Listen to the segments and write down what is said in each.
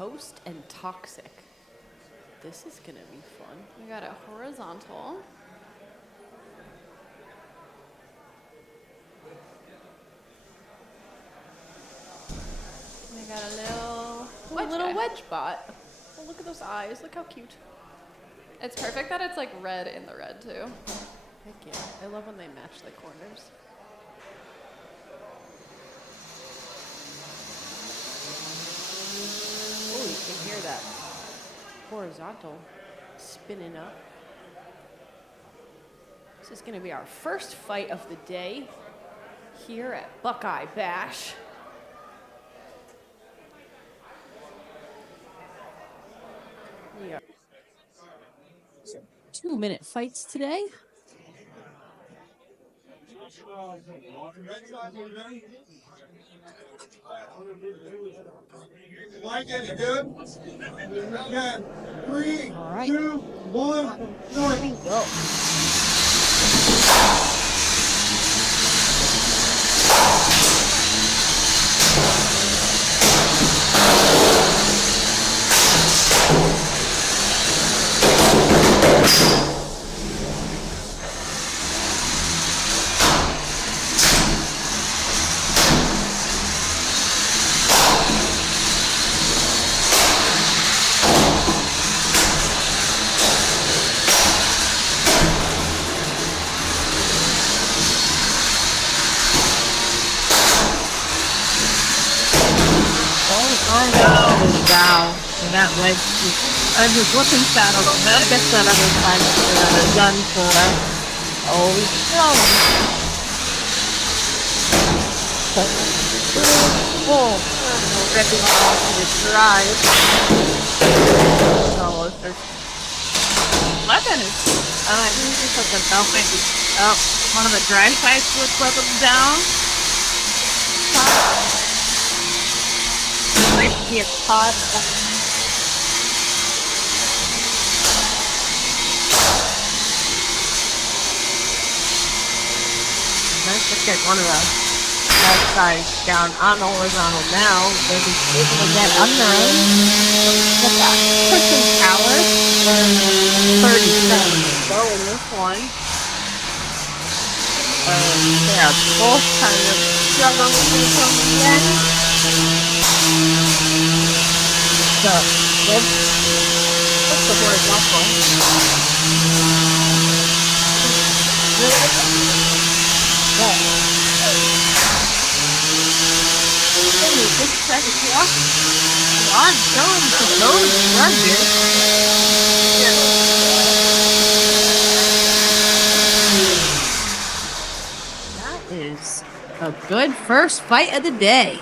Toast and Toxic. This is gonna be fun. We got a horizontal. We got a little wedge bot. Oh, look at those eyes. Look how cute. It's perfect that it's like red in the red too. Heck yeah. I love when they match the corners. Oh, you can hear that horizontal spinning up. This is going to be our first fight of the day here at Buckeye Bash. We are 2-minute fights today. Like it, good? Okay. 3, All right. 2, 1, go. Wow, that wedge. I was looking saddle. I guess that other time a gun for. Oh no! Oh, ripping off the drive. Oh, there's weapon is. I think it's like a belt maybe. Oh, one of the drive sides with weapons down. Be a pot. Nice to get one of the left sides down on the horizontal now. Maybe able to get under it. Get that pushing power. 37 go in this one. They are both kind of struggling with from the end. So, what's the horizontal? Just try to walk. I'm going to those grudges. That is a good first fight of the day.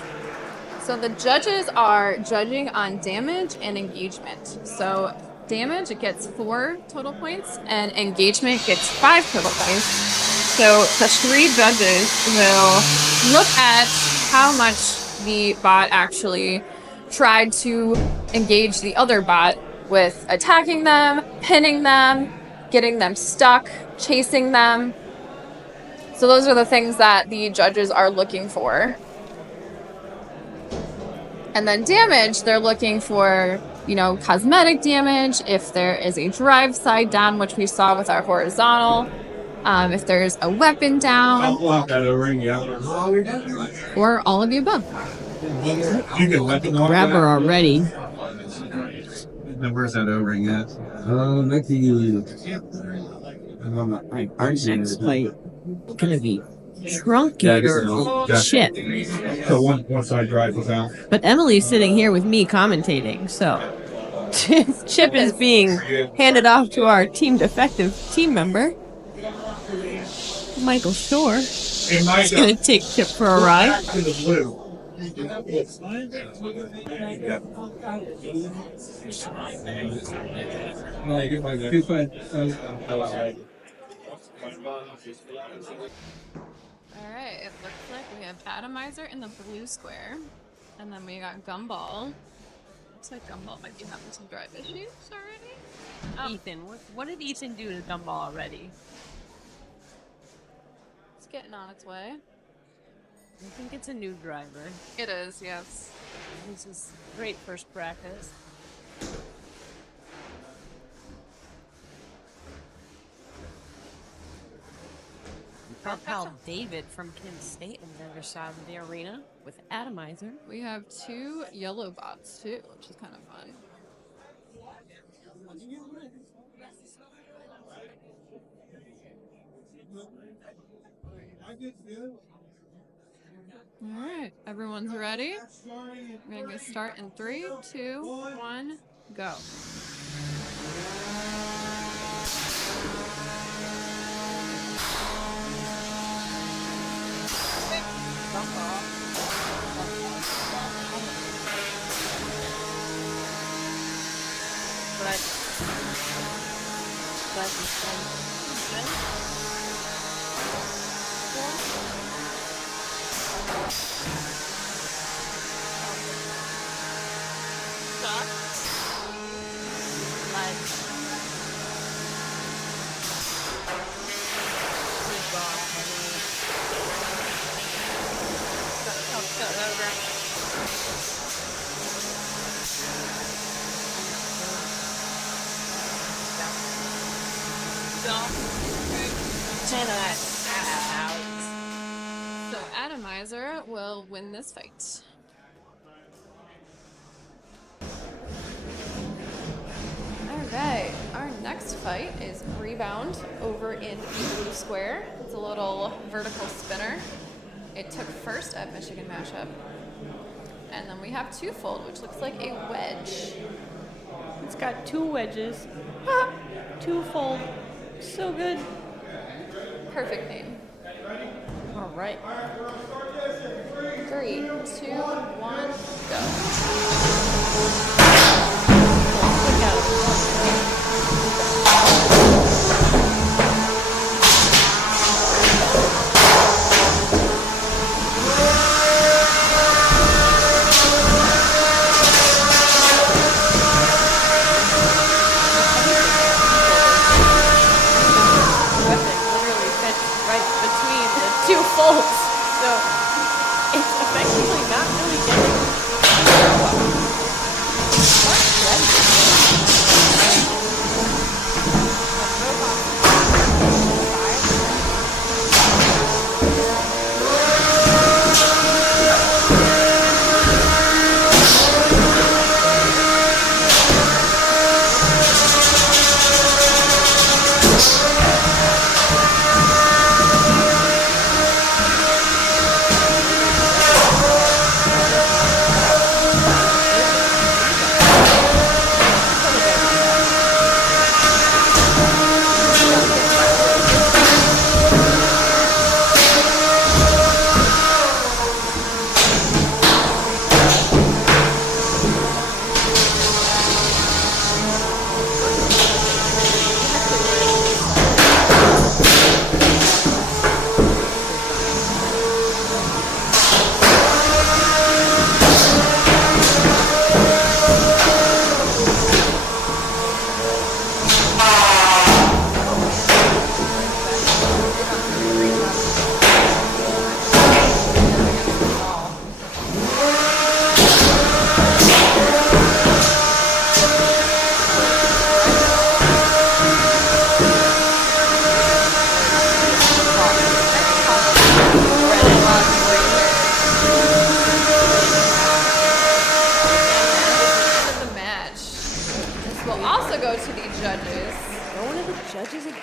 So the judges are judging on damage and engagement. So damage, it gets 4 total points, and engagement gets 5 total points. So the 3 judges will look at how much the bot actually tried to engage the other bot with attacking them, pinning them, getting them stuck, chasing them. So those are the things that the judges are looking for. And then damage, they're looking for, you know, cosmetic damage, if there is a drive side down, which we saw with our horizontal, if there's a weapon down, or all of the above. Grab her already. Where's that O-ring at? Next fight gonna be Trunkator Chip. So one side drive was out. But Emily's sitting here with me commentating, so Chip is being handed off to our team defective team member, Michael Shore. He's gonna take Chip for a ride. Alright, it looks like we have Atomizer in the blue square. And then we got Gumball. Looks like Gumball might be having some drive issues already. Ethan, what did Ethan do to Gumball already? It's getting on its way. I think it's a new driver. It is, yes. This is great first practice. Our pal David from Kent State on the other side of the arena with Atomizer. We have 2 yellow bots too, which is kind of fun. All right, everyone's ready. We're gonna start in 3, 2, 1, go. So Atomizer will win this fight. Alright, our next fight is Rebound over in the blue square. It's a little vertical spinner. It took first at Michigan Mashup. And then we have Twofold, which looks like a wedge. It's got 2 wedges. Ha! Twofold. So good. Perfect name. All right. 3, 2, 1, go. Look out. Folds. So it's effectively not really getting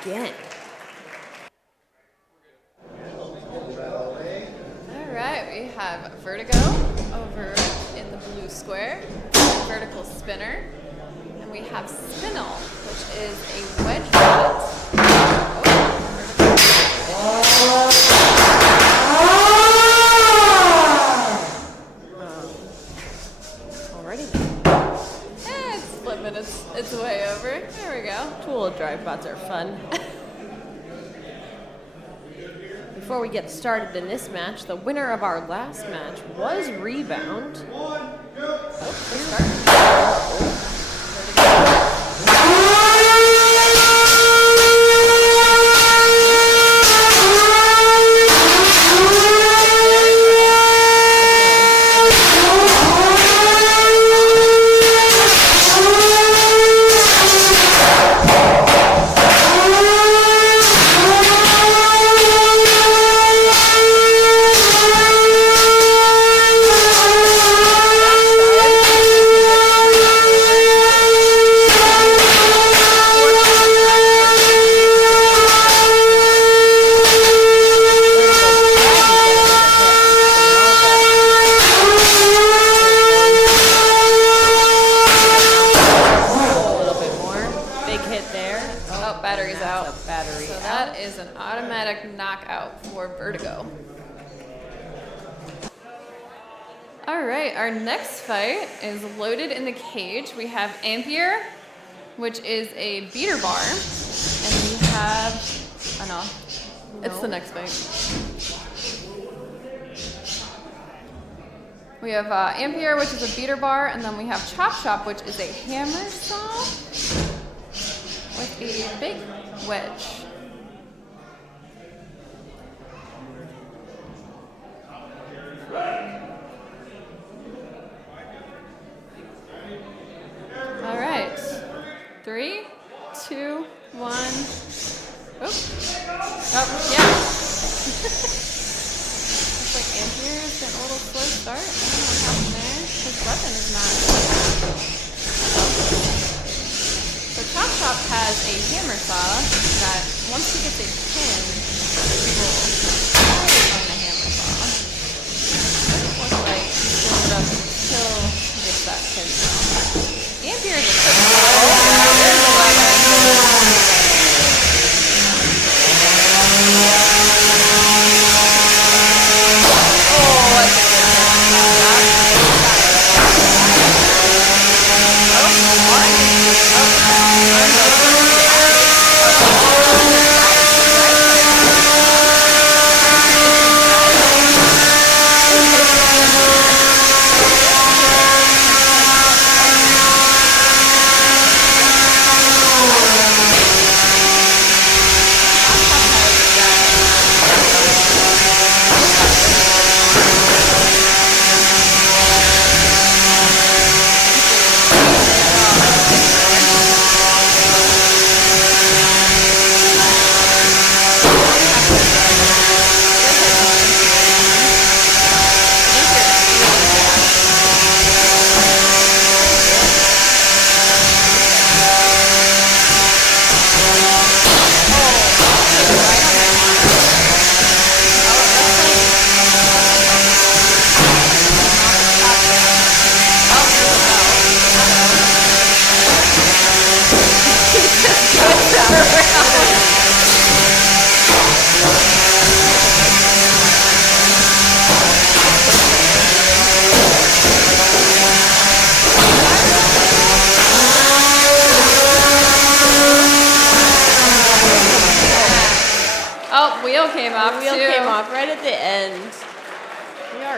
again. Alright, we have Vertigo over in the blue square, vertical spinner, and we have Spinell, which is a wedge bot. It's flipping its way over. There we go. Two-wheel drive bots are fun. Before we get started in this match, the winner of our last match was Rebound. Alright, our next fight is loaded in the cage. We have Ampere, which is a beater bar. And we have... Oh no, it's the next fight. We have Ampere, which is a beater bar, and then we have CHOPSHOP, which is a hammer saw with a big wedge. All right, 3, 2, 1. Oh, yeah. Looks like Ampere is getting a little slow start. I don't know what happened there. His weapon is not. So CHOPSHOP has a hammer saw that once he gets a pin, he will fire on the hammer saw. Looks like he's going it up until he gets that pin. Ampere is a there's a weapon.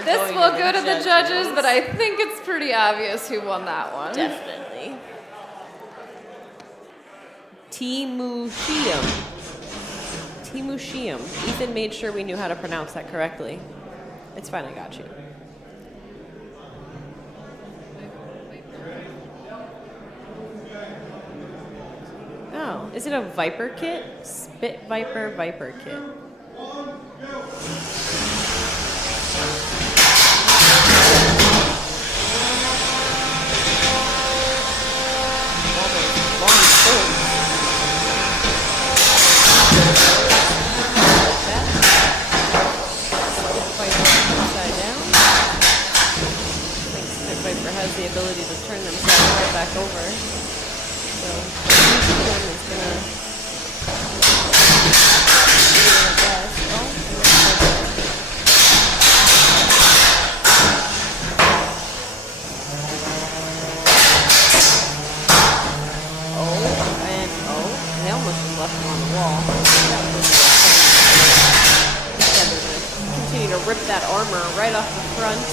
This will go to the judges, but I think it's pretty obvious who won that one. Definitely. Temutium. Temutium. Ethan made sure we knew how to pronounce that correctly. It's fine, I got you. Oh, is it a Viper kit? Spitviper Viper kit. Spitviper has the ability to turn themselves right back over. So one is gonna do their best. They almost just left him on the wall. Instead, they're gonna continue to rip that armor right off the front.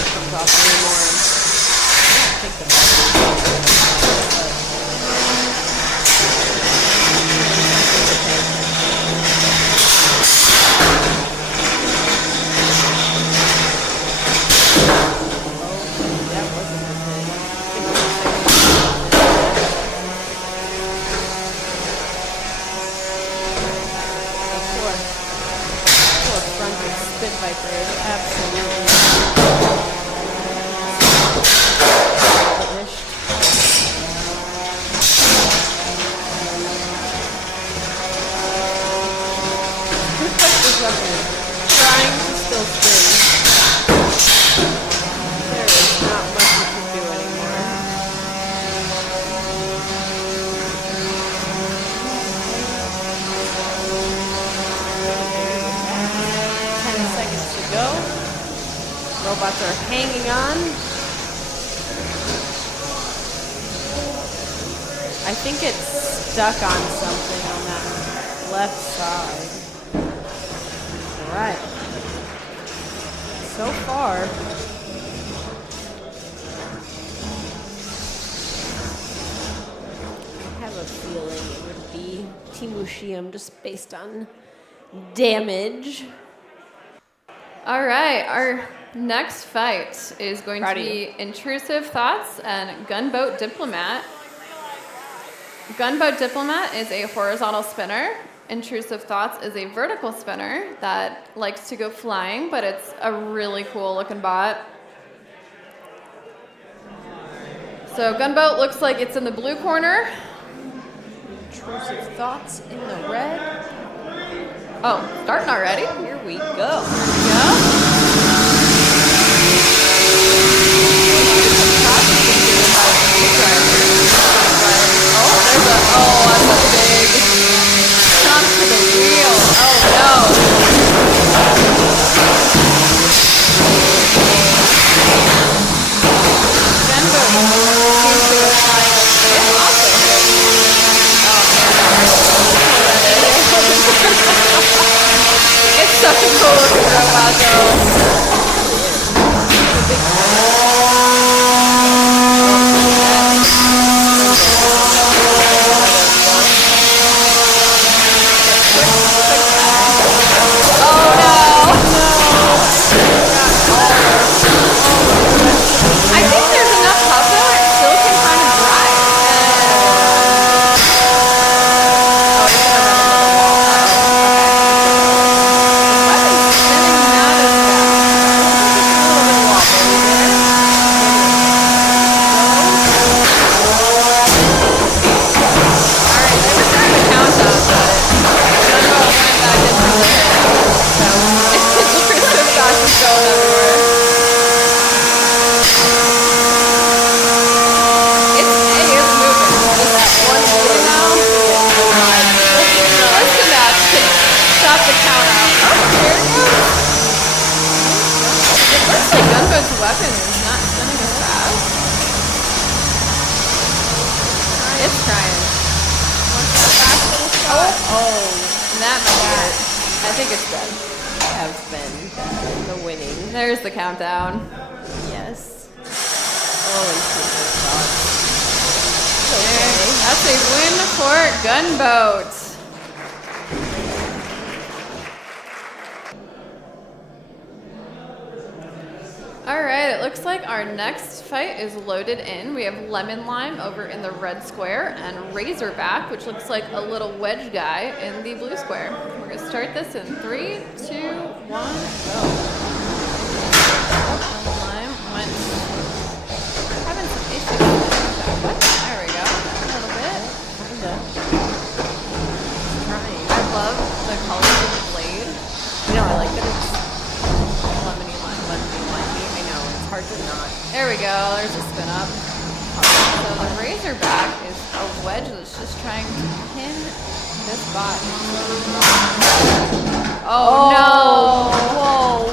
Comes off anymore. I don't think the that wasn't a thing. Poor front of Spitviper is absolutely trying to still spin. There is not much you can do anymore. Robots are hanging on. I think it's stuck on something on that left side. Alright. So far, I have a feeling it would be Temutium just based on damage. All right, our next fight is going to be Intrusive Thoughts and Gunboat Diplomat. Gunboat Diplomat is a horizontal spinner. Intrusive Thoughts is a vertical spinner that likes to go flying, but it's a really cool looking bot. So Gunboat looks like it's in the blue corner. Intrusive Thoughts in the red. Oh, starting already? Here we go. That's a big chunk to the wheel. Oh no. It's such a cool looking robot though. There's the countdown. Yes. Oh, Intrusive Thoughts. Okay. That's a win for Gunboat. All right, it looks like our next fight is loaded in. We have Lemon Lime over in the red square and Razorback, which looks like a little wedge guy in the blue square. We're going to start this in 3, 2, 1, go. Lime went having some issues with that. There we go. A little bit. Trying. I love the colors of the blade. You know, I like that it's lemony limey. I know, it's hard to not. There we go. There's a spin up. So the Razorback is a wedge that's just trying to pin this bot. Oh no! Whoa!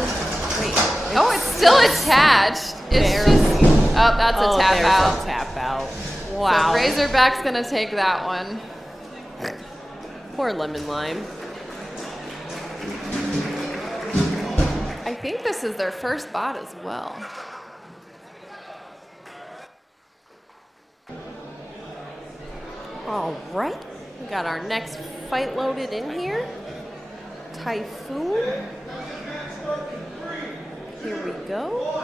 Oh, it's still attached. It's just, oh, that's a tap out. A tap out. Wow. So Razorback's gonna take that one. Poor Lemon Lime. I think this is their first bot as well. All right. We got our next fight loaded in here. Typhoon. Here we go.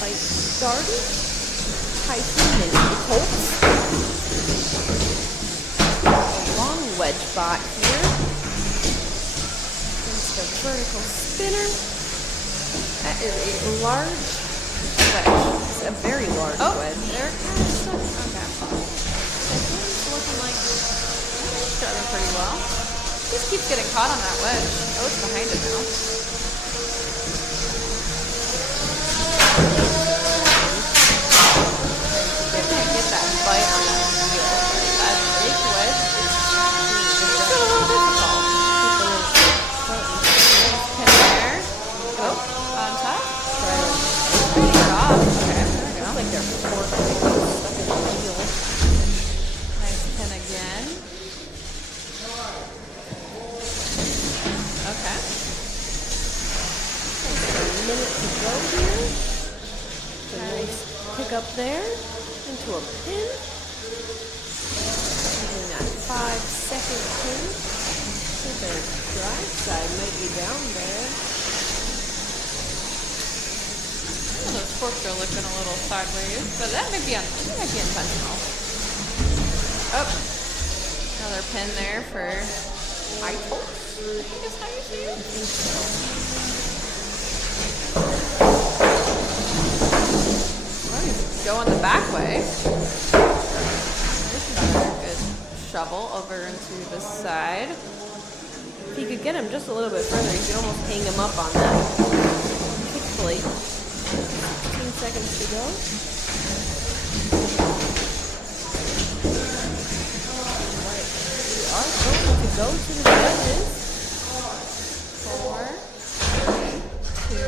Fight started. Typhoon and Itolts. A long wedge bot here. Against a vertical spinner. That is a large wedge. It's a very large wedge. They're kind of stuck. Okay. Typhoon's looking like he's driving pretty well. He just keeps getting caught on that wedge. Oh, it's behind it now. Get that bite on that wheel. That big wedge is a little difficult. Pin there. Oh, on top. go here. A nice pick up there into a pin. Using that 5-second pin. I think the drive side might be down there. Some of those forks are looking a little sideways, but that might be intentional. Oh, another pin there for Itolts, I think is how you say it. I think so. Oh, he's going the back way. There's another good shovel over into the side. If you could get him just a little bit further, you could almost hang him up on that kick plate. 15 seconds to go. Alright, we are going to go to the judges. 4, 3, 2,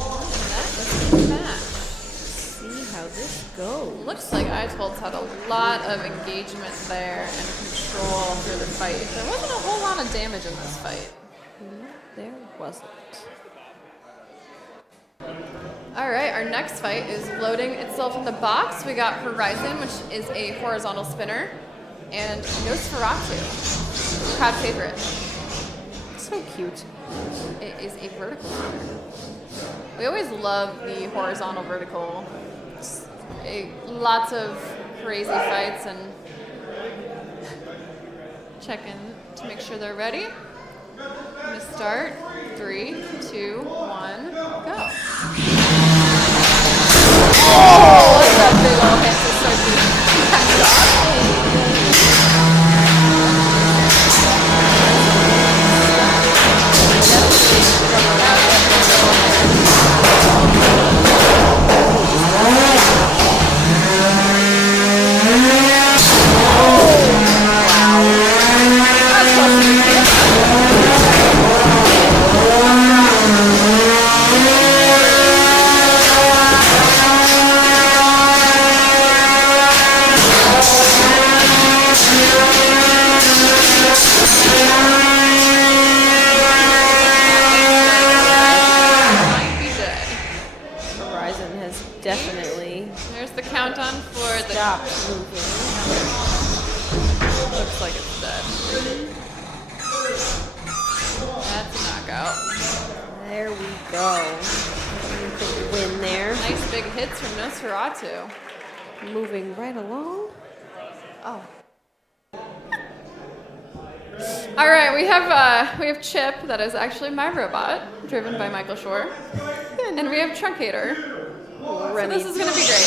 1, and that is the match. See how this goes. Looks like Itolts had a lot of engagement there and control through the fight. There wasn't a whole lot of damage in this fight. No, there wasn't. Alright, our next fight is loading itself in the box. We got Horizon, which is a horizontal spinner, and Nosferatu, crowd favorite. So cute. It is a vertical spinner. We always love the horizontal vertical. Lots of crazy fights and checking to make sure they're ready. I'm gonna start. 3, 2, 1, go. Oh, that's a big old hit to start the Definitely. There's the countdown for the Stop moving. Looks like it's dead. That's a knockout. There we go. Big win there. Nice big hits from Nosferatu. Moving right along. Oh. All right, we have Chip, that is actually my robot, driven by Michael Shore, and we have Trunkator. So this is gonna be great.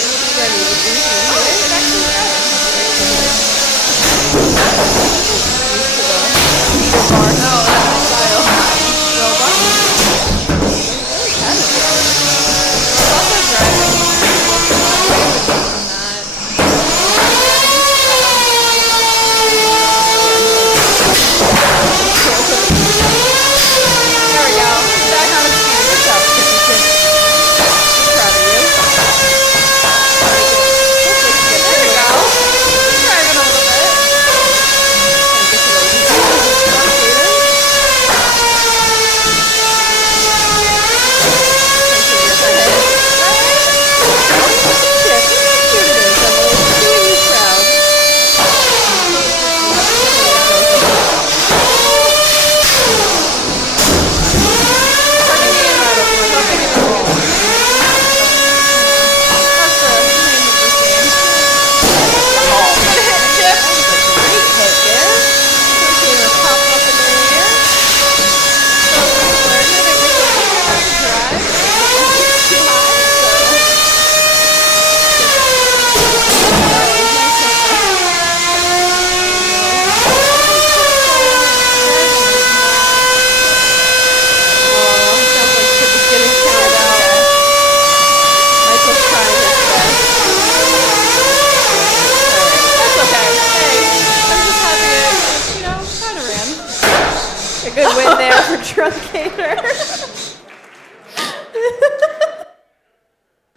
Good win there for Trunkator.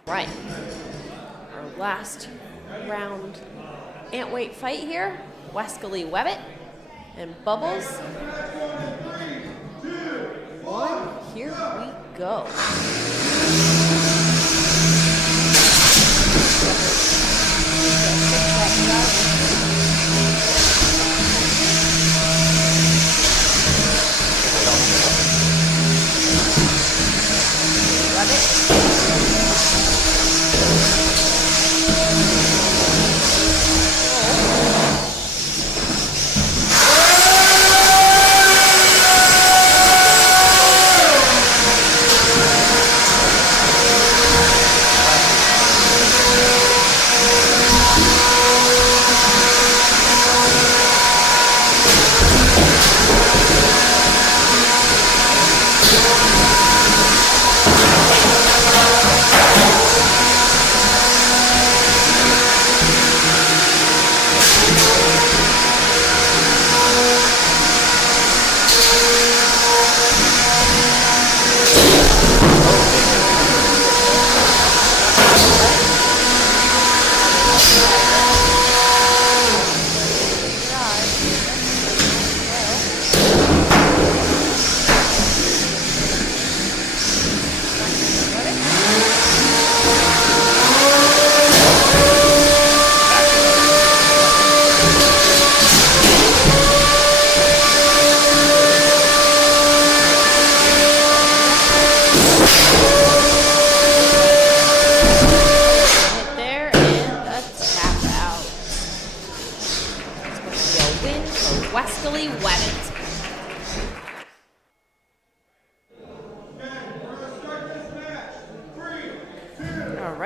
Right. Our last round ant-weight fight here. Wascally Wabbit and Bubbles. 1, here we go.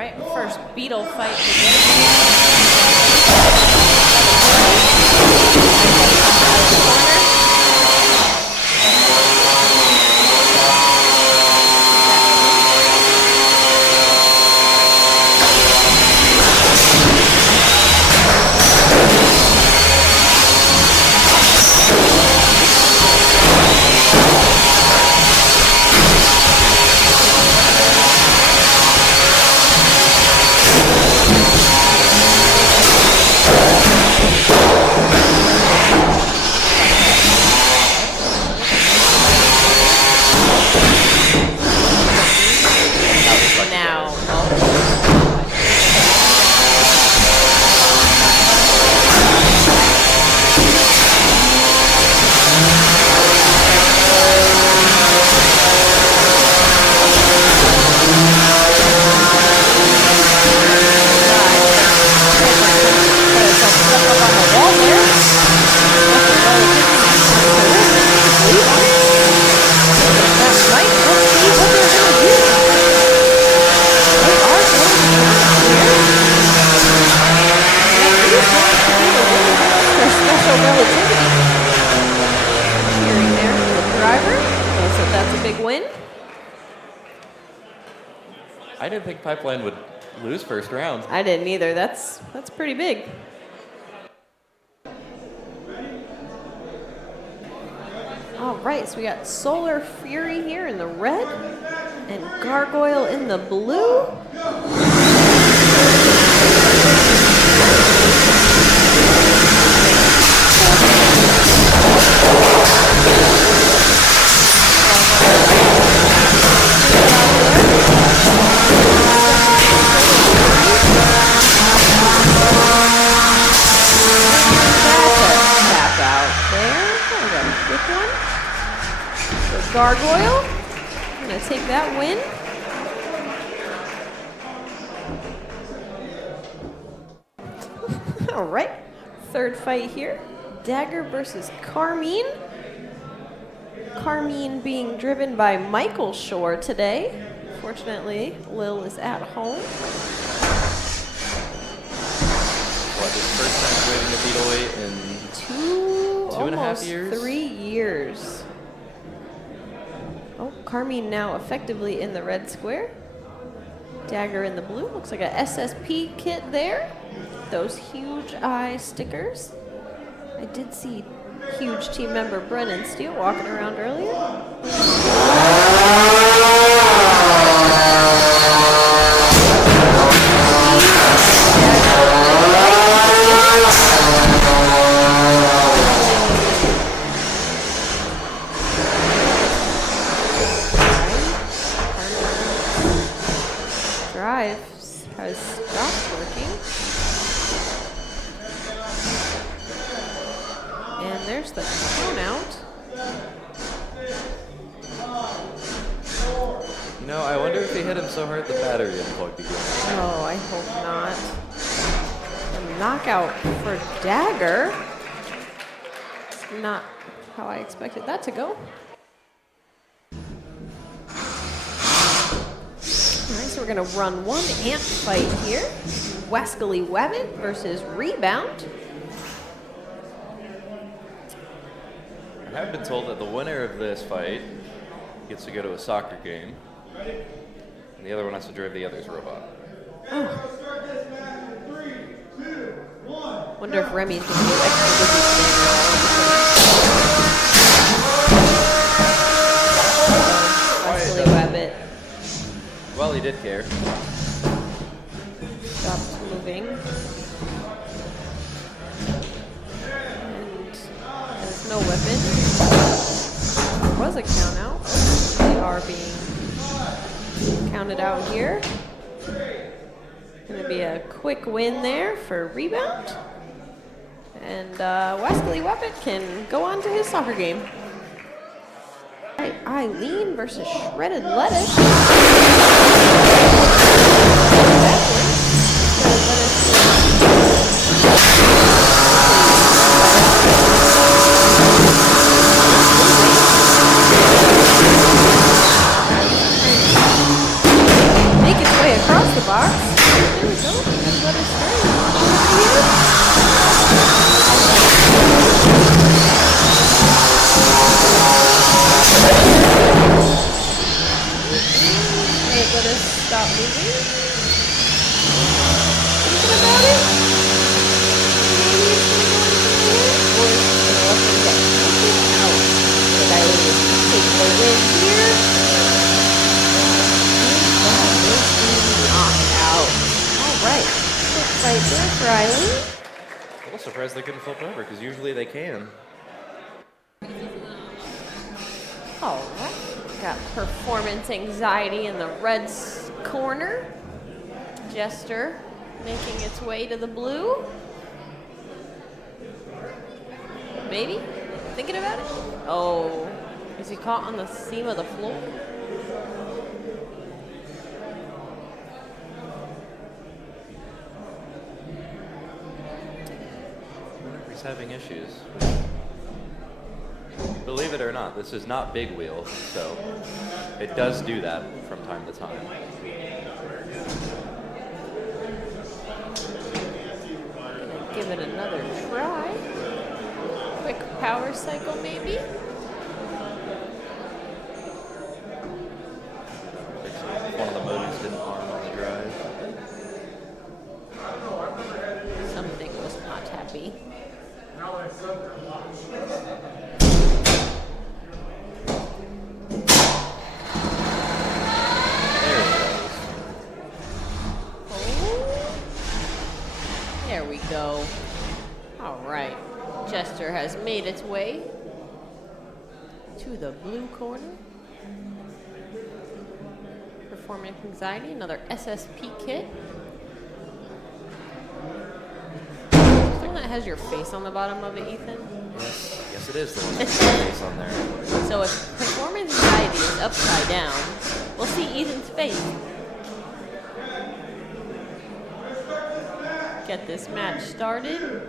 right, first beetle fight I didn't think Pipeline would lose first round. I didn't either. That's pretty big. All right, so we got Solar Fury here in the red and Gargoyle in the blue. Gargoyle, gonna take that win. All right, third fight here. Dagger versus Carmine. Carmine being driven by Michael Shore today. Fortunately, Lil is at home. What, his first time joining the Beetle in 2.5 years? 3 years. Oh, Carmine now effectively in the red square. Dagger in the blue. Looks like a SSP kit there. Those huge eye stickers. I did see huge team member Brennan Steele walking around earlier. Has stopped working. And there's the count out. You know, I wonder if he hit him so hard the battery unplugged again. Oh, I hope not. A knockout for Dagger. Not how I expected that to go. So we're going to run one amp fight here. Wascally Wabbit versus Rebound. I have been told that the winner of this fight gets to go to a soccer game, and the other one has to drive the other's robot. Oh. Wonder if Remy's going to do extra Wascally Wabbit. Well, he did care. Stopped moving. And there's no weapon. There was a count out. They are being counted out here. Gonna be a quick win there for Rebound. And Wascally Wabbit can go on to his soccer game. Eileen versus Shredded Lettuce. Make its way across the box. robot moving. Thinking about it? Maybe it's gonna go into the hit, or it's gonna let them get taken out. But I will take the win here. And that is being knocked out. Alright. Quick fight there for Eileen. A little surprised they couldn't flip over, because usually they can. Alright. Got performance anxiety in the red corner. Jester making its way to the blue. Maybe? Thinking about it? Oh. Is he caught on the seam of the floor? He's having issues. Believe it or not, this is not big wheel, so it does do that from time to time. Gonna give it another try. Quick power cycle, maybe? One of the motors didn't arm on the drive. Something was not happy. There we go. All right. Jester has made its way to the blue corner. Performance anxiety, another SSP kit. Something that has your face on the bottom of it, Ethan. Yes, it is the one with the face on there. So if performance anxiety is upside down, we'll see Ethan's face. Get this match started.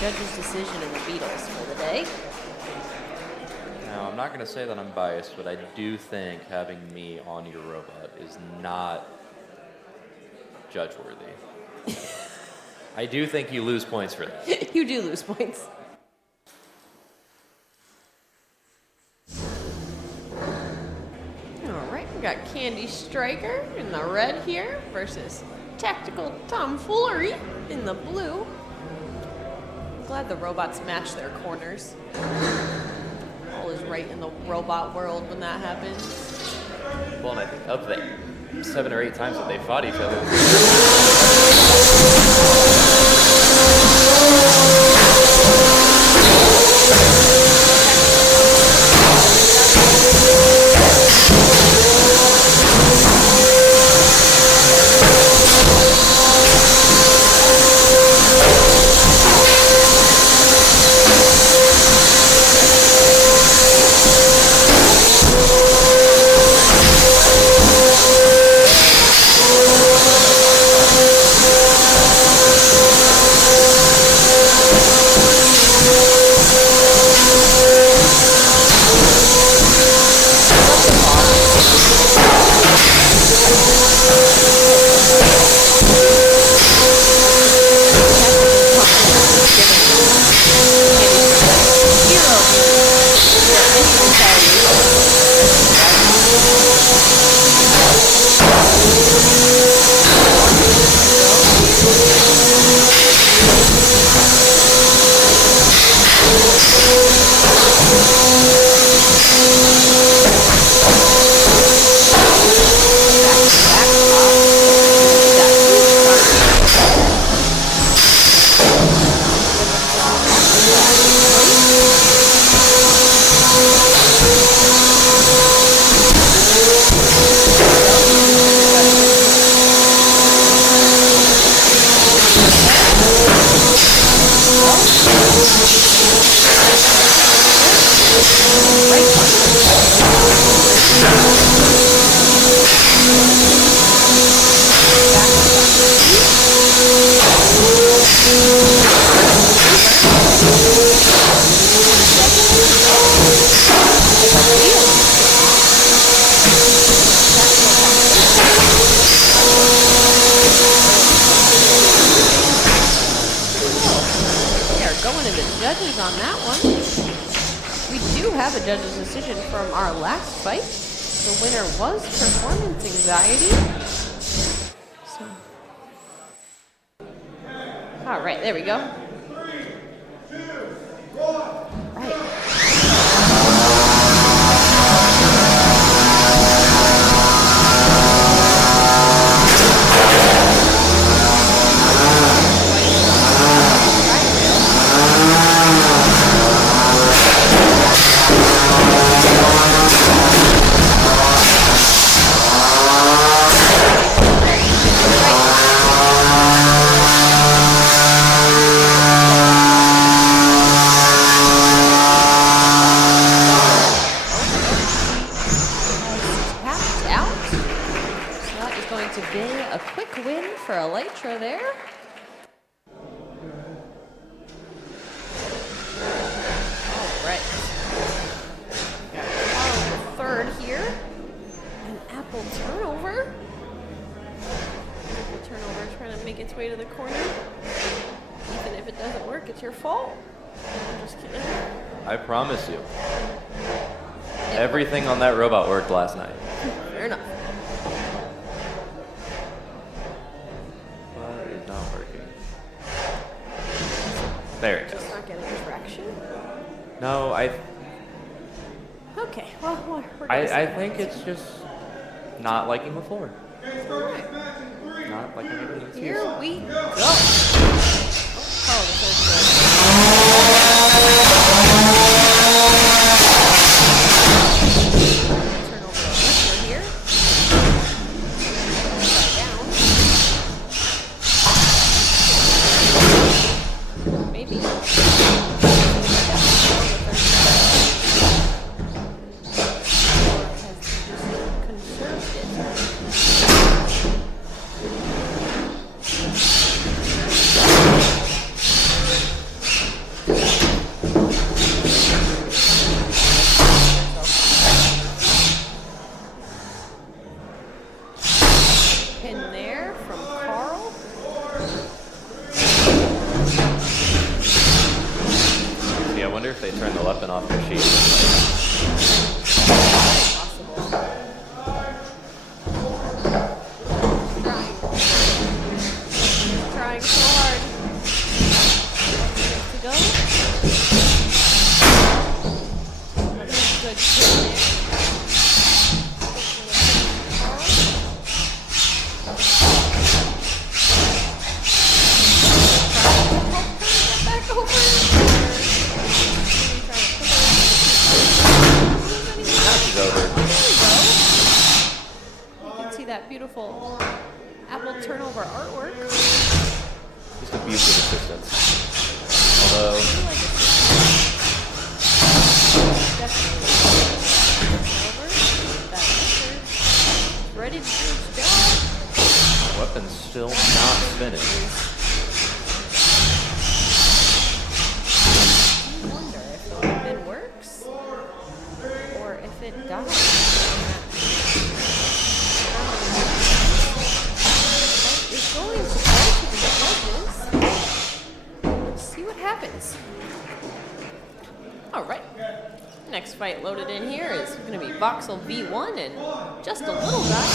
judge's decision in the Beatles for the day. Now, I'm not going to say that I'm biased, but I do think having me on your robot is not judge-worthy. I do think you lose points for that. You do lose points. All right, we got Candy Striker in the red here versus Tactical Tomfoolery in the blue. I'm glad the robots match their corners. All is right in the robot world when that happens. Well, and I think of the 7 or 8 times that they fought each other. to the judges on that one. We do have a judge's decision from our last fight. The winner was Performance Anxiety. So. All right, there we go. Right. For Elytra there. All right. Got Carl the third here. An apple turnover. Apple turnover trying to make its way to the corner. Even if it doesn't work, it's your fault. I'm just kidding. I promise you. Everything on that robot worked last night. Fair enough. Not working. There it goes. Just not getting traction. No, Okay, well, we're gonna I think it's just not liking the floor. Alright. Not liking it. Here we go. Oh, the third turn over the Elytra here. Down. Maybe. Conserved it. Pin there from Karl. See, I wonder if they turn the weapon off their sheet. Possible. Trying so hard. To go. Good pin there. Back over. It's over. You can see that beautiful apple turnover artwork. Just abuse of assistance. Although, Ready to do its job. the weapon's still not spinning. I wonder if the weapon works or if it dies. It's going to go to the judges. Let's see what happens. All right. Next fight loaded in here is going to be Voxel V.1 and just a little guy.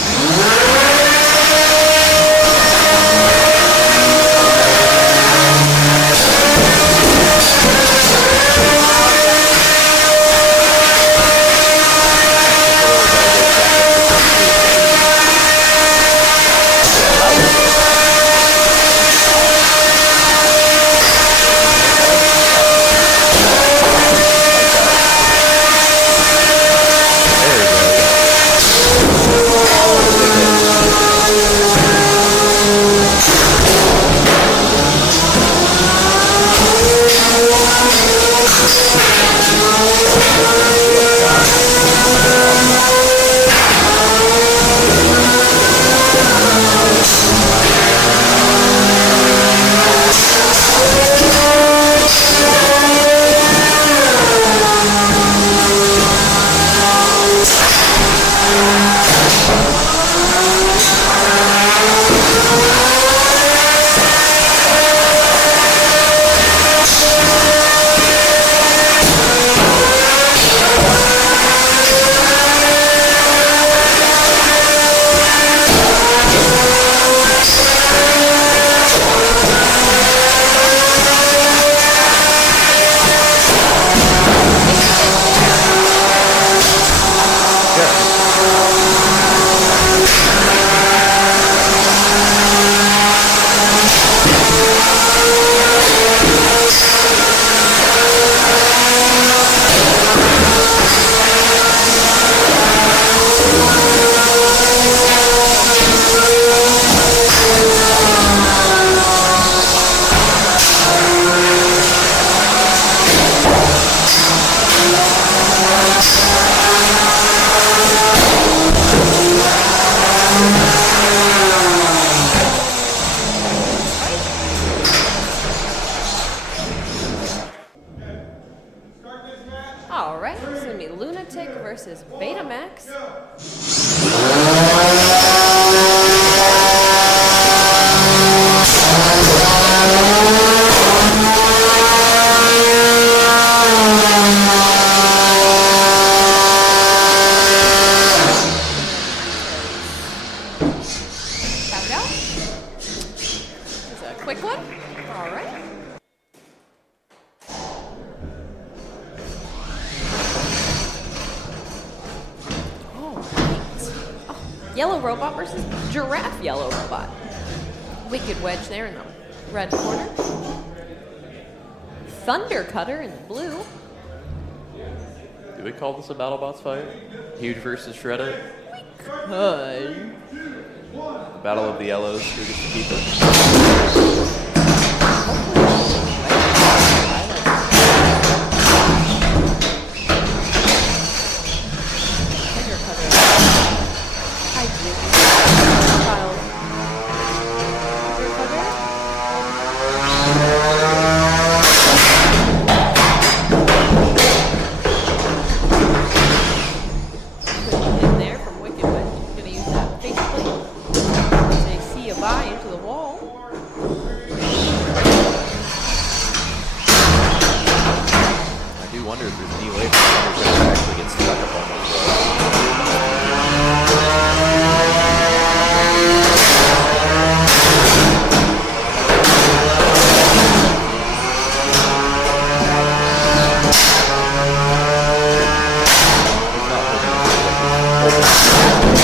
There we go. All right, this is gonna be Lunatic versus Betamax. Tap it out. This is a quick one. All right. Yellow robot versus giraffe yellow robot. Wicked wedge there in the red corner. Thunder cutter in the blue. Do we call this a BattleBots fight? Huge versus Shredder? Could. Battle of the Yellows. Who gets to keep it? Thunder cutter. Hi, Jimmy. Child. Thunder cutter. In there from Wicked Wedge. Gonna use that face plate. They see a bye into the wall. I do wonder if there's any way for Shredder to actually get stuck up on those rows.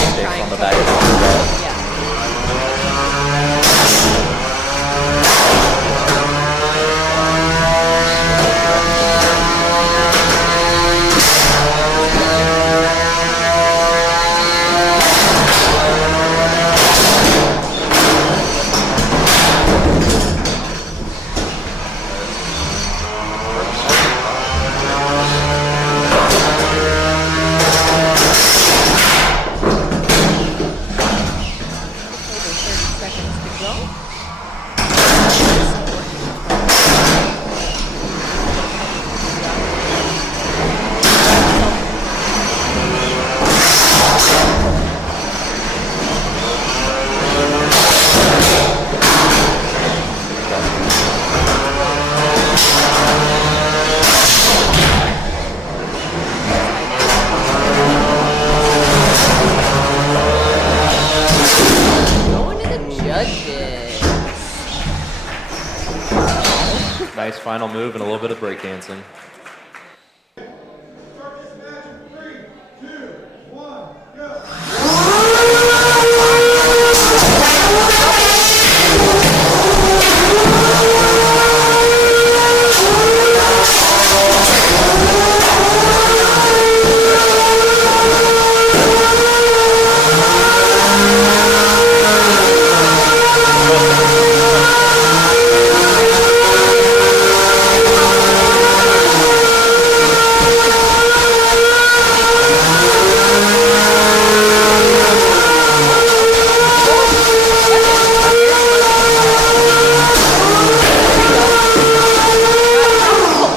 Sticks on the back of the ball. Yeah. Over 30 seconds to go. Going to the judges. Nice final move and a little bit of breakdancing.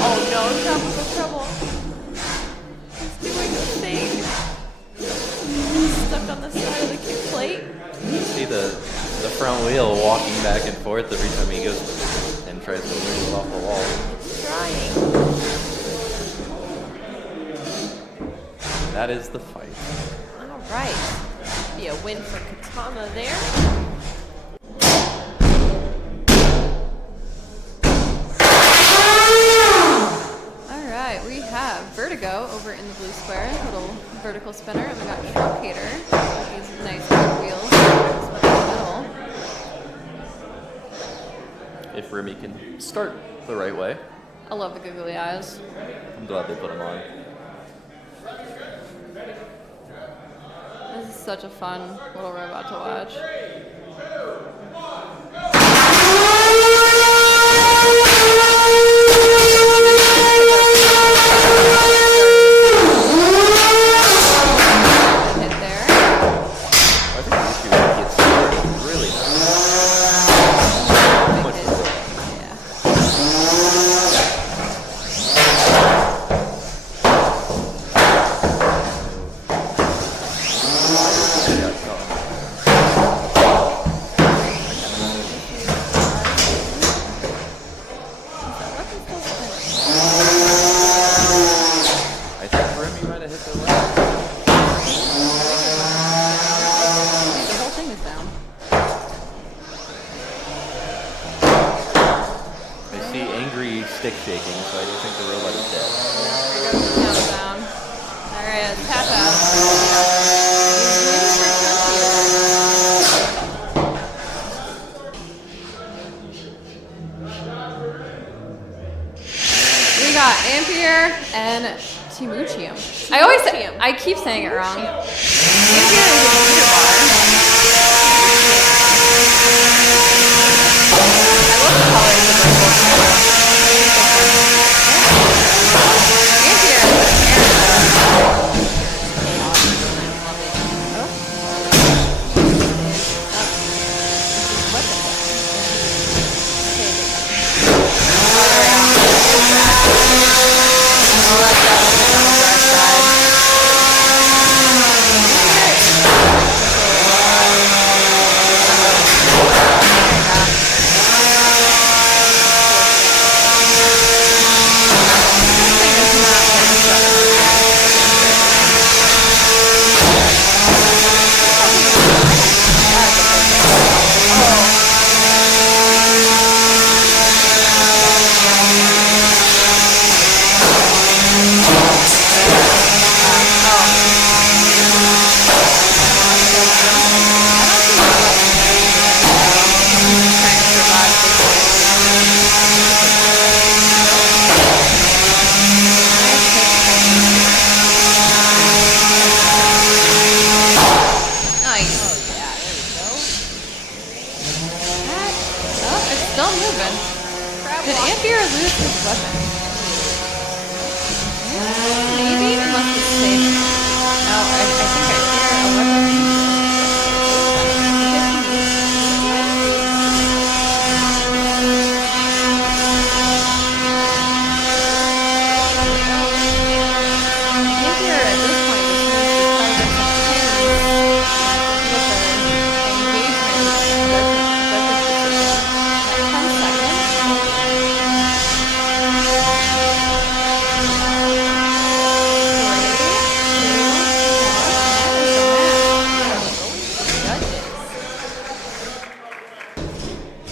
Oh no, trouble. He's doing the thing. He's stuck on the side of the kick plate. You see the front wheel walking back and forth every time he goes and tries to move it off the wall. It's trying. That is the fight. All right. Be a win for Katana there. All right, we have Vertigo over in the blue square, little vertical spinner, and we got Trunkator with these nice red wheels. Spin in the middle. If Remy can start the right way. I love the googly eyes. I'm glad they put him on. This is such a fun little robot to watch. Hit there. I think the issue is he gets started really nice. Much Hit. more. Yeah. so I do think the robot is dead. Here goes the countdown. All right, tap out. He's waiting for Trunkator. We got Ampere and Temutium. I keep saying it wrong. Ampere is a leader bar. I love the colors of the board. Ampere is Did Ampere lose his weapon? Maybe, unless it's safe. No, I think I hear a weapon. Ampere at this point just needs to try to get some pins with the engagement. 10 seconds.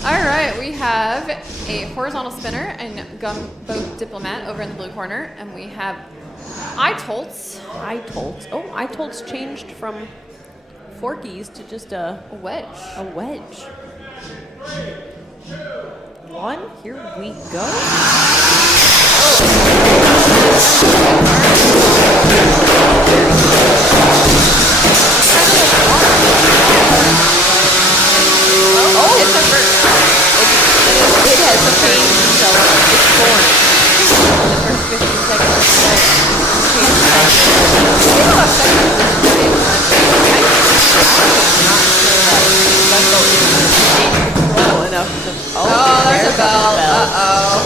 Alright, we have a horizontal spinner and Gunboat Diplomat over in the blue corner, and we have Itolts. Itolts. Oh, Itolts changed from forkies to just a wedge. A wedge. One, here we go. Oh, it's a bird. It has a pain, so it's born. The first 15 seconds. Oh, there's a bell. Uh-oh.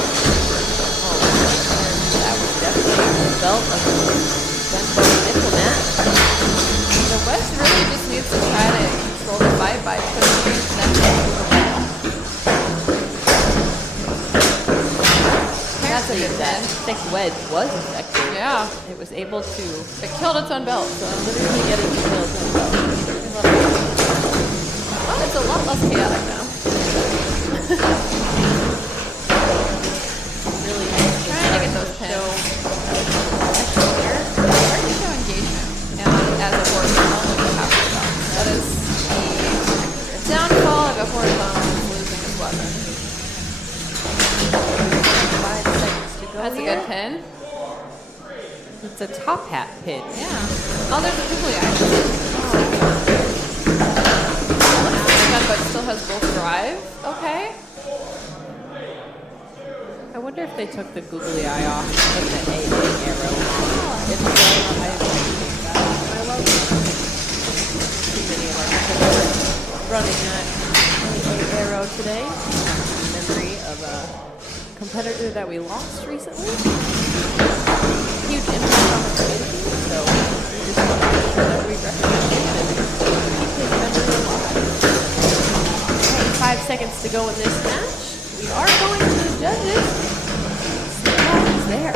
That was definitely the belt of Gunboat Diplomat. The West really just needs to try to control the fight by pushing them into the wall. That's a good That win. thick wedge was effective. Yeah. It was able to It killed its own belt. so literally getting to kill its own belt. Well, it's a lot less chaotic now. Really Trying to get those pins. Hard to show engagement as a horizontal with a half shot. That is the downfall of a horizontal losing his weapon. 5 seconds to go. That's a here. good pin. It's a top hat pin. Yeah. Oh, there's a googly eye. Gunboat still has both drive. Okay. I wonder if they took the googly eye off and put the AA arrow on. If so, I love it. Too many of our competitors running that AA arrow today. In memory of a competitor that we lost recently. Huge impact on the community, so we just want to make sure that we recognize him and keep his memory alive. Okay, 5 seconds to go in this match. We are going to the judges. Spinell is there.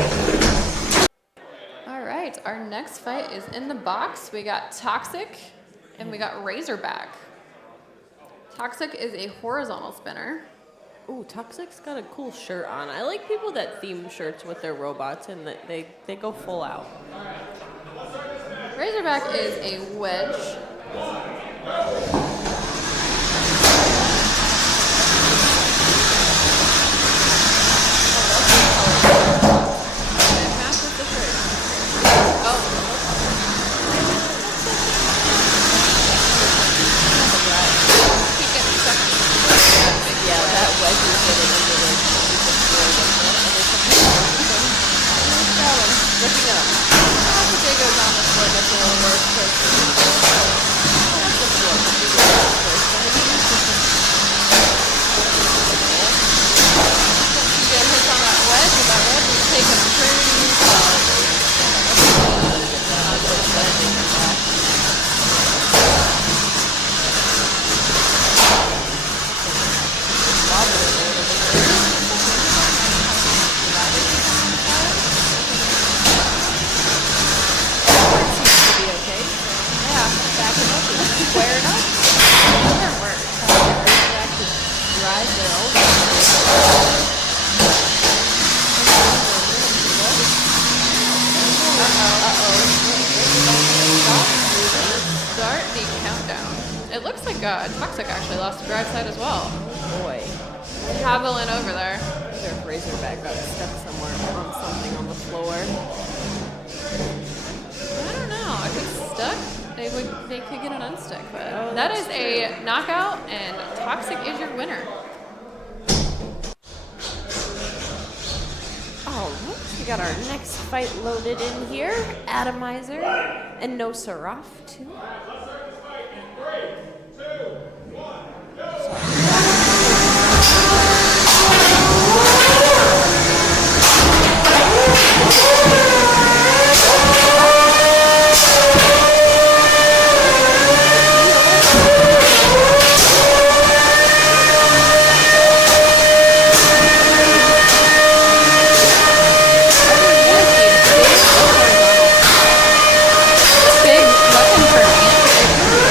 All right. Our next fight is in the box. We got Toxic and we got Razorback. Toxic is a horizontal spinner. Ooh, Toxic's got a cool shirt on. I like people that theme shirts with their robots and that they go full out. Razorback is a wedge. Match with the shirt. Oh. Keep getting stuck. Yeah, that wedge is getting under the looking up. Vertigo's on the floor, that's a little worse. That's the floor. Good hits on that wedge, and that wedge is taken pretty solidly. Squared up. Doesn't work. Razorback just drives it over. Start the countdown. It looks like Toxic actually lost the drive side as well. Boy. Javelin over there. I wonder if Razorback got stuck somewhere on something on the floor. I don't know. If it's stuck, they could get an unstick, but Oh, that is that's a knockout, and Toxic is your winner. All right, we got our next fight loaded in here. Atomizer and Nosferatu. Big weapon for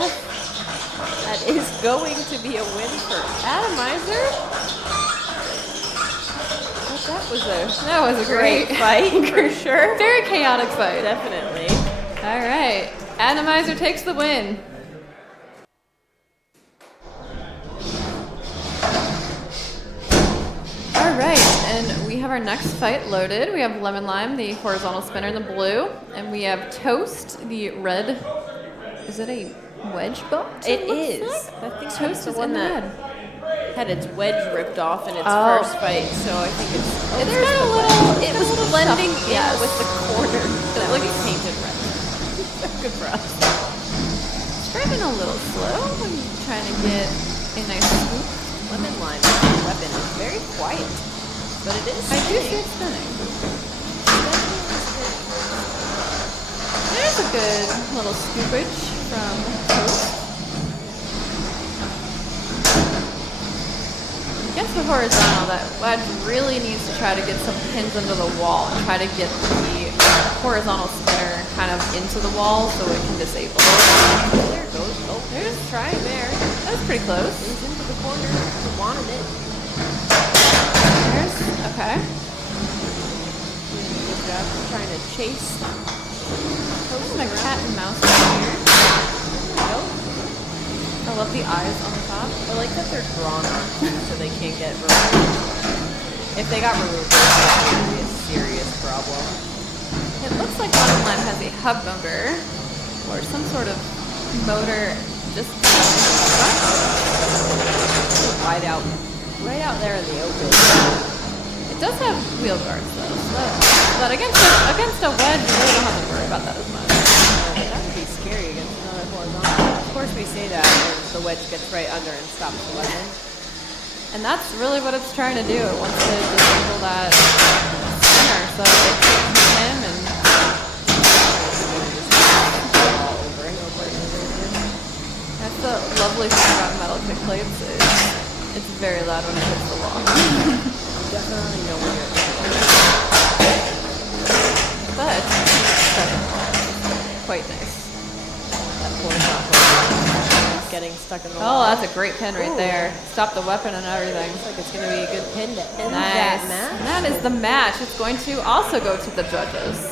That is going to be a win for Atomizer. But That was a great fight for sure. Very chaotic fight. Definitely. All right. Atomizer takes the win. All right, and we have our next fight loaded. We have Lemon Lime, the horizontal spinner in the blue, and we have Toast, the red. Is it a wedge bot? It is. Like? I think Toast the is one in the that red. had its wedge ripped off in its Oh. first fight, so I think it's. It's there's got a the little- wedge. it's It got a was little blending stuff, in yes. with the corner that looks- was painted red. Good for us. It's driving a little slow when you're trying to get a nice swoop. Lemon Lime weapon is very quiet, but it is. I do see it spinning. There's a good little scoopage from Toast. Against the horizontal, that wedge really needs to try to get some pins into the wall and try to get the horizontal spinner kind of into the wall so it can disable it. There it goes. Oh, there's trying there. That was pretty close. It was into the corner. It wanted it. There's, okay. Good job trying to chase. There's my cat and mouse right here. There we go. I love the eyes on the top. I like that they're drawn on so they can't get removed. If they got removed, it would be a serious problem. It looks like Lemon Lime has a hub motor or some sort of motor just wide out, right out there in the open. It does have wheel guards though, but against a wedge, you really don't have to worry about that as much. That would be scary against another horizontal. Of course, we say that when the wedge gets right under and stops the weapon. And that's really what it's trying to do. It wants to disable that spinner, so it takes him and All over and over and over again. that's the lovely thing about metal kick plates is it's very loud when it hits the wall. Definitely know where you're But quite nice. That horizontal getting stuck in the wall. Oh, that's a great pin right Ooh. there. Stop the weapon and everything. Looks like it's going to be a good pin to end Nice. that match. And that is the match. It's going to also go to the judges.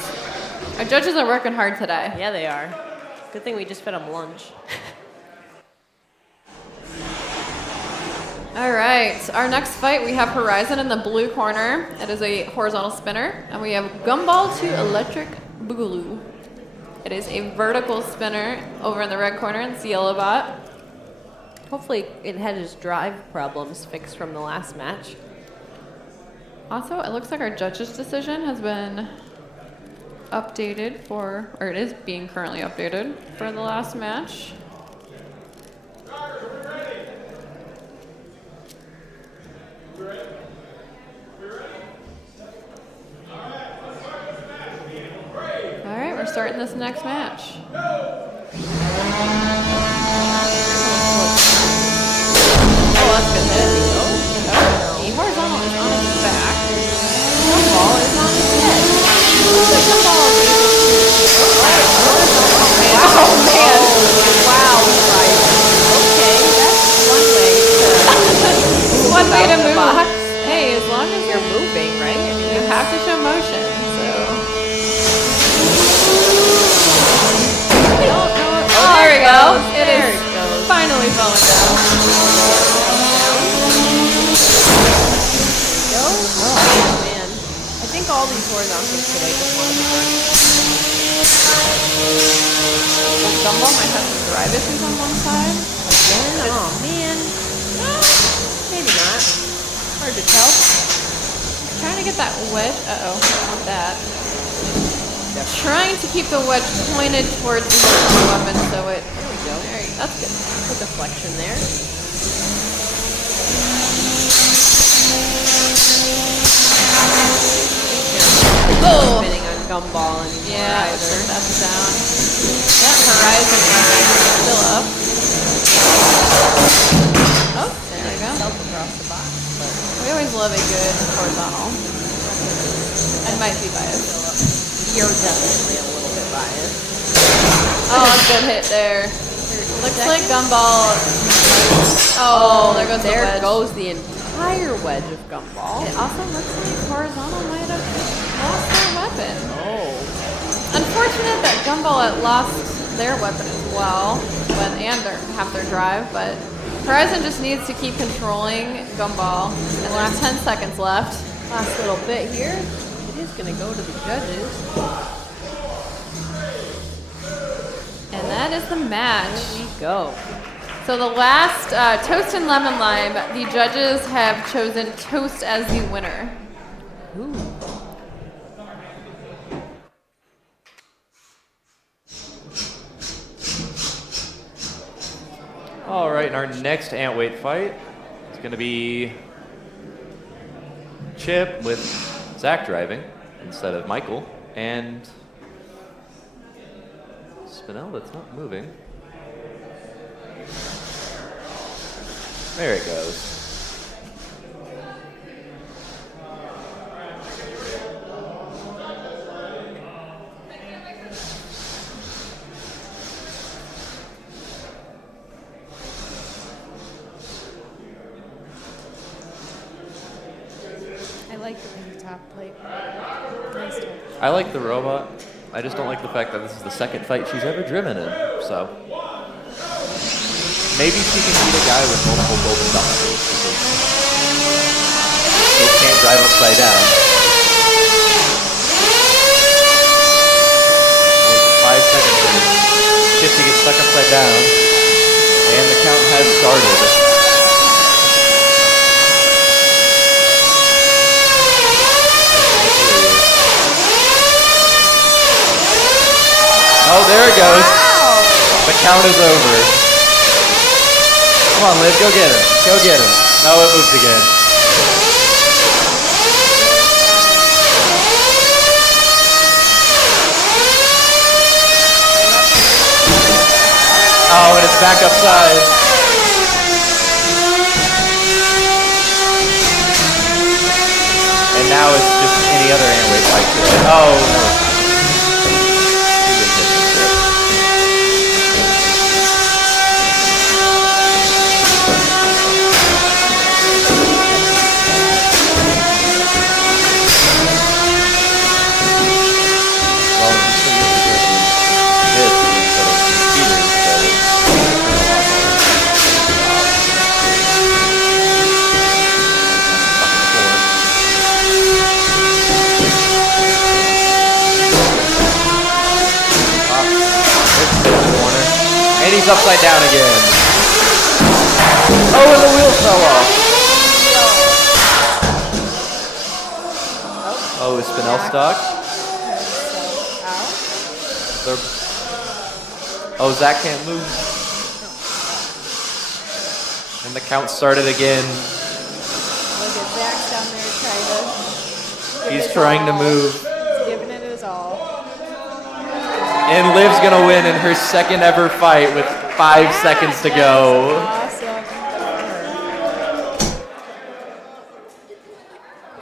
Our judges are working hard today. Yeah, they are. Good thing we just fed them lunch. All right, our next fight, we have Horizon in the blue corner. It is a horizontal spinner. And we have Gumball to Electric Boogaloo. It is a vertical spinner over in the red corner. It's the yellow bot. Hopefully it had his drive problems fixed from the last match. Also, it looks like our judges' decision has been updated for, or it is being currently updated for the last match. All right, we're starting this next match. Oh, that's good hit. The horizontal is on its back. Gumball is on its head. The Gumball is able to... Oh, man. Wow, right. Okay, that's one way to One way to the move. box. Hey, as long as You're moving, right? I mean, you have to show motion, so... Oh, there we go. It There is it goes. finally falling down. Go. Oh, man. I think all these horizontals today just want to be Gumball might have some drive issues on one side. again. Oh, man. Maybe not. Hard to tell. Trying to get that wedge. Uh-oh, don't want that. Trying to keep the wedge pointed towards the horizontal weapon so it... There we go. There you go. That's good. Good deflection there. Oh! Spinning on Gumball and Yeah, either. that's down. That horizon is still up. Oh, there you go. Itself across the box. But We always love a good horizontal. I might be biased. you're definitely a little bit biased. Oh, a good hit there. Looks like Gumball. Oh, there goes the There wedge. goes the entire wedge of Gumball. It also looks like horizontal might have lost their weapon. Oh. Unfortunate that Gumball had lost their weapon as well, and half their drive, but Horizon just needs to keep controlling Gumball. And there's 10 seconds left. Last little bit here. It is going to go to the judges. And that is the match. Here we go. So the last Toast and Lemon Lime, the judges have chosen Toast as the winner. Ooh. All right, and our next ant weight fight is going to be Chip with Zach driving instead of Michael, and Spinell that's not moving. There it goes. I like the top plate. Nice one. I like the robot. I just don't like the fact that this is the second fight she's ever driven in, so. Maybe she can beat a guy with multiple golden dots. He can't drive upside down. 5 seconds. Chip to get stuck upside down. down. And the count has started. Oh, there it goes. Wow. The count is over. Come on, Liv, go get him. Go get him. No, it moved again. Oh, and it's back upside. And now it's just any other Antweight fight today. Oh, no. And he's upside down again. Oh, and the wheels fell off. Oh, is Spinell stuck? Oh, Zach can't move. And the count started again. Look at Zach's down there trying to. He's trying to move. He's giving it his all. And Liv's gonna win in her second ever fight with 5 seconds to go. Awesome for her.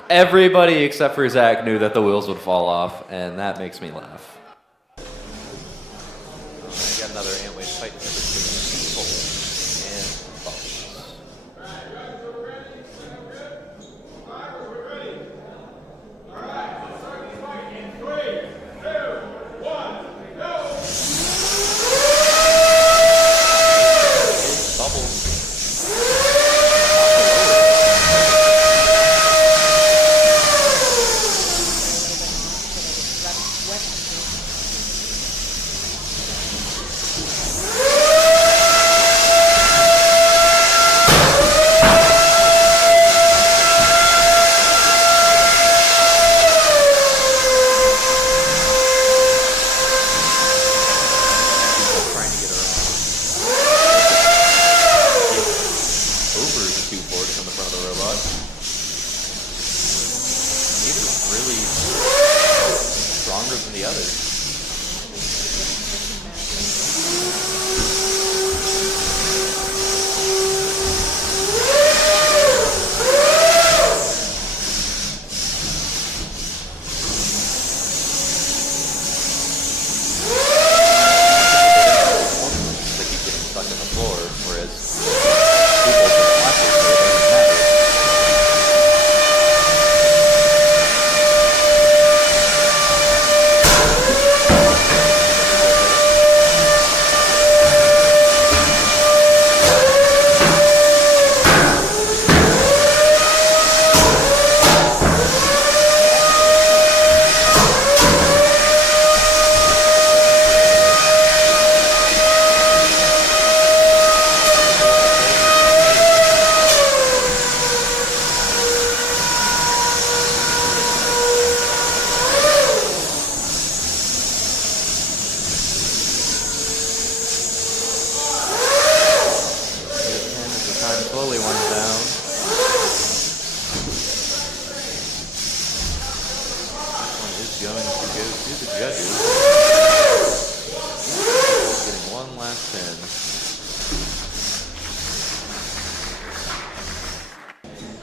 Everybody except for Zach knew that the wheels would fall off, and that makes me laugh. We got another Antweight fight between Twofold and Voxel.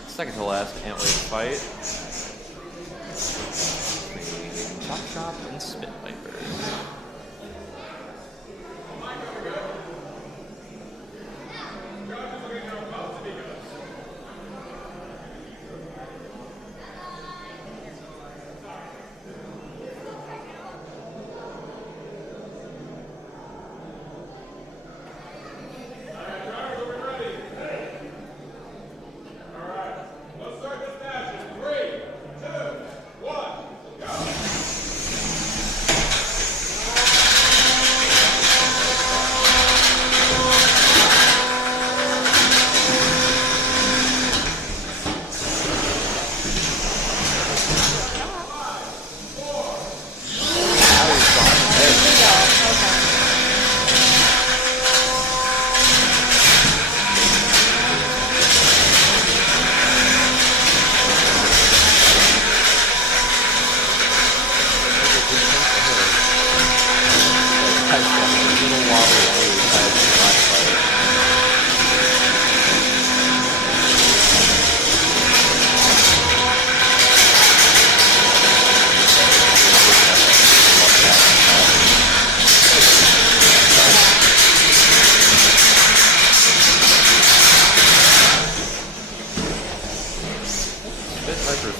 Second to last Antweight fight. CHOPSHOP and Spitviper.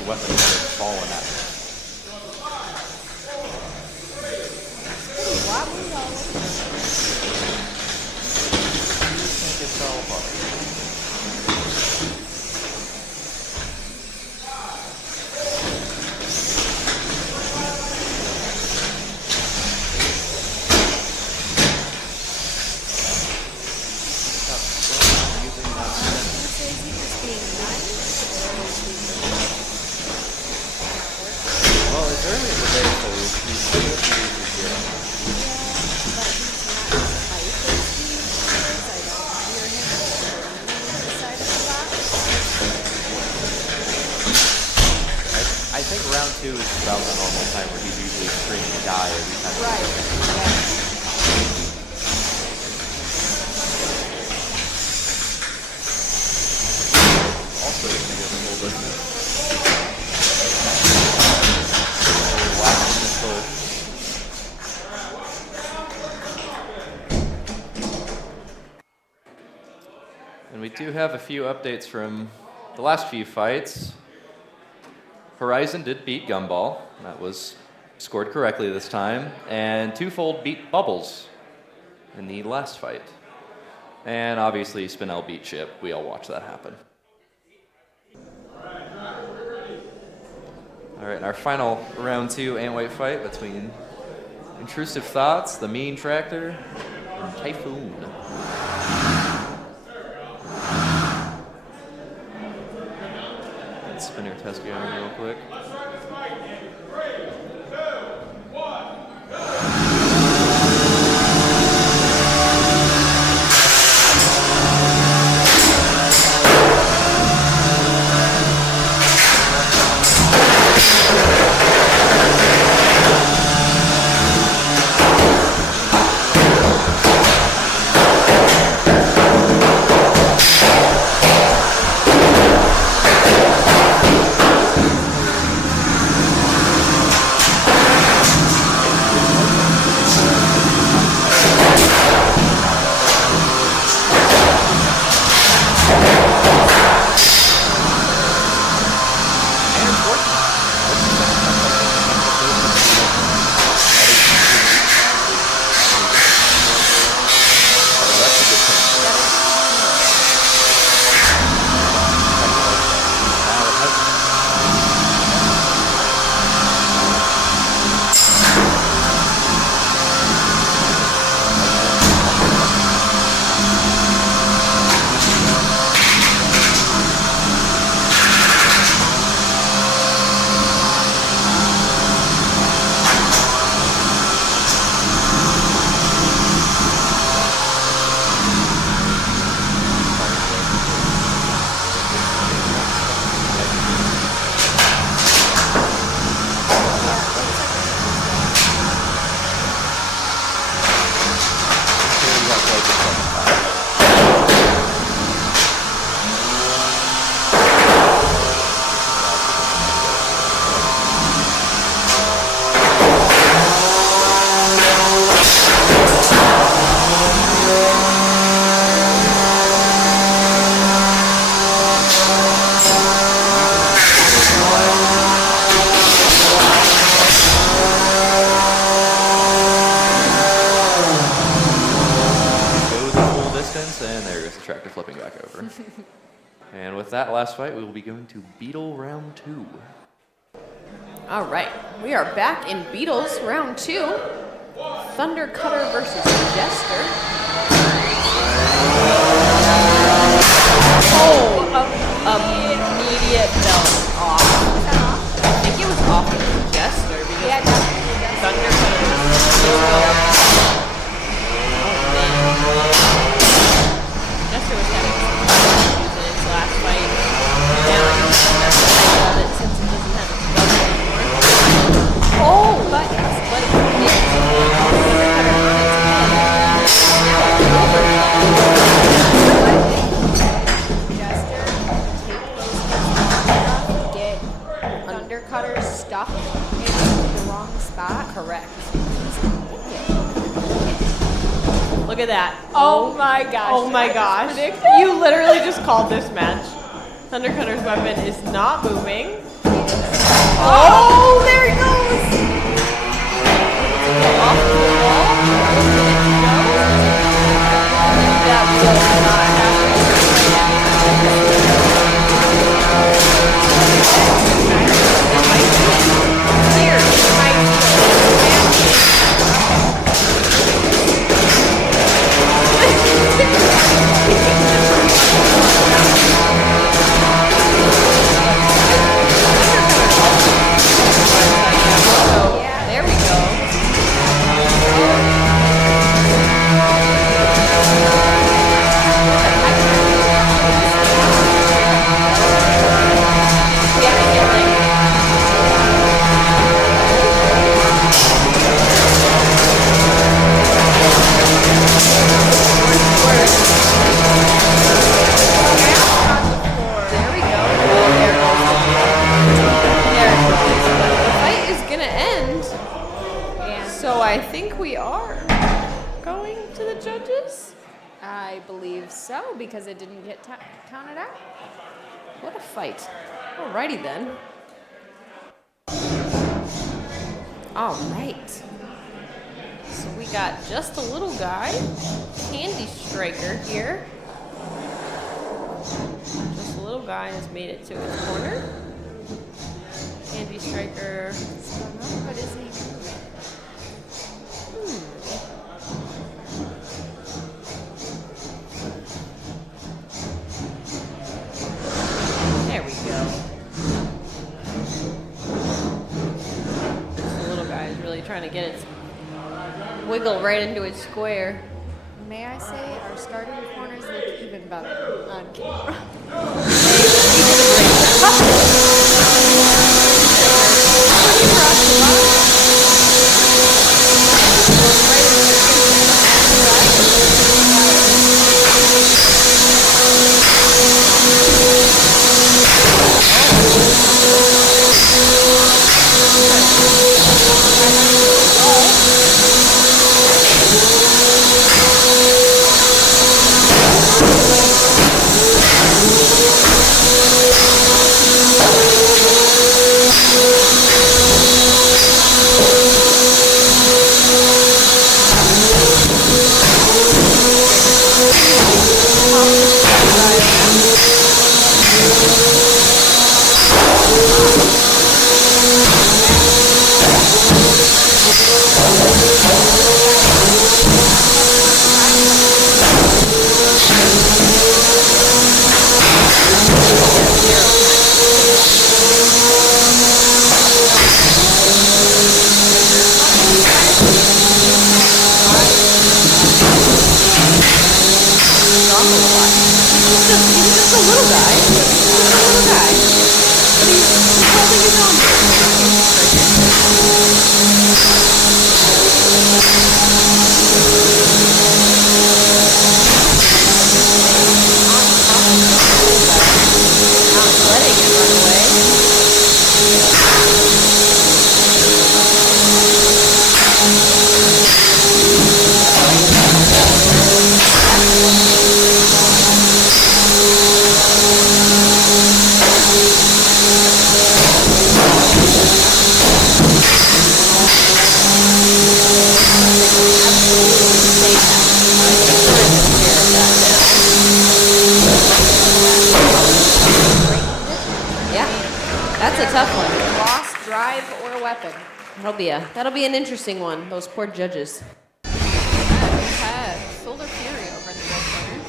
weapon that has fallen at me. It fell apart. Well, it's early in the day, so he's still with you. I think round 2 is about the normal time where he's usually screaming die every time. Right. Also, he's going to get the full distance. And we do have a few updates from the last few fights. Horizon did beat Gumball. That was scored correctly this time. And Twofold beat Bubbles in the last fight. And obviously Spinell beat Chip. We all watched that happen. All right, and our final round 2 Ant-White fight between Intrusive Thoughts, the Mean Tractor, and Typhoon. Let's spin your test going real quick. And with that last fight, we will be going to Beetle round 2. All right, we are back in Beetles round 2. Thunder Cutter versus Jester. Oh, immediate belt off. I think it was off of Jester because Thunder Cutter was so good. Jester was having some issues in its last fight. Now I think that's why I love it since it doesn't have its belt anymore. Oh, but it did. Thunder Cutter stuck in the wrong spot. Correct. Look at that. Oh my gosh. Oh my gosh. You literally just called this match. Thunder Cutter's weapon is not moving. Oh, there it goes! Off the wall. That will not happen. Here, there we go. I think we are going to the judges. I believe so, because it didn't get counted out. What a fight. Alrighty then. All right. So we got just a little guy, Candy Striker here. Just a little guy has made it to his corner. Candy Striker. What is he? There we go. This little guy is really trying to get its wiggle right into its square. May I say our starting corners look even better on camera. That'll be an interesting one. Those poor judges. We had Solar Fury over in the red corner.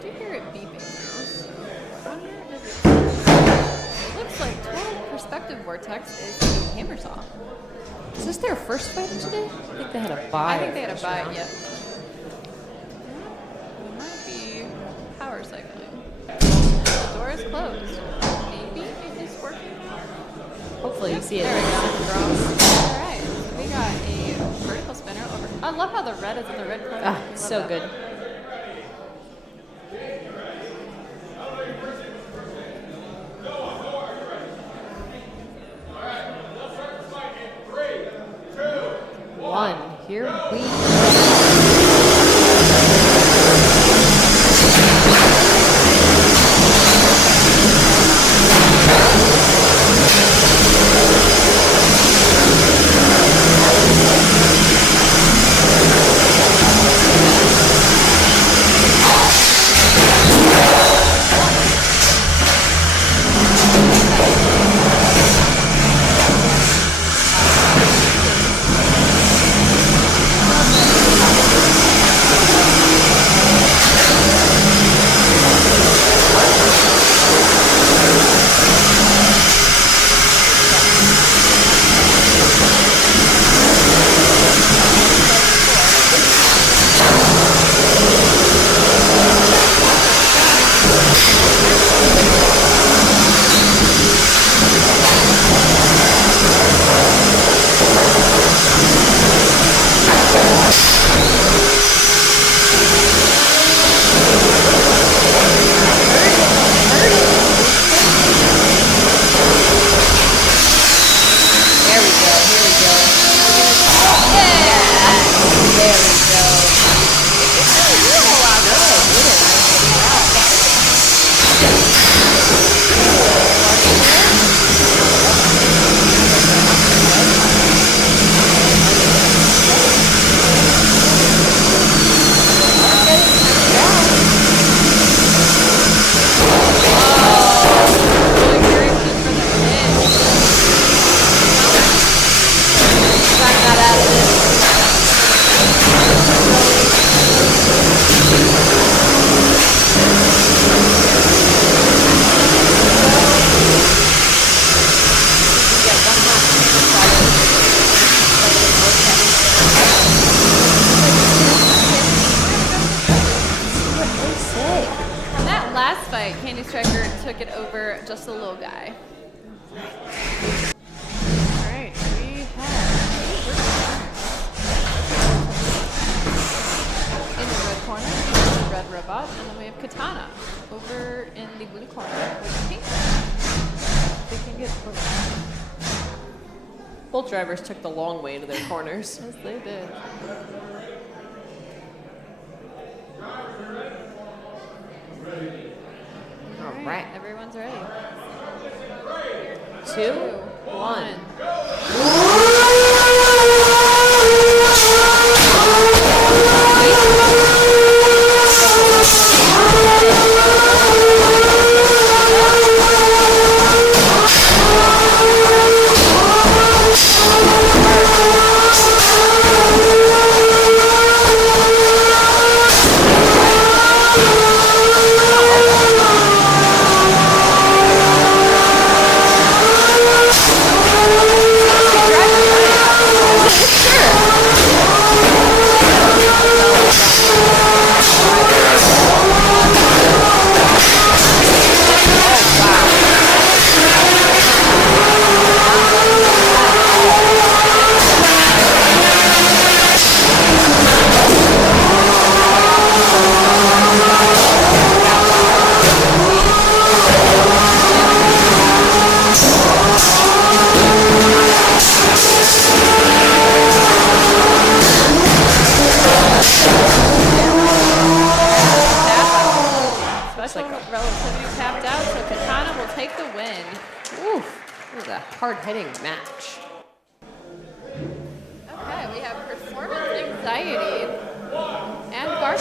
Do you hear it beeping now? So I wonder if it looks like Total Perspective Vortex is a hammer saw. Is this their first fight of today? I think they had a bye. I think they had a bye, yep. It might be power cycling. The door is closed. Maybe it is working. Hopefully you see it. There we go. Alright, we got a vertical spinner over. I love how the red is in the red corner. Ah, so that. good. Here we go. sick. In that last fight, Candy Striker took it over just a Lil Guy. Alright, we have in the red corner, the red robot, and then we have Katana over in the blue corner with pink. They can get both drivers took the long way to their corners. Yes, they did. All right. Everyone's ready. 2, 1. Relativity tapped out, so Katana will take the win. Oof, this is a hard-hitting match. Okay, we have Performance Anxiety and Gargoyle.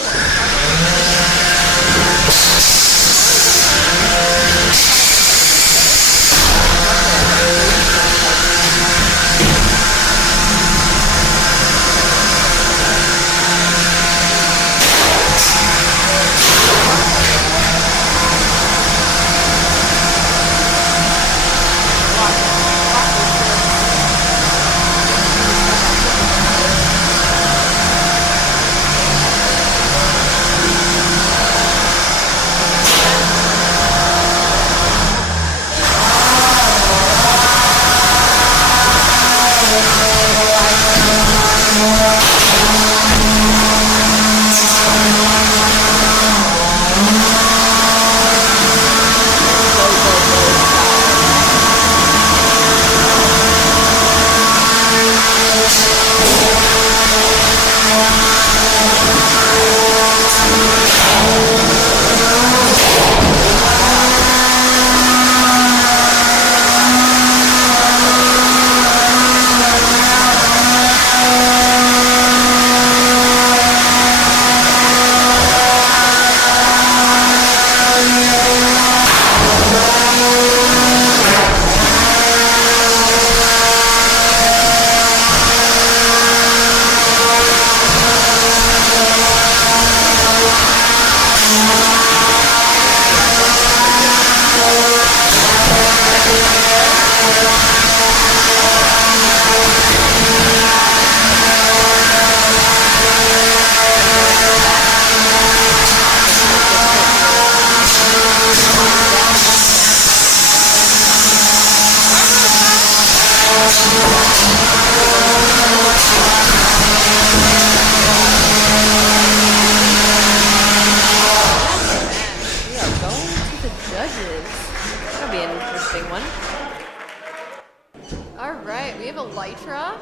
Alright, we have Elytra,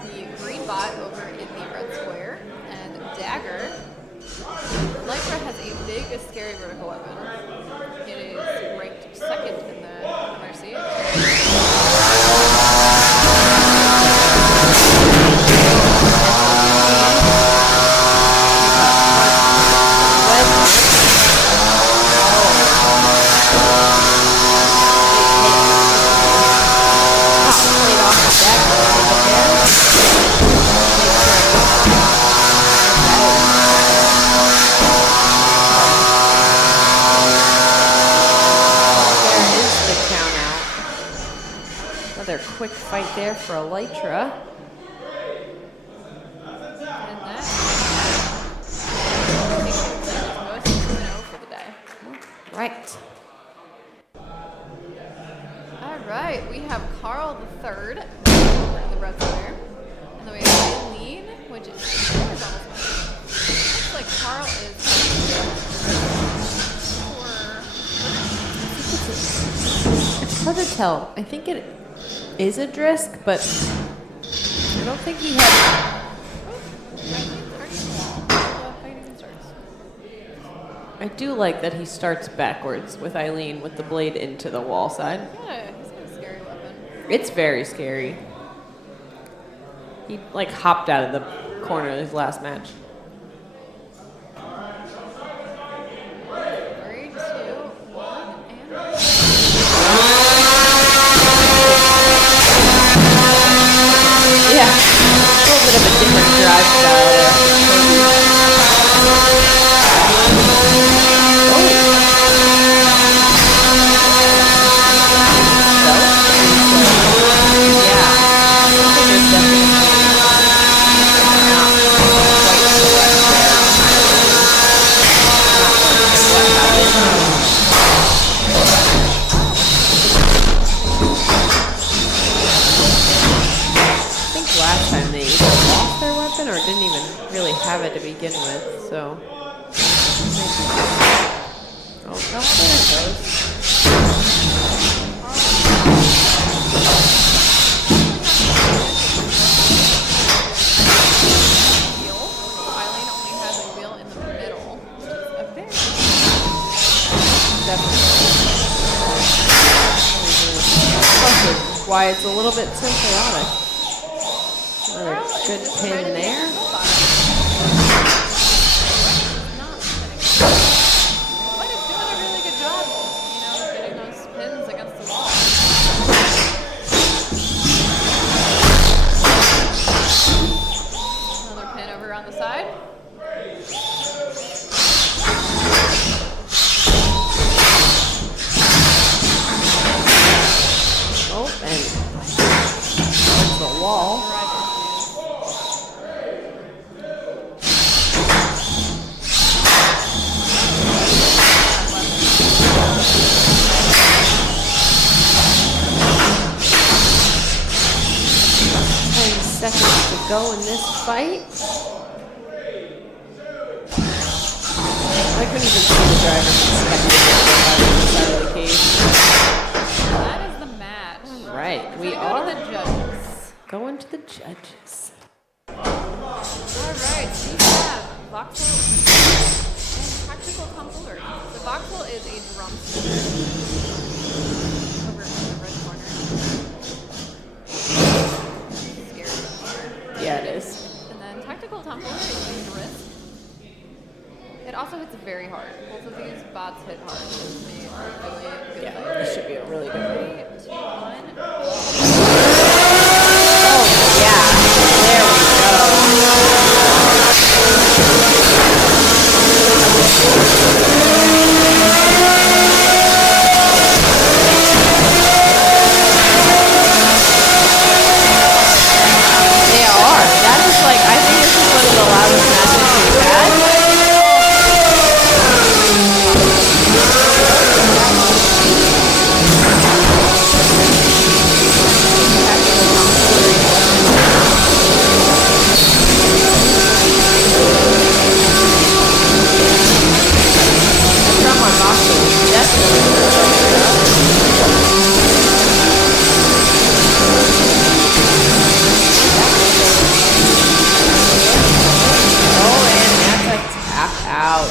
the green bot over in the red square, and Dagger. Elytra has a big, scary vertical weapon. It is ranked second in the MRC. Quick fight there for Elytra. And that Correct. All right, we have Carl the third, the red square, and then we have Eileen, which is looks like Carl is It's hard to tell. I think it is a Drisk, but I don't think he had. I do like that he starts backwards with Eileen with the blade into the wall side. Yeah, he's got a scary weapon. It's very scary. He like hopped out of the corner of his last match. 3, 2, 1, and Yeah, a little bit of a different drive style there. Or didn't even really have it to begin with, so. Oh, no, there it goes. Eileen only has a wheel in the middle, which is a very Definitely. Why it's a little bit symbiotic. Another good pin there. But it's doing a really good job, getting those pins against the wall. Another pin over on the side. Oh, and towards the wall. Seconds to go in this fight. I couldn't even see the driver inside of the cage. That is the match. Right, we Go are to the judges. going to the judges. Alright, so we have Voxel and Tactical Tomfoolery. The Voxel is a drum sticker over in the red corner. Yeah, it is. And then Tactical Tomfoolery is a wrist. It also hits very hard. Both of these bots hit hard. It's made a really good Yeah, fight. this should be a really good one. 3, 2, 1. Oh, yeah. There we They are. That is like, I think this is one of the loudest matches we've had. Drum on Voxel is definitely Oh, and that's a tap out.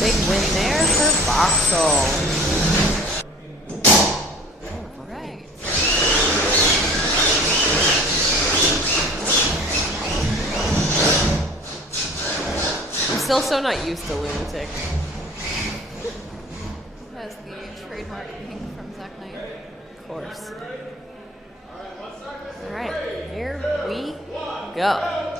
Big win there for Voxel. Alright. I'm still so not used to Lunatic. Has the trademark pink from Zack Knight. Of course. Alright, here we go.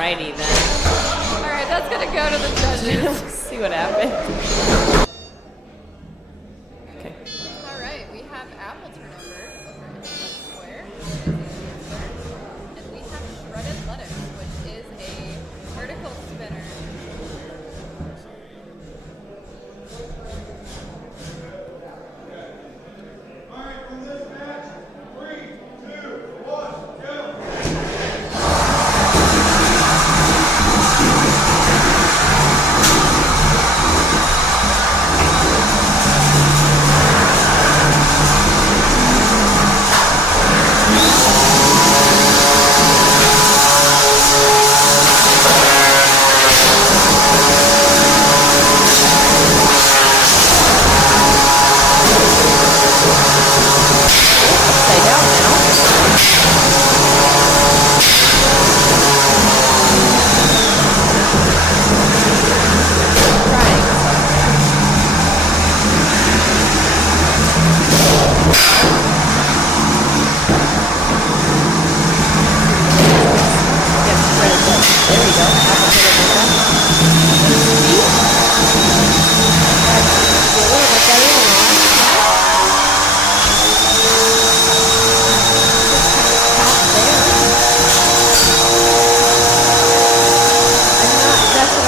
Alrighty then. Alright, that's gonna go to the judges. See what happens. Okay. Alright, we have apple turnover over in the left square, and we have shredded lettuce, which is a vertical spinner. Alright, from this match, 3, 2, 1, go! Upside down now. There we go. A little bit better than that's what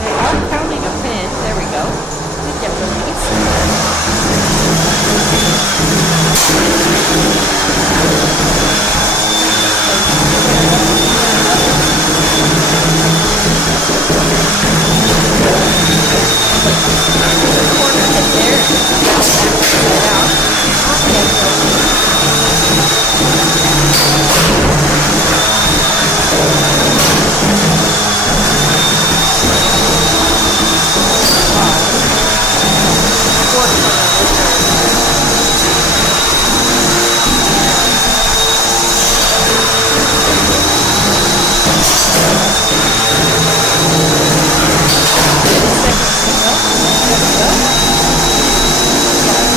they are counting a pin. There we go. Did get released. Corner hit there. Bounce back inside out.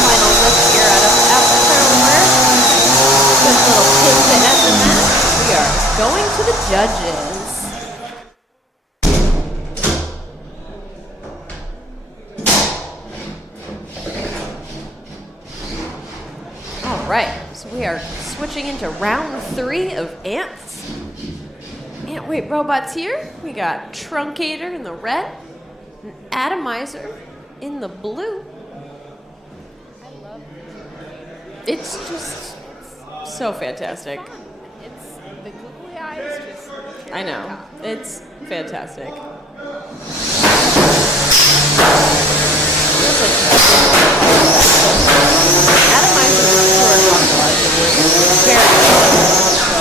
Final lift here out of apple turnover. Good little pin to end the match. We are going to the judges. All right, so we are switching into round 3 of ants. Ant weight robots here. We got Trunkator in the red, an Atomizer in the blue. I love It's just so fantastic. it's the googly eyes just I know. It's fantastic. Feels like Atomizer is short on blood. Very good. So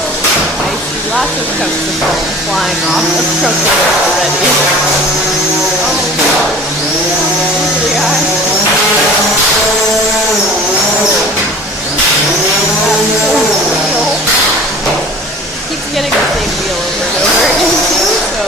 I see lots of chunks of bone flying off of Trunkator already. Oh no. Googly eye. Keeps getting the same wheel over and over again too, so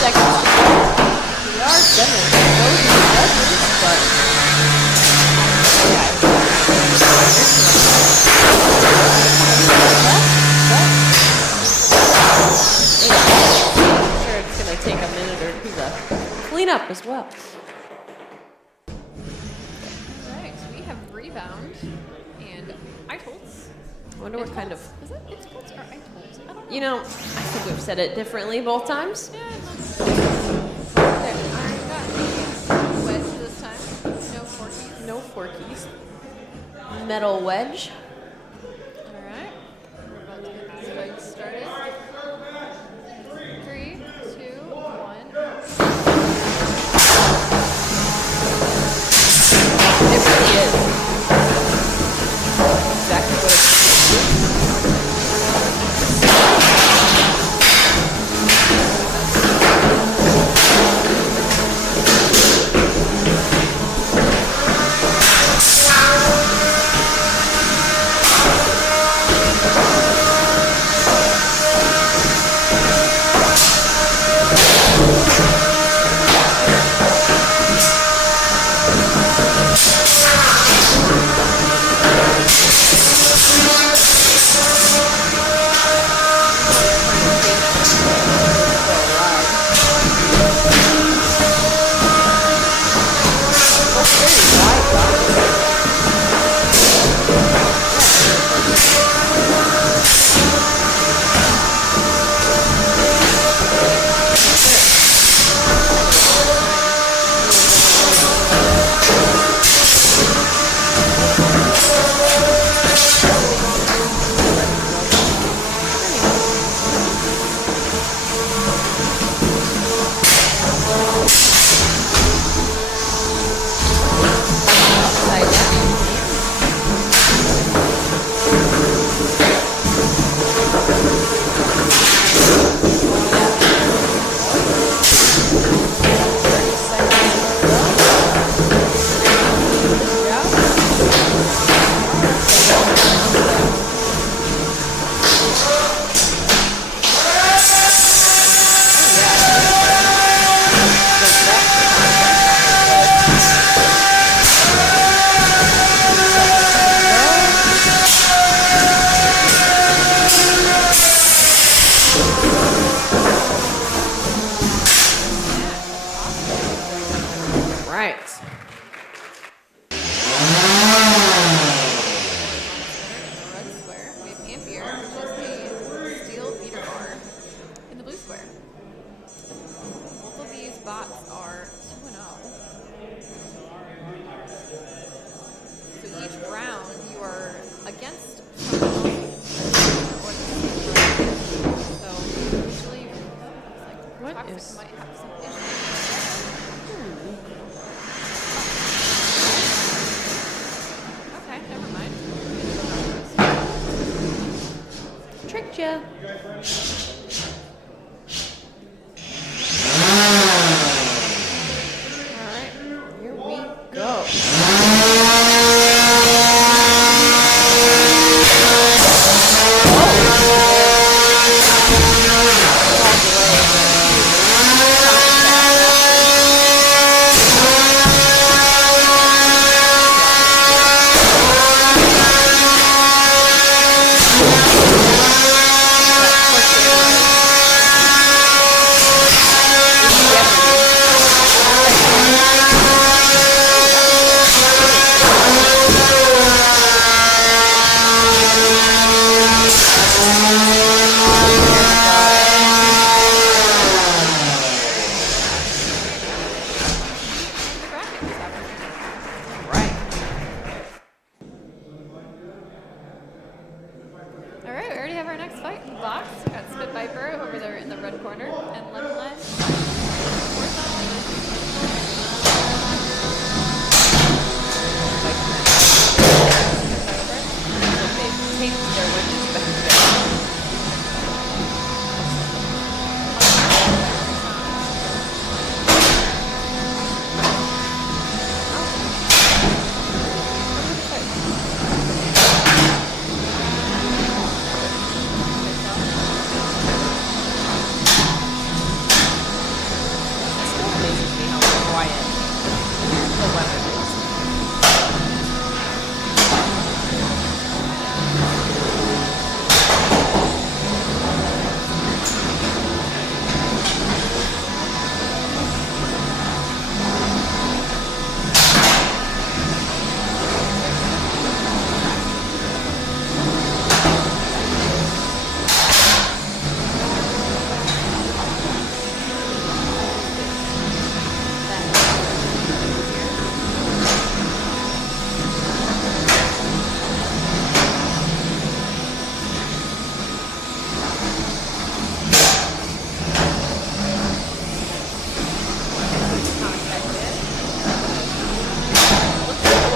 seconds. We are gonna go to the judges, but up as well. Alright, so we have Rebound and Itolts. I wonder what kind of. Is it Itolts or Itolts? I don't know. You know, I think we've said it differently both times. Yeah, there. I got the wedge this time. No forkies. No forkies. Metal wedge. Alright. We're about to get this fight started. 3, 2, 1. It really is. Exactly what it's. ya. Alright, here we go.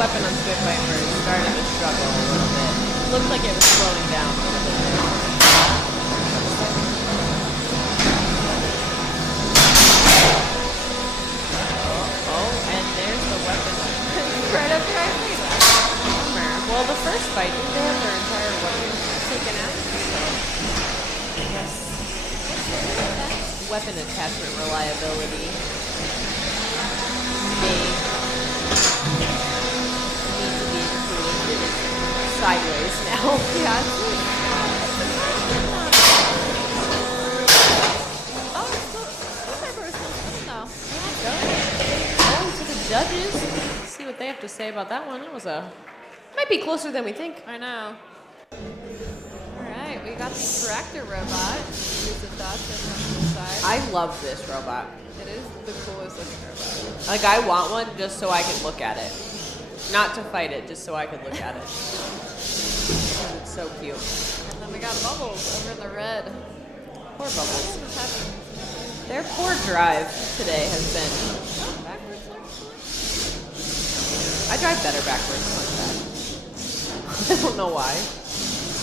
weapon on Spitviper is starting to struggle a little bit. It looked like it was slowing down a little bit there. Oh, and there's the weapon. Right up there, I think. Well, the first fight, didn't they have their entire weapon taken out? So, I guess weapon attachment reliability may need to be improved. It is sideways now. Yeah, it's Oh, to the judges. Let's see what they have to say about that one. That was might be closer than we think. I know. Alright, we got the Tractor robot. Intrusive thoughts on the side. I love this robot. It is the coolest looking robot. Like, I want one just so I can look at it. Not to fight it, just so I can look at it. It's so cute. And then we got Bubbles over in the red. Poor Bubbles. What's happening? Their poor drive today has been... Oh, backwards actually. I drive better backwards like that. I don't know why.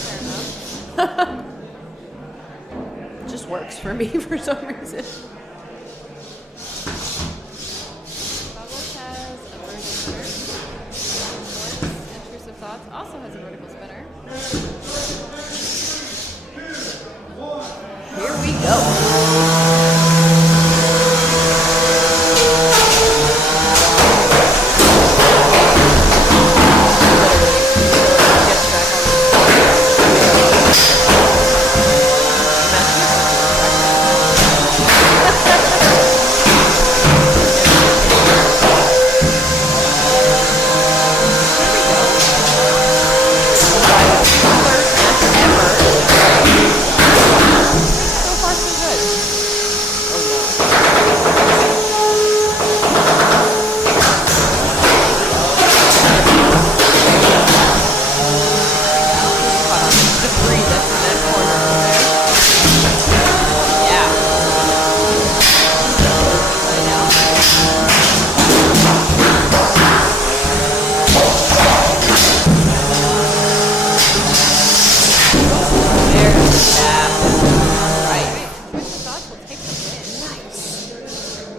Fair enough. It just works for me for some reason. Bubbles has a vertical spinner. Intrusive thoughts also has a vertical spinner. Here we go.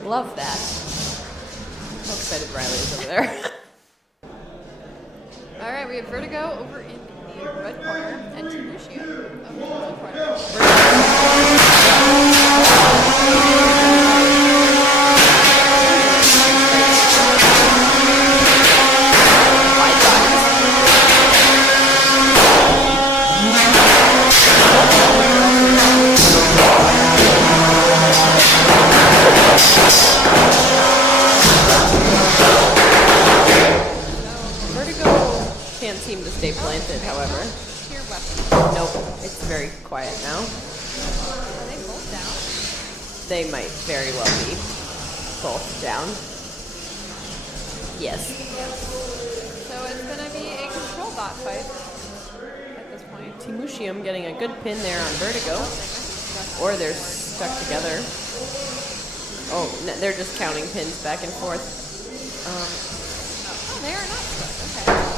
Love that. How excited Riley is over there. All right, we have Vertigo over in the red corner and Temutium over in the blue corner. Vertigo can't seem to stay planted, however. Sheer weapon. Nope, it's very quiet now. Are they both down? They might very well be both down. Yes. So it's going to be a control bot fight at this point. Temutium getting a good pin there on Vertigo. Or they're stuck together. Oh, they're just counting pins back and forth. Oh, they are not stuck. Okay.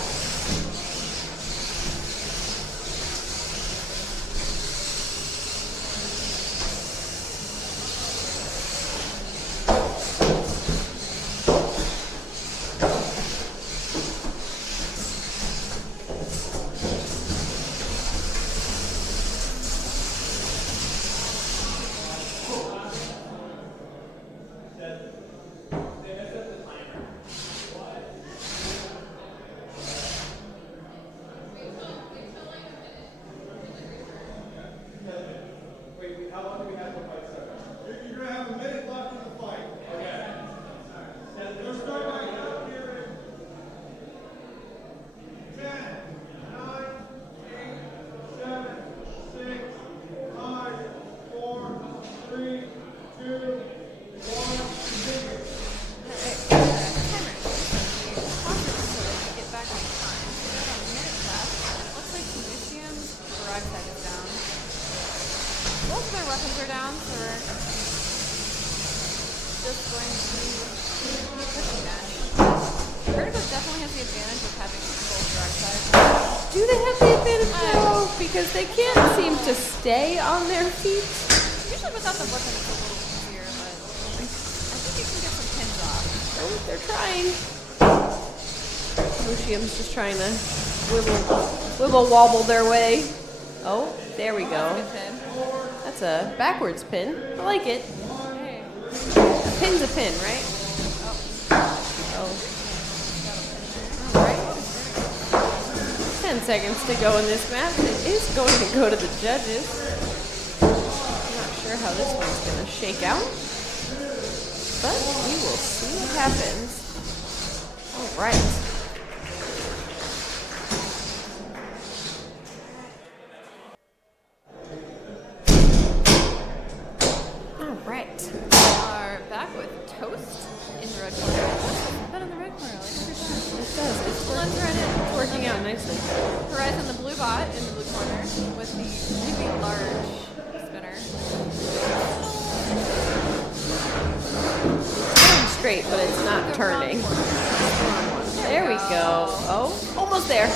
You're going to have a minute left in the fight. Okay. Let's start right now. 10, 9, 8, 7, 6, 5, 4, 3, 2, 1, continue. Get back on time. So we have a minute left, and it looks like Temutium's garage side is down. Both their weapons are down, so we're just going to be pushing that. Vertigo definitely has the advantage of having full direct side. Do they have the advantage though? Because they can't seem to stay on their feet. Usually without the weapon it's a little easier, but I think you can get some pins off. Oh, they're trying. Lucium's just trying to wibble wobble their way. Oh, there we go. Good pin. That's a backwards pin. I like it. Hey. A pin's a pin, right? Oh. Alright. 10 seconds to go in this match. It is going to go to the judges. I'm not sure how this one's going to shake out. But we will see what happens. Alright. Alright. We are back with Toast in the red corner. Been in the red corner like every time. It does. It's Blends right in. working out nicely. Horizon, the blue bot in the blue corner with the really large spinner. It's going straight, but it's not turning. There we go. Oh, almost there.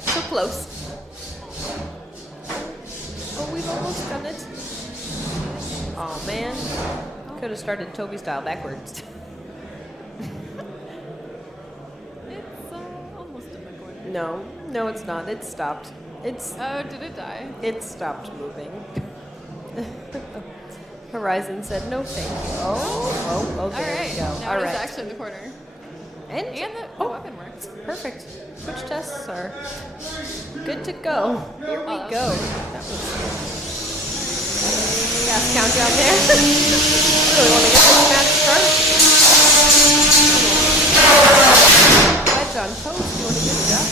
So close. Oh, we've almost done it. Oh man, could have started Toby style backwards. It's almost in the corner. No, it's not. It stopped. Oh, did it die? It stopped moving. Horizon said no, thank you. Oh, there Alright, we go. now All it's right. actually in the corner. And the weapon works. Perfect. Switch tests are good to go. Here we go. That was fast countdown there. Really want to get this match started. Wedge on Toast doing a good job.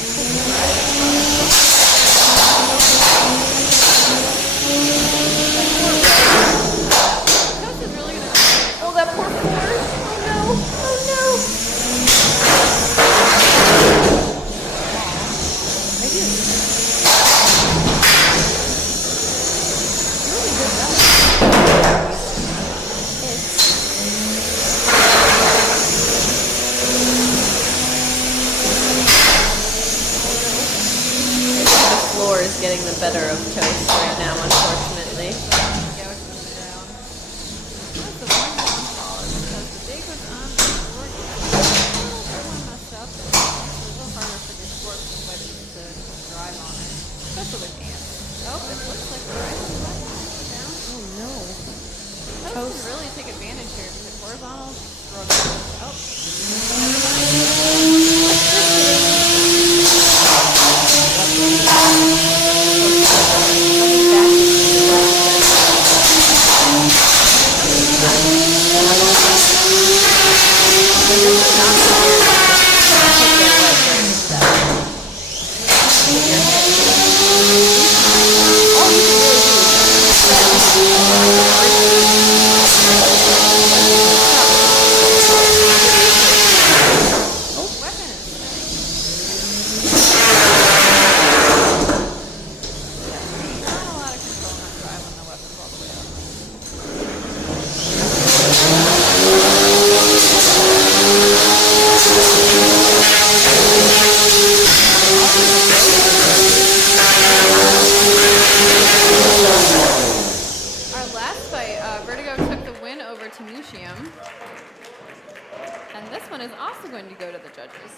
Toast is really gonna. Oh, that poor four. Oh no. I do. Really good job. The floor is getting the better of Toast right now, unfortunately. Yeah, we're supposed to down. That's the one downfall is because the big was on the board. One messed up, and it's a little harder for these dwarfs and weapons to drive on it, especially with ants. Oh, it looks like the right is down. Oh no. Toast can really take advantage here because horizontal struggles. Oh. Vertigo took the win over Temutium. And this one is also going to go to the judges.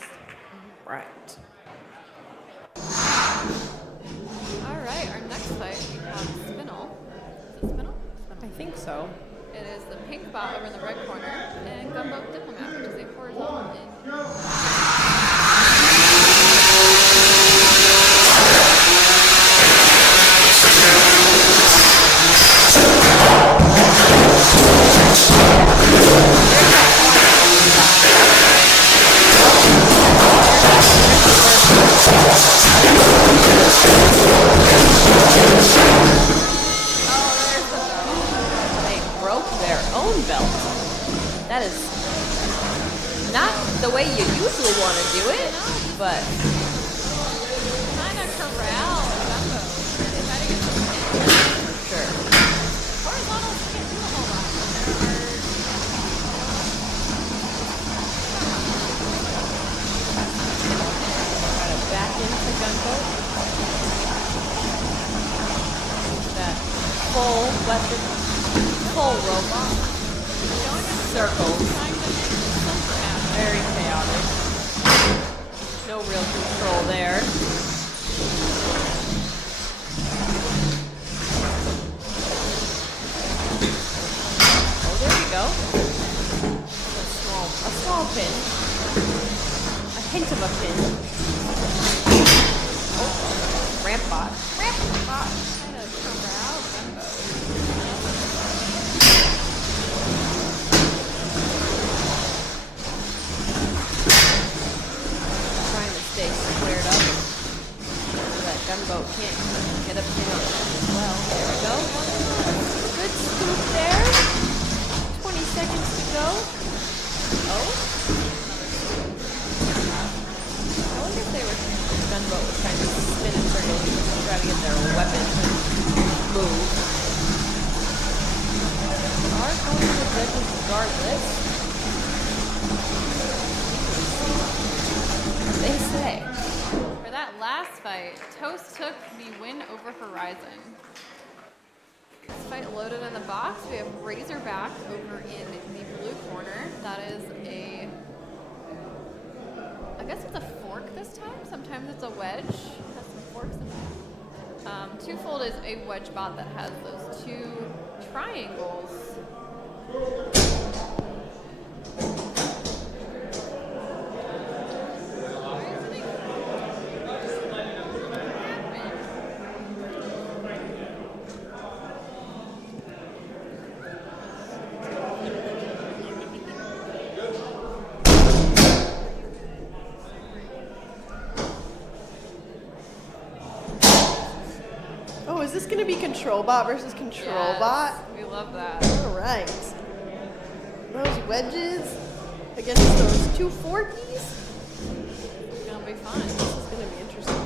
Right. Alright, our next fight we have Spinell. Is it Spinell? I think so. It is the pink bot over in the red corner, and Gunboat Diplomat, which is a horizontal in. They broke their own belt. That is not the way you usually want to do it, but Kind of corral Gunboat. They try to get some hits. sure. Horizontals can't do a whole lot. full weapon, full robot. Circles. Very chaotic. No real control there. Oh, there we go. A small pin. A hint of a pin. Oh, ramp bot. Ramp bot. Trying to corral Gunboat. Trying to stay squared up so that Gunboat can't get a pin on it as well. There we go. Good scoop there. 20 seconds to go. Oh. I wonder if they were Gunboat was trying to spin in circles to try to get their weapon to move. Are going to the judges regardless. They say. For that last fight, Toast took the win over Horizon. This fight loaded in the box. We have Razorback over in the blue corner. That is I guess it's a fork this time. Sometimes it's a wedge. It has some forks in it. Twofold is a wedge bot that has those two triangles. Oh, is this going to be Control Bot versus Control Yes, Bot? we love that. All right. Those wedges against those two forkies. It's gonna be fun. This is going to be interesting.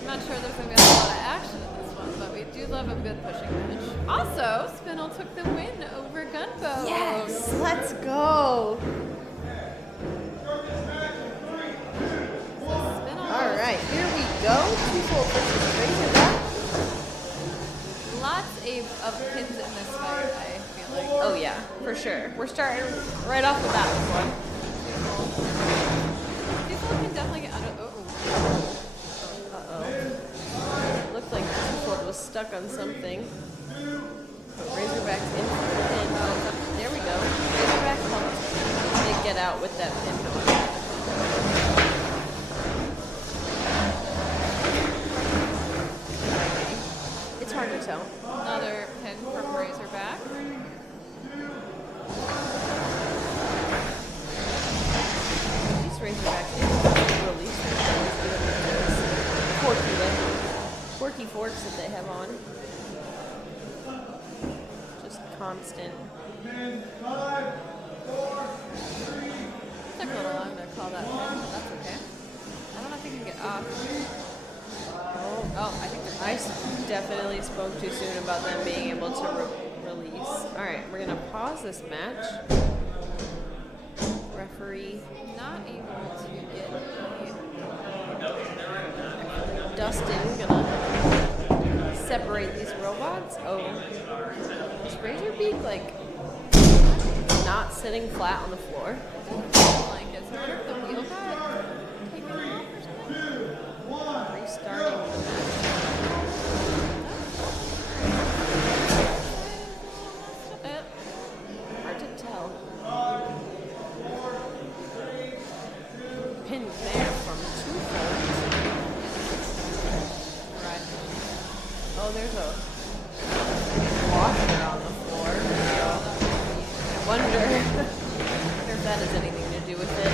I'm not sure there's gonna be a lot of action in this one, but we do love a good pushing match. Also, Spinell took the win over Gunboat. Yes, let's go. Spinell All right, here we go. Twofold versus Razorback. lots of pins in this fight, I feel like. Oh yeah, for sure. We're starting right off the bat with one. People can definitely get under. Uh-oh. Looked like Twofold was stuck on something. But Razorback's in for the pin. Oh, there we go. Razorback helped they get out with that pin going. It's hard to tell. Another pin from Razorback. These Razorbacks release their forky forks that they have on. Just constant. Took a little long to call that pin, but that's okay. I don't know if he can get off. Oh, I think they're I definitely spoke too soon about them being able to release. All right, we're gonna pause this match. Referee not able to get Dustin gonna separate these robots. Oh, is Razorbeak like not sitting flat on the floor? like it. So I wonder if the wheel got taken off or something. Restarting the match. Hard to tell. Pin there from Twofold. Right. Oh, there's a washer on the floor. I wonder if that has anything to do with it.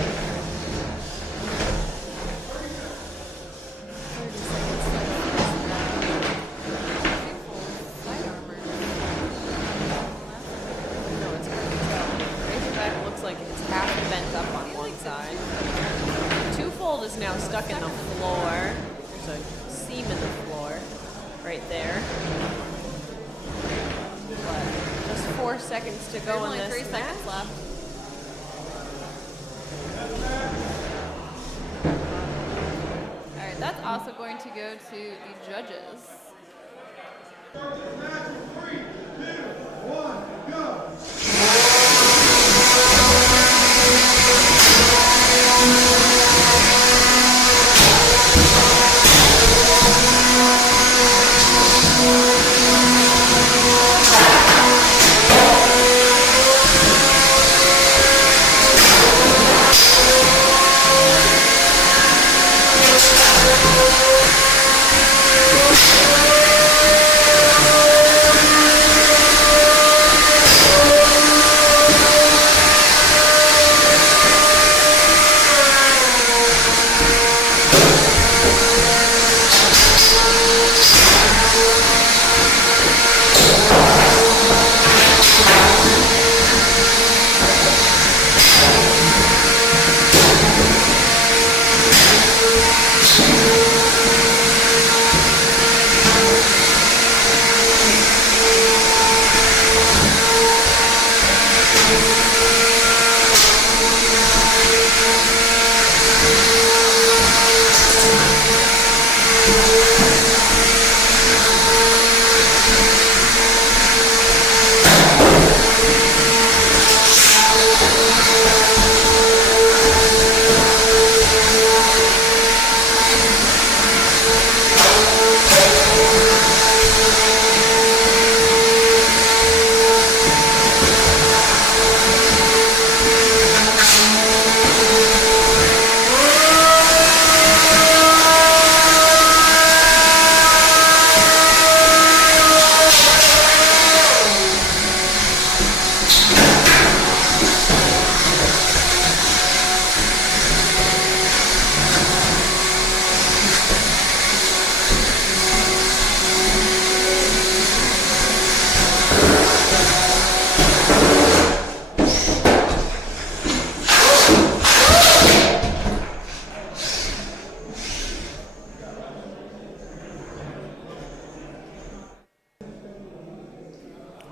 30 seconds left. Side armor. No, it's hard to tell. Razorback looks like it's half bent up on one side. Twofold is now stuck in the floor. There's a seam in the floor right there. But just 4 seconds to go in Only this 3 match. seconds left. Alright, that's also going to go to the judges. Start this match in 3, 2, 1, go.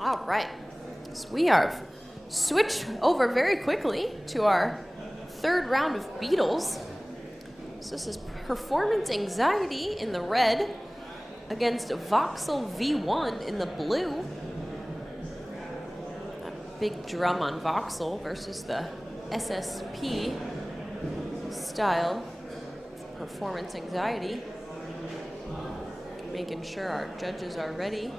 All right, so we are switched over very quickly to our third round of Beetles. So this is Performance Anxiety in the red against Voxel V.1 in the blue. A big drum on Voxel versus the SSP style of Performance Anxiety. Making sure our judges are ready.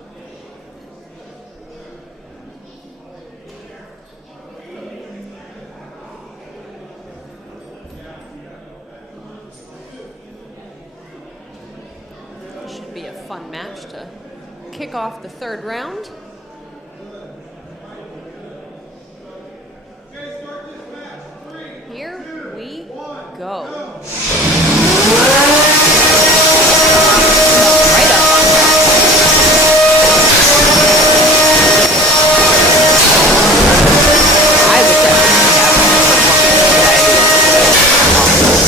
Should be a fun match to kick off the third round. Here we go. Right up. I would definitely have right up close to top 15.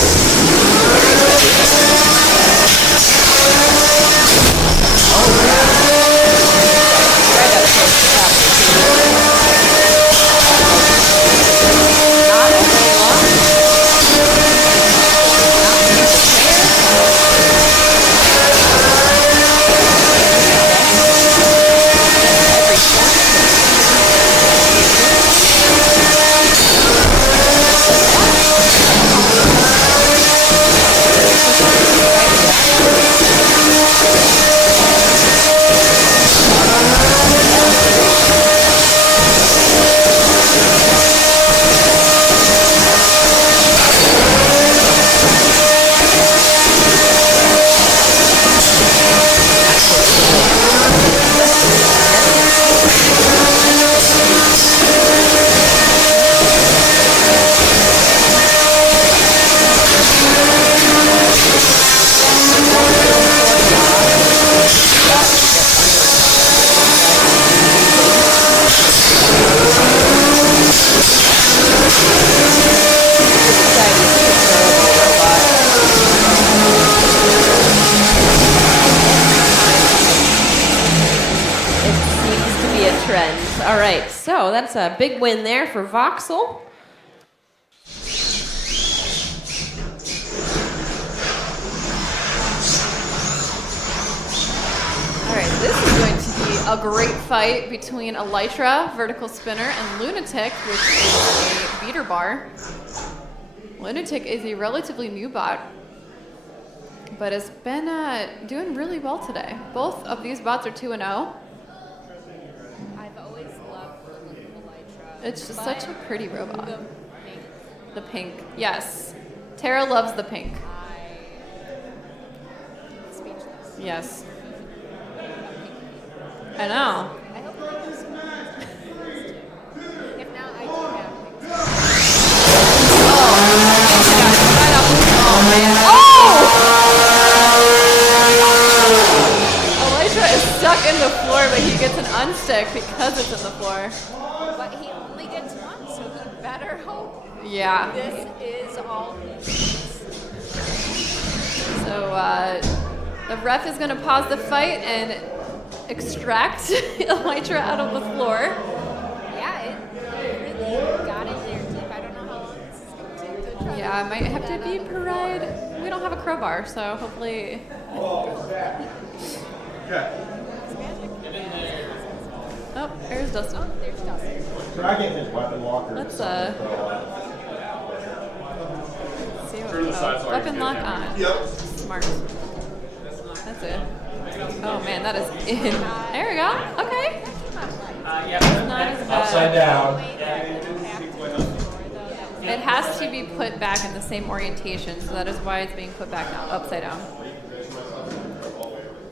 Not only long. All right, so that's a big win there for Voxel. All right, this is going to a great fight between Elytra, Vertical Spinner, and Lunatic, which is a beater bar. Lunatic is a relatively new bot, but has been doing really well today. Both of these bots are 2-0. I've always loved Elytra. It's just such a pretty robot. The pink. The pink, yes. Tara loves the pink. Speechless. Yes. I know. I hope it goes. If not, I do have pink. Elytra is stuck in the floor, but he gets an unstick because it's in the floor. But he only gets one, so he better hope Yeah. this is all he needs. So the ref is going to pause the fight and extract Elytra out of the floor. Yeah, it really got in there deep. I don't know how long this is going to take to try Yeah, I might have to be per ride. We don't have a crowbar, so hopefully. Okay. Oh, there's Dustin. There's Dustin. Try getting his weapon locker. Let's see what weapon lock on. Yep. Smart. That's it. Oh man, that is in. There we go. Okay. Not as bad. Upside down. It has to be put back in the same orientation, so that is why it's being put back now, upside down.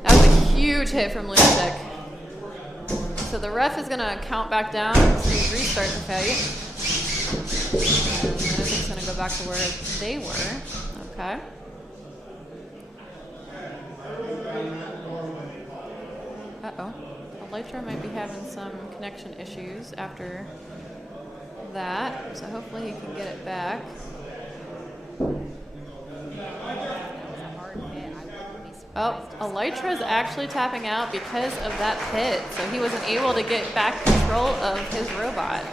That was a huge hit from Lunatic. So the ref is going to count back down to restart the fight. And Lunatic's going to go back to where they were. Okay. Uh-oh. Elytra might be having some connection issues after that, so hopefully he can get it back. Oh, Elytra's actually tapping out because of that hit, so he wasn't able to get back control of his robot.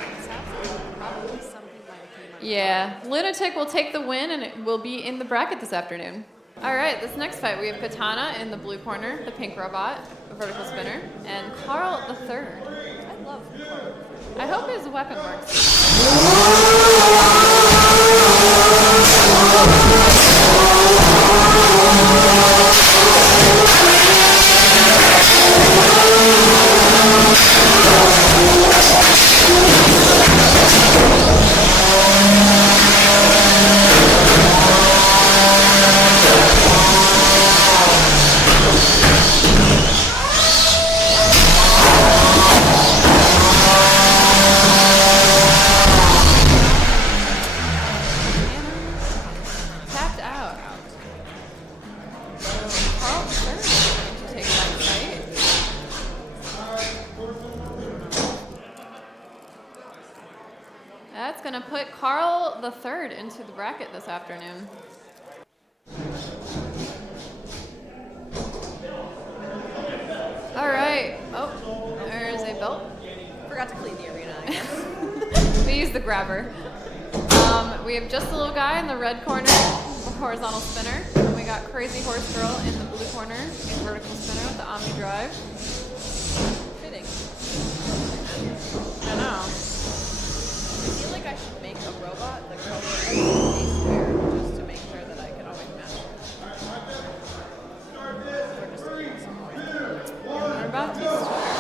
Yeah, Lunatic will take the win and it will be in the bracket this afternoon. All right, this next fight we have Katana in the blue corner, the pink robot, a vertical spinner, and Karl the third. I love Carl. I hope his weapon works. Tapped out. Karl the third is going to take that fight. That's going to put Karl the third into the bracket this afternoon. All right. Oh, there's a belt. Forgot to clean the arena, I guess. We use the grabber. We have just a Lil Guy in the red corner, horizontal spinner. And we got Crazy Horse Girl in the blue corner, in vertical spinner with the Omni Drive. Fitting. I know. I feel like I should make a robot the color of a square just to make sure that I can always match it. Or just We're about to start.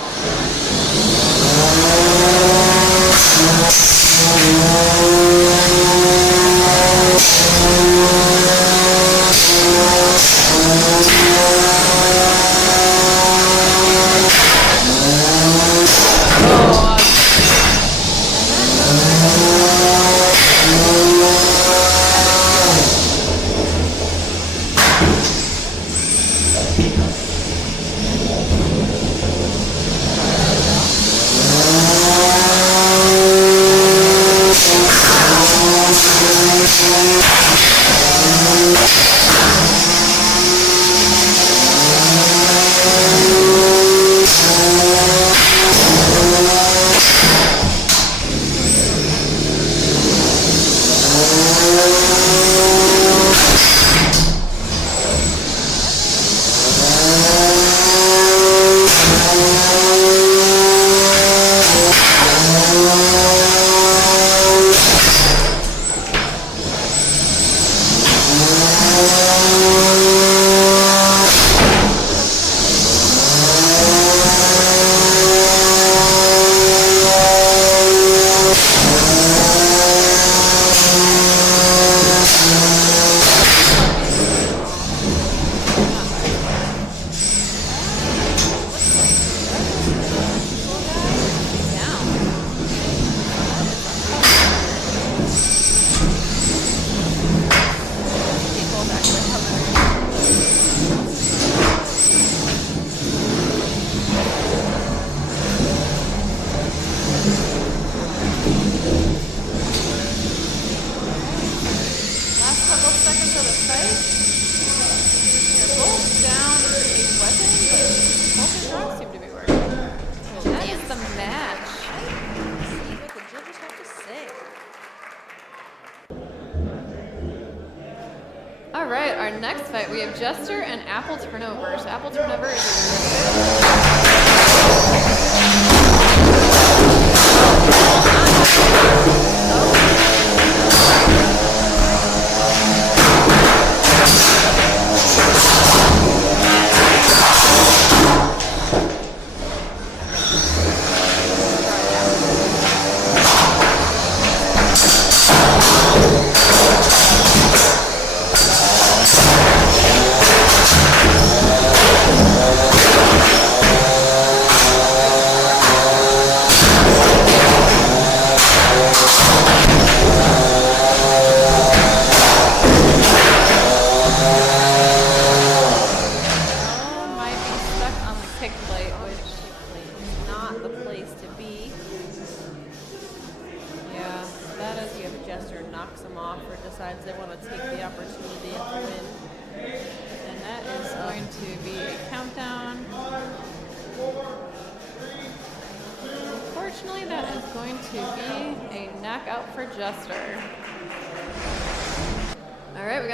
our next fight, we have Jester and Apple Turnover. So Apple Turnover is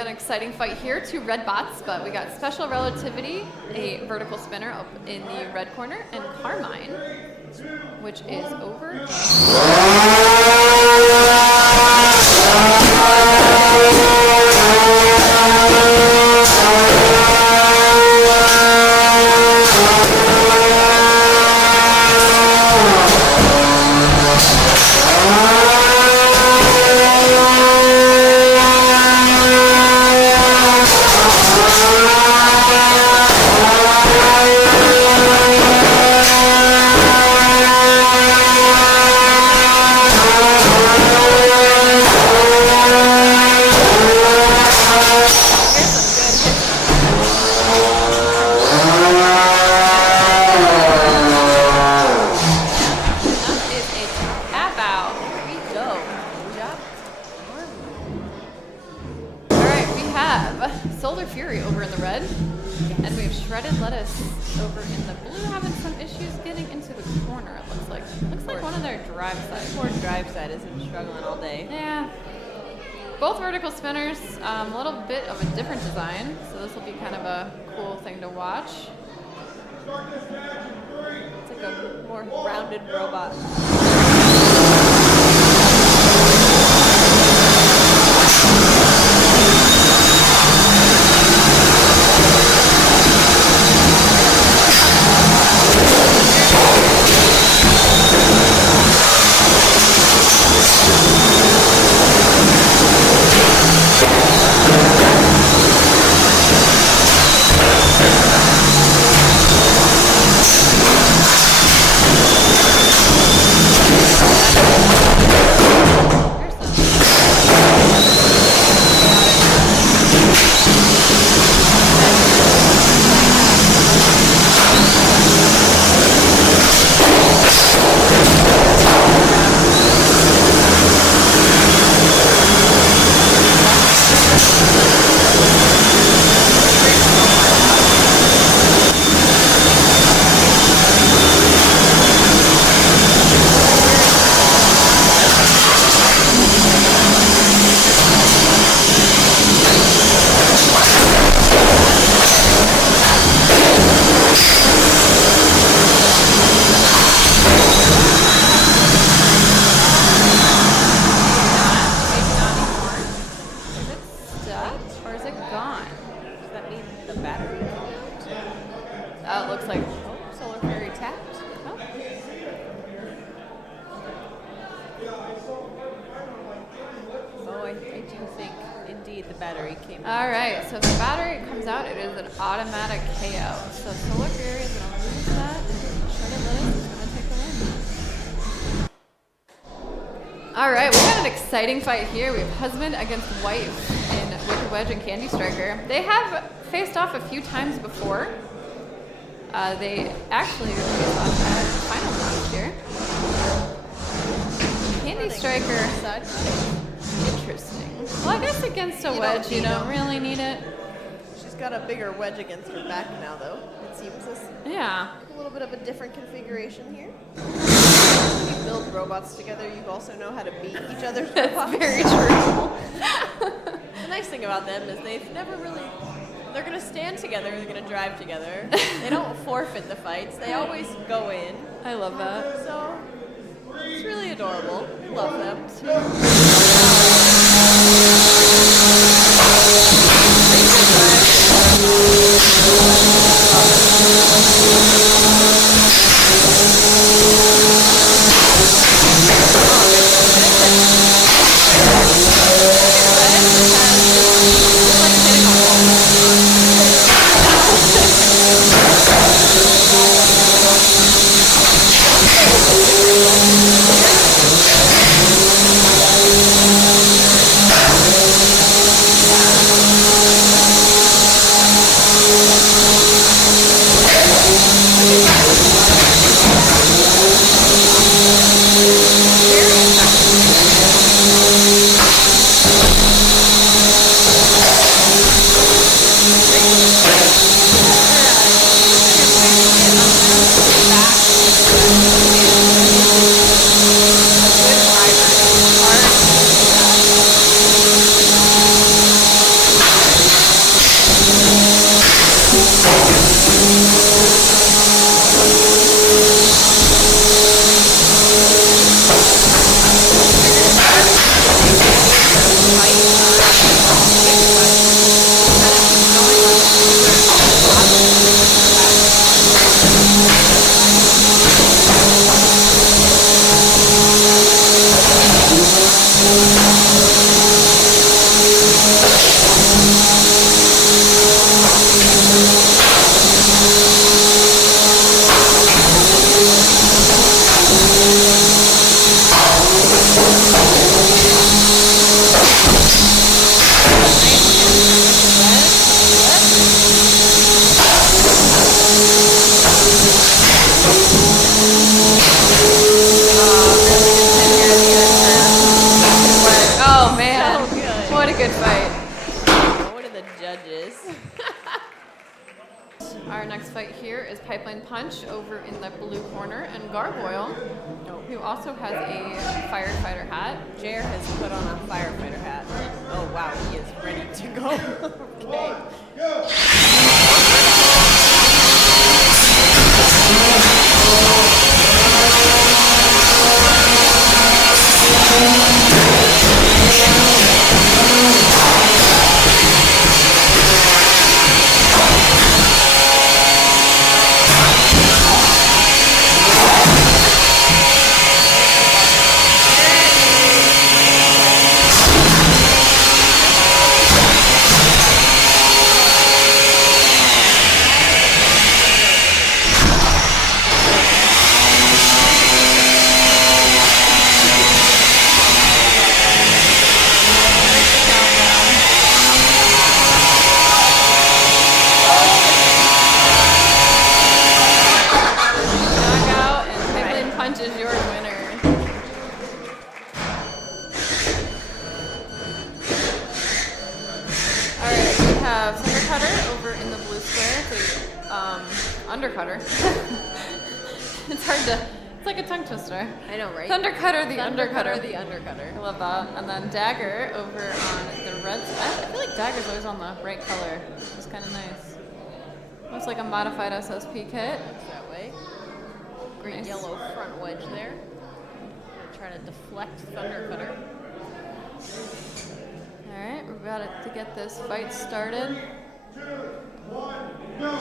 exciting fight here, 2 red bots, but we got Special Relativity, a vertical spinner up in the red corner, and Carmine, which is over. Both vertical spinners, a little bit of a different design, so this will be kind of a cool thing to watch. It's like a more rounded robot. Exciting fight here. We have husband against wife in Wicked Wedge and Candy Striker. They have faced off a few times before. They actually faced off at finals last year. Candy Striker. Interesting. Well, I guess against a wedge, you don't really need it. She's got a bigger wedge against her back now, though. It seems this. Yeah. A little bit of a different configuration here. You build robots together, you also know how to beat each other's robots. That's very true. The nice thing about them is they've never really they're gonna stand together. They're gonna drive together. They don't forfeit the fights. They always go in. I love that. So it's really adorable. I love them. Punch over in the blue corner, and Gargoyle, who also has a firefighter hat. Jer has put on a firefighter hat. Oh wow, he is ready to go. Okay. Go! Undercutter. It's hard to, it's like a tongue twister. I know, right? Thundercutter the Undercutter. The Undercutter. I love that. And then Dagger over on the red side. I feel like Dagger's always on the right color. It's kind of nice. Looks like a modified SSP kit. Looks that way. Green Nice. yellow front wedge there. Trying to deflect Thundercutter. Alright, we're about to get this fight started. 2, 1, go!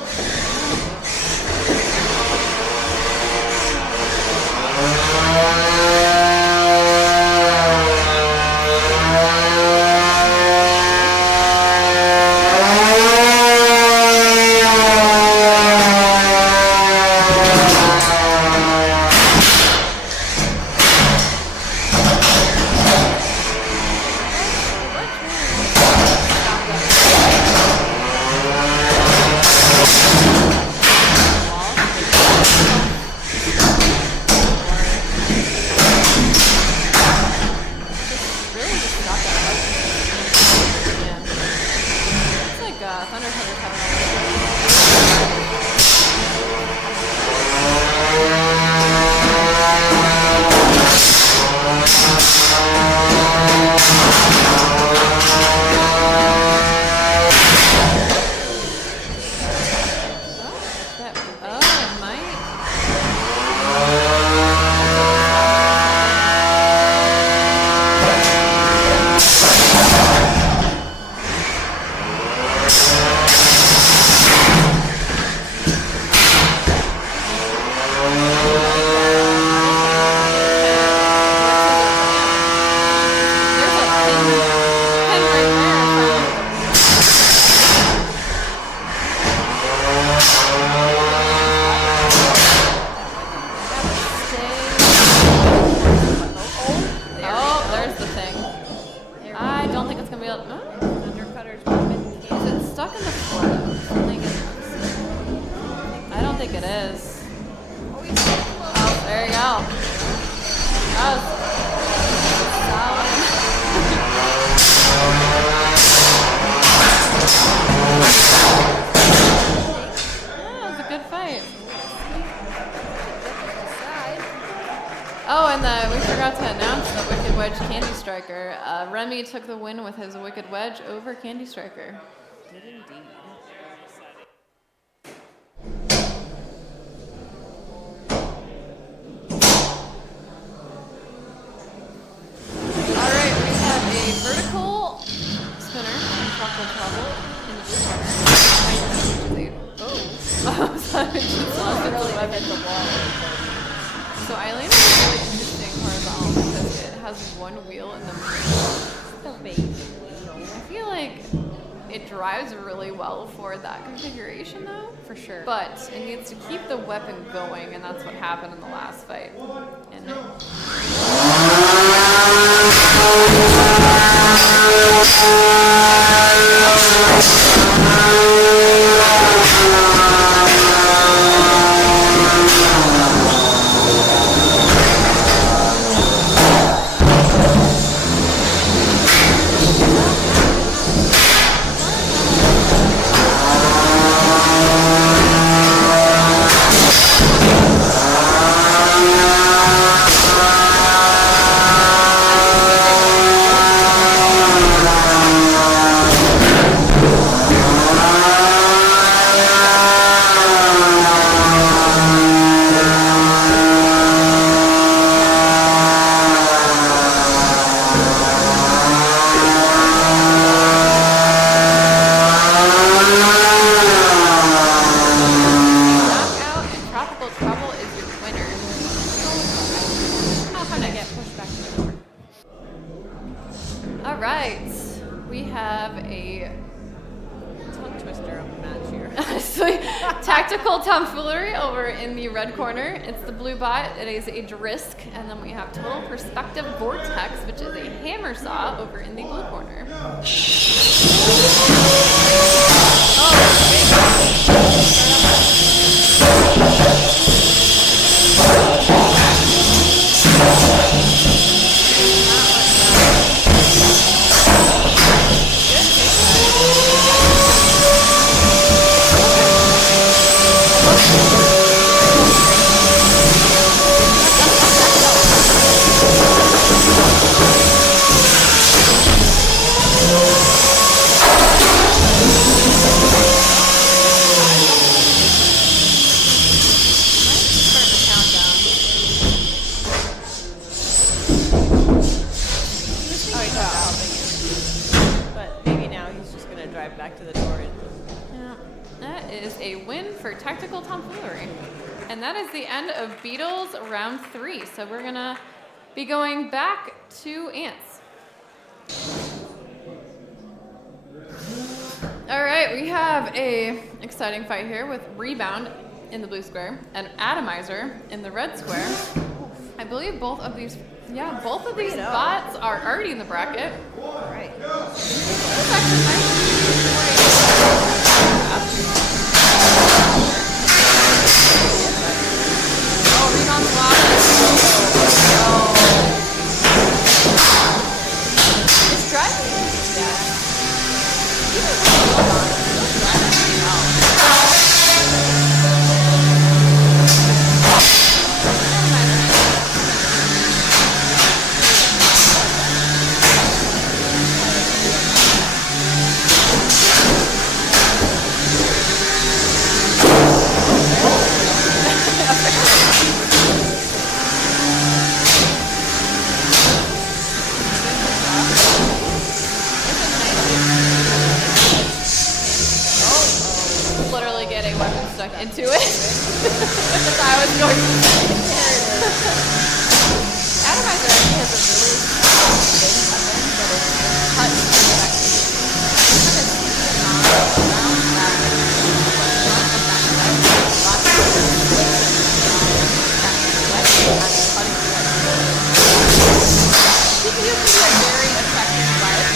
match Candy Striker. Remy took the win with his Wicked Wedge over Candy Striker. Did indeed. Alright, we have a vertical spinner from Chocolate Trouble in the blue corner. Oh, sorry. Just really hit the wall. So Eileen is a really interesting horizontal because it has one wheel in the middle. I feel like it drives really well for that configuration though. For sure. But it needs to keep the weapon going, and that's what happened in the last fight. And tactical tomfoolery over in the red corner. It's the blue bot. It is a Drisk. And then we have Total Perspective Vortex, which is a hammer saw over in the blue corner. Tactical tomfoolery. And that is the end of Beetles round 3. So we're gonna be going back to Ants. All right, we have a exciting fight here with Rebound in the blue square and Atomizer in the red square. I believe both of these bots are already in the bracket. Right. That's actually nice. Rebound's locked. It's driving? Yeah. Stuck into it. As I was going to Atomizer actually has a really big weapon that is cut to the back. He can use a very effective fight.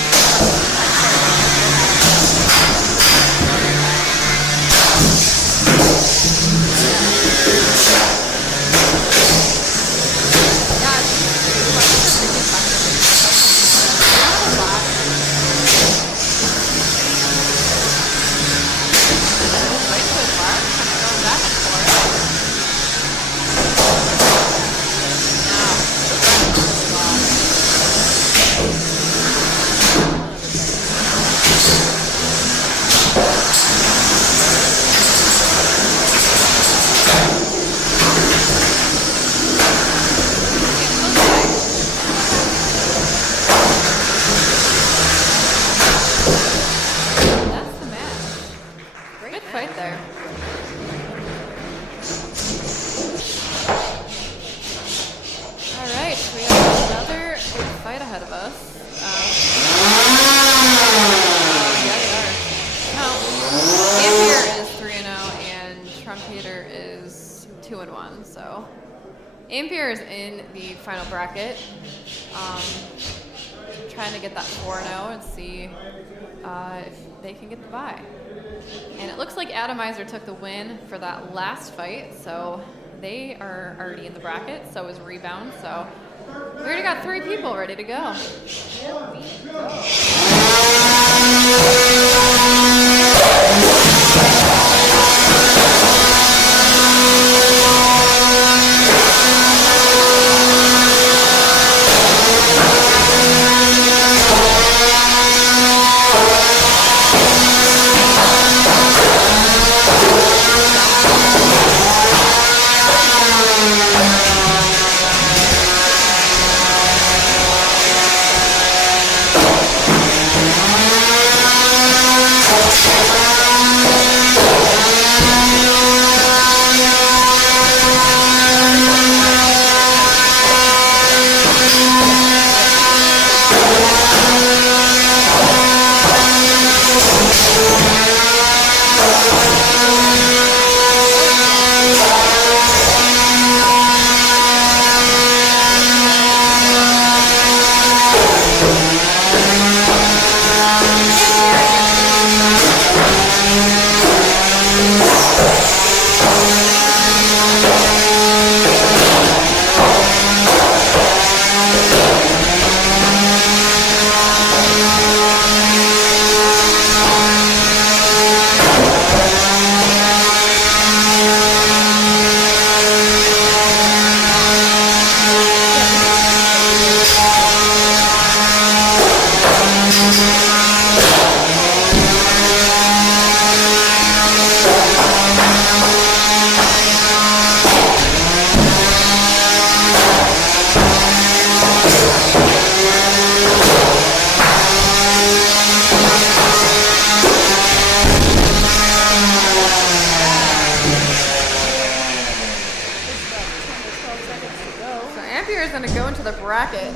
fight there. Alright, we have another big fight ahead of us. Yeah, they are. No, Ampere is 3-0 and Trunkator is 2-1, so Ampere is in the final bracket. Trying to get that 4-0 and see if they can get the bye. And it looks like Atomizer took the win for that last fight, so they are already in the bracket, so is Rebound, so we already got 3 people ready to go.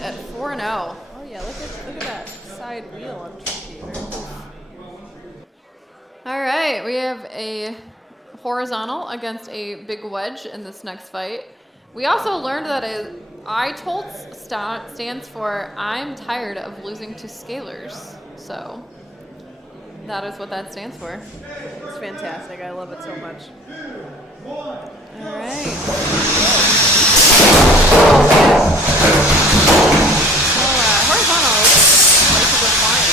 At 4-0. Oh yeah, look at that side wheel on Trunkator. All right, we have a horizontal against a big wedge in this next fight. We also learned that Itolts stands for I'm tired of losing to scalers. So that is what that stands for. It's fantastic. I love it so much. All right. Horizontal places are flying.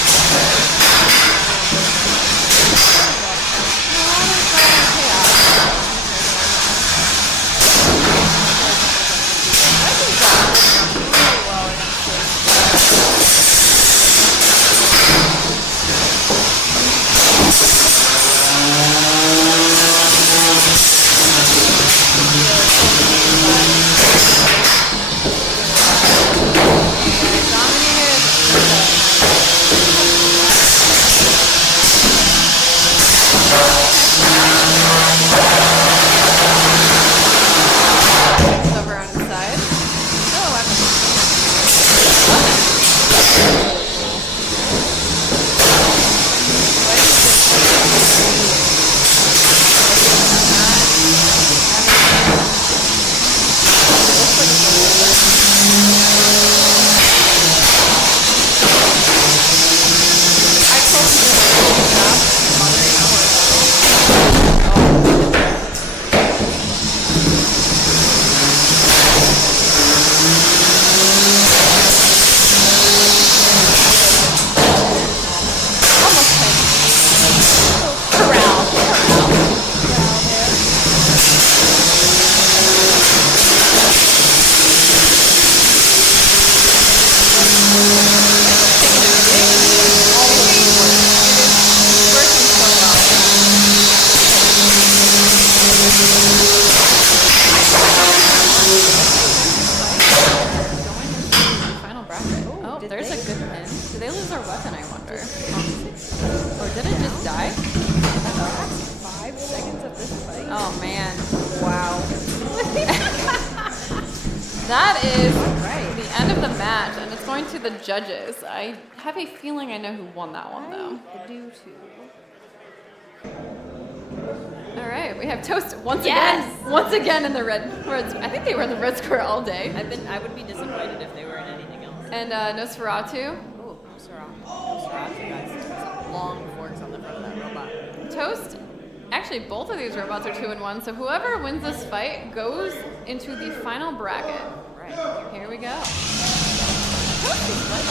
That is the end of the match, and it's going to the judges. I have a feeling I know who won that one, though. I do too. All right, we have Toast once again in the red. I think they were in the red square all day. I would be disappointed if they were in anything else. And Nosferatu. Oh, Nosferatu, guys. Some long forks on the front of that robot. Toast. Actually, both of these robots are 2-1, so whoever wins this fight goes into the final bracket. Right. Here we go. Toast is like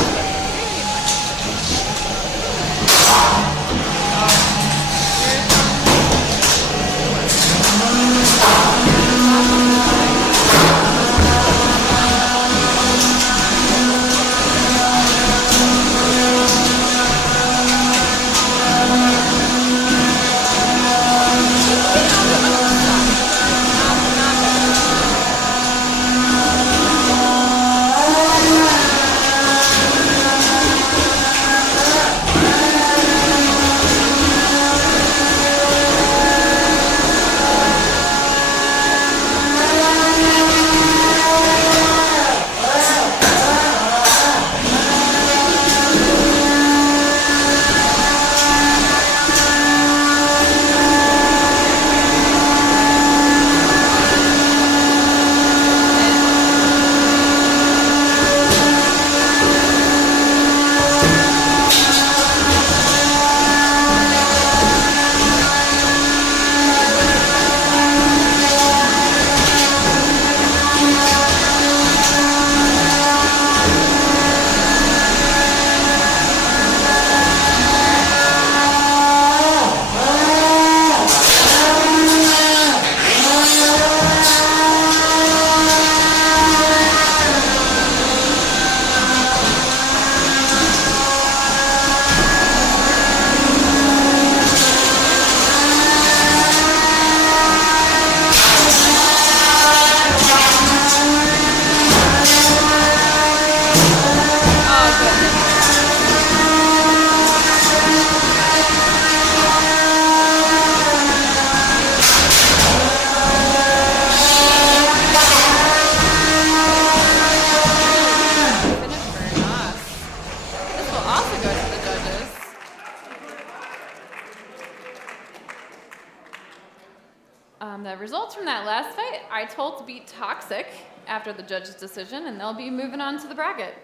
The results from that last fight, Itolts beat Toxic after the judge's decision, and they'll be moving on to the bracket.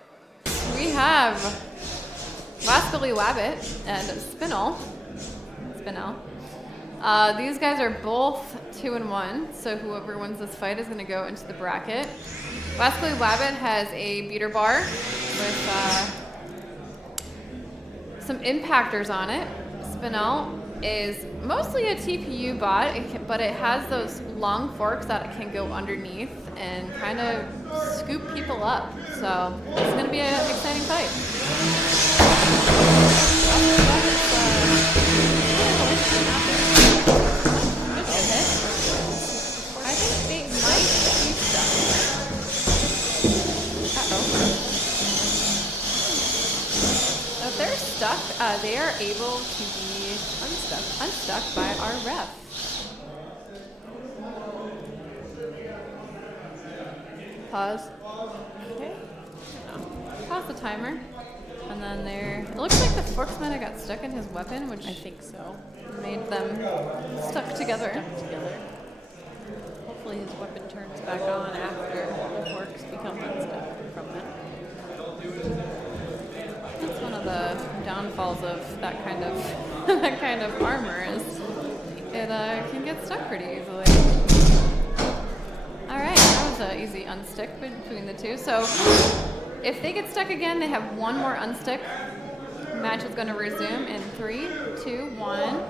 We have Wascally Wabbit and Spinell. These guys are both 2-1, so whoever wins this fight is going to go into the bracket. Wascally Wabbit has a beater bar with some impactors on it. Spinell is mostly a TPU bot, but it has those long forks that it can go underneath and kind of scoop people up. So it's going to be an exciting fight. I think they might be stuck. So if they're stuck, they are able to be unstuck by our ref. Pause. Okay. Pause the timer. And then there, it looks like the forks might have got stuck in his weapon, which I think so. Made them stuck together. Hopefully his weapon turns back on after the forks become unstuck from them. That's one of the downfalls of that kind of that kind of armor is it can get stuck pretty easily. All right, that was an easy unstick between the two. So if they get stuck again, they have one more unstick. Match is going to resume in 3, 2, 1.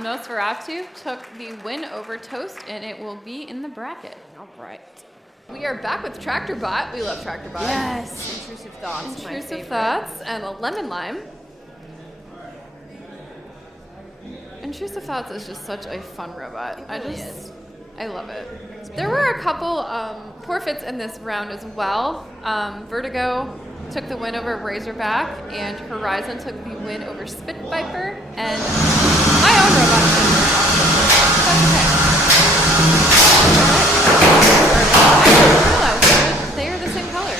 Nosferatu took the win over Toast, and it will be in the bracket. All right. We are back with Tractor Bot. We love Tractor Bot. Yes. Intrusive thoughts. my Intrusive favorite. Thoughts and a Lemon Lime. Intrusive Thoughts is just such a fun robot. I love it. There were a couple forfeits in this round as well. Vertigo took the win over Razorback, and Horizon took the win over Spitviper, and my own robot. That's okay. I didn't realize they are the same color.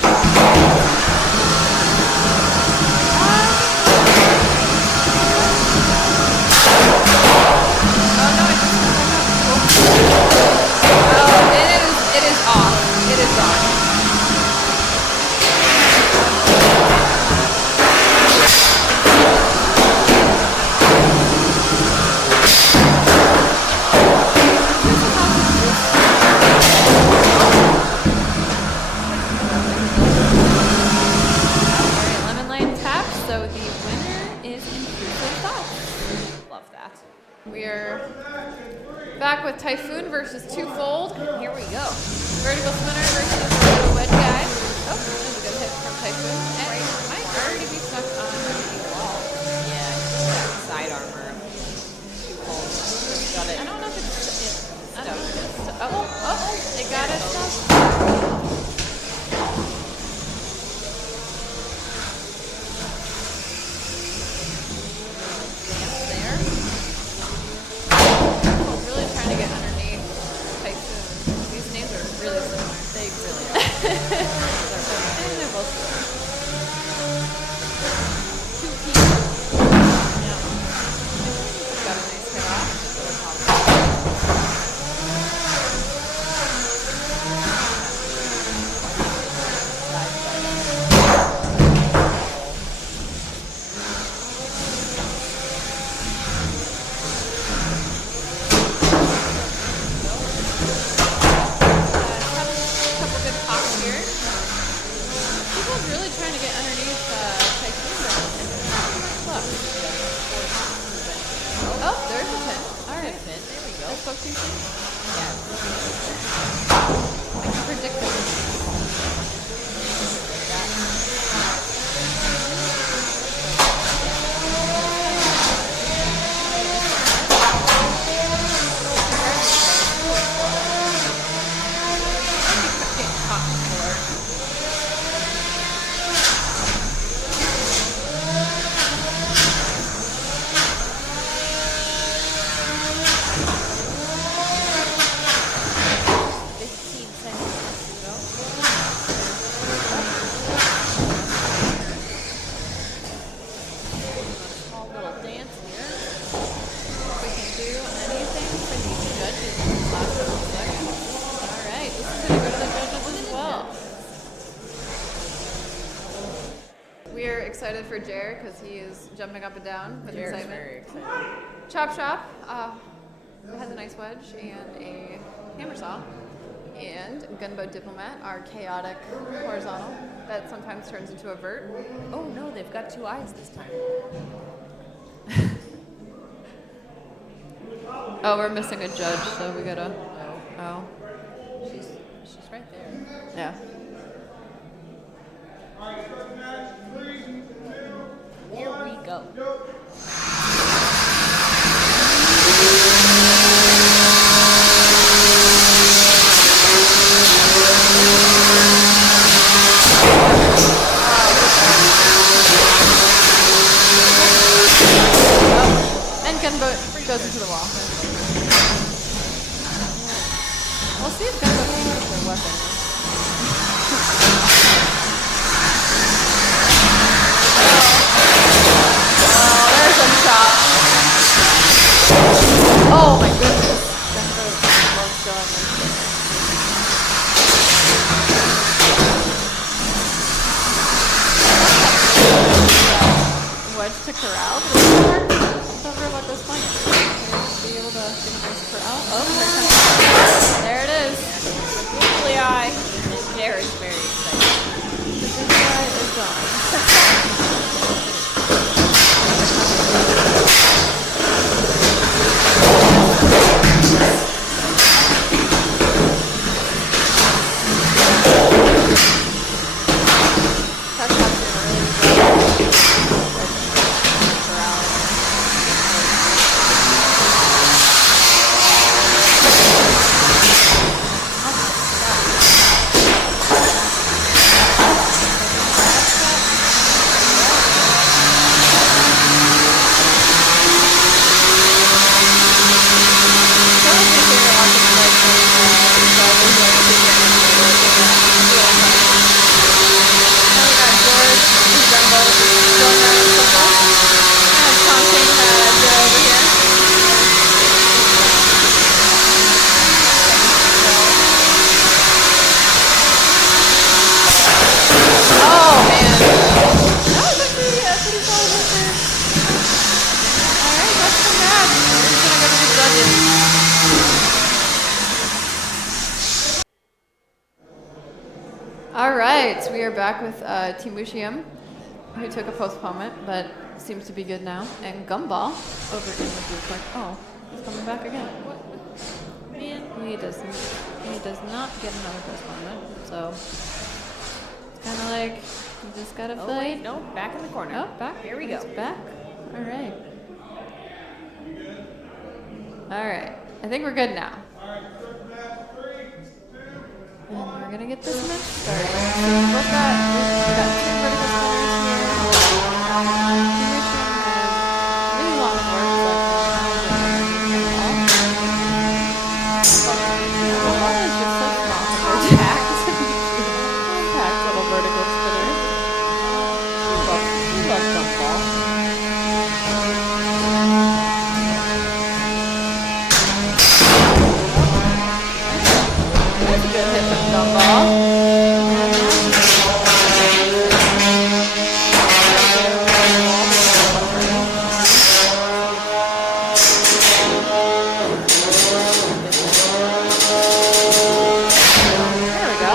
It is off. It is off. Back with Typhoon versus Twofold. Here we go. Vertigo Spinner versus Lil Guy. Oh, that was a good hit from Typhoon. And it might already be stuck on the wall. Yeah, that side armor. Twofold. Got it. I don't know if it's stuck. Oh, it got it stuck. Excited for Jer because he is jumping up and down with excitement. Very excited. CHOPSHOP has a nice wedge and a hammer saw, and Gunboat Diplomat, our chaotic horizontal that sometimes turns into a vert. Oh no, they've got two eyes this time. Oh, we're missing a judge, so we gotta. Oh. She's right there. Yeah. Here we go. And Gunboat goes into the wall. We'll see if Gunboat can use their weapon. There's a chop. Oh my goodness. Gunboat loves going into it. Wedge to corral. That robot goes fine. Be able to corral. Oh, there it is. Googly eye. And Jer is very excited. The googly eye is gone. right, we are back with Temutium, who took a postponement, but seems to be good now, and Gumball over in the blue corner. Oh, he's coming back again. Man, he does not get another postponement, so it's kind of like you just gotta Oh, fight. wait, no, back in the corner. Oh, back. Here we go. He's back. All right. All right. I think we're good now. And we're gonna get this match started. So we've got two vertical spinners here. Temutium has really long work Gumball is just so small compared to compact little vertical spinners. We love Gumball. That's a good hit from Gumball. There we go.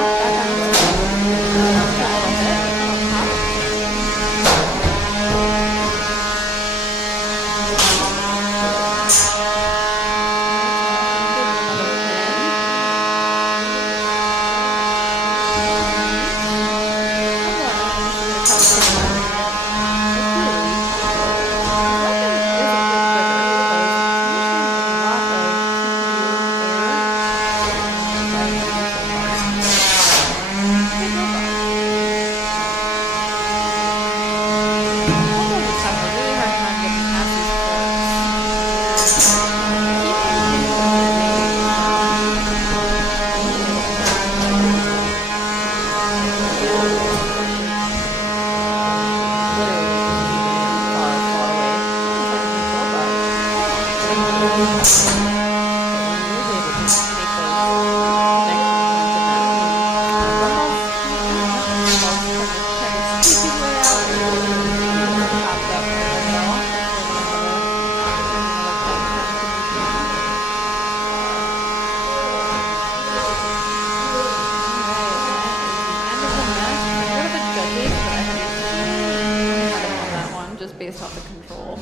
Based off the control.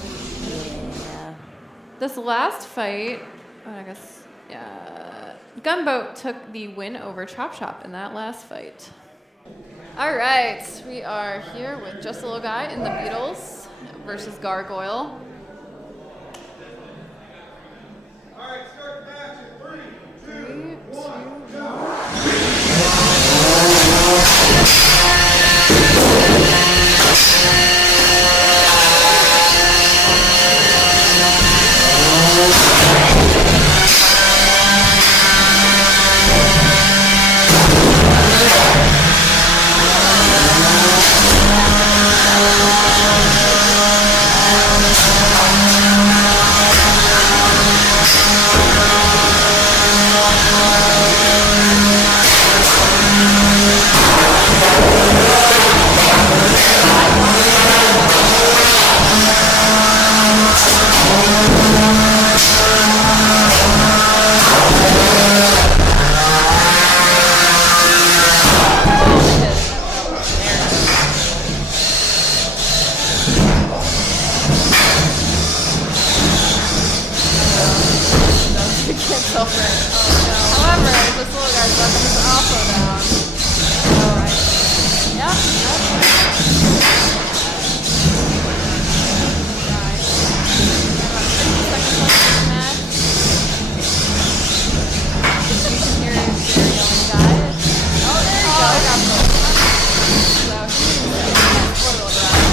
Yeah. This last fight, I guess, yeah, Gunboat took the win over CHOPSHOP in that last fight. All right, we are here with just a Lil Guy in the Beatles versus Gargoyle. All right, start the match in 3, 2, 3, 1, 2, go. However, this little guy's weapon is also down. Alright. Yep. You can hear him yelling, guys. Oh, there you go. I got both. So he's four-wheel drive.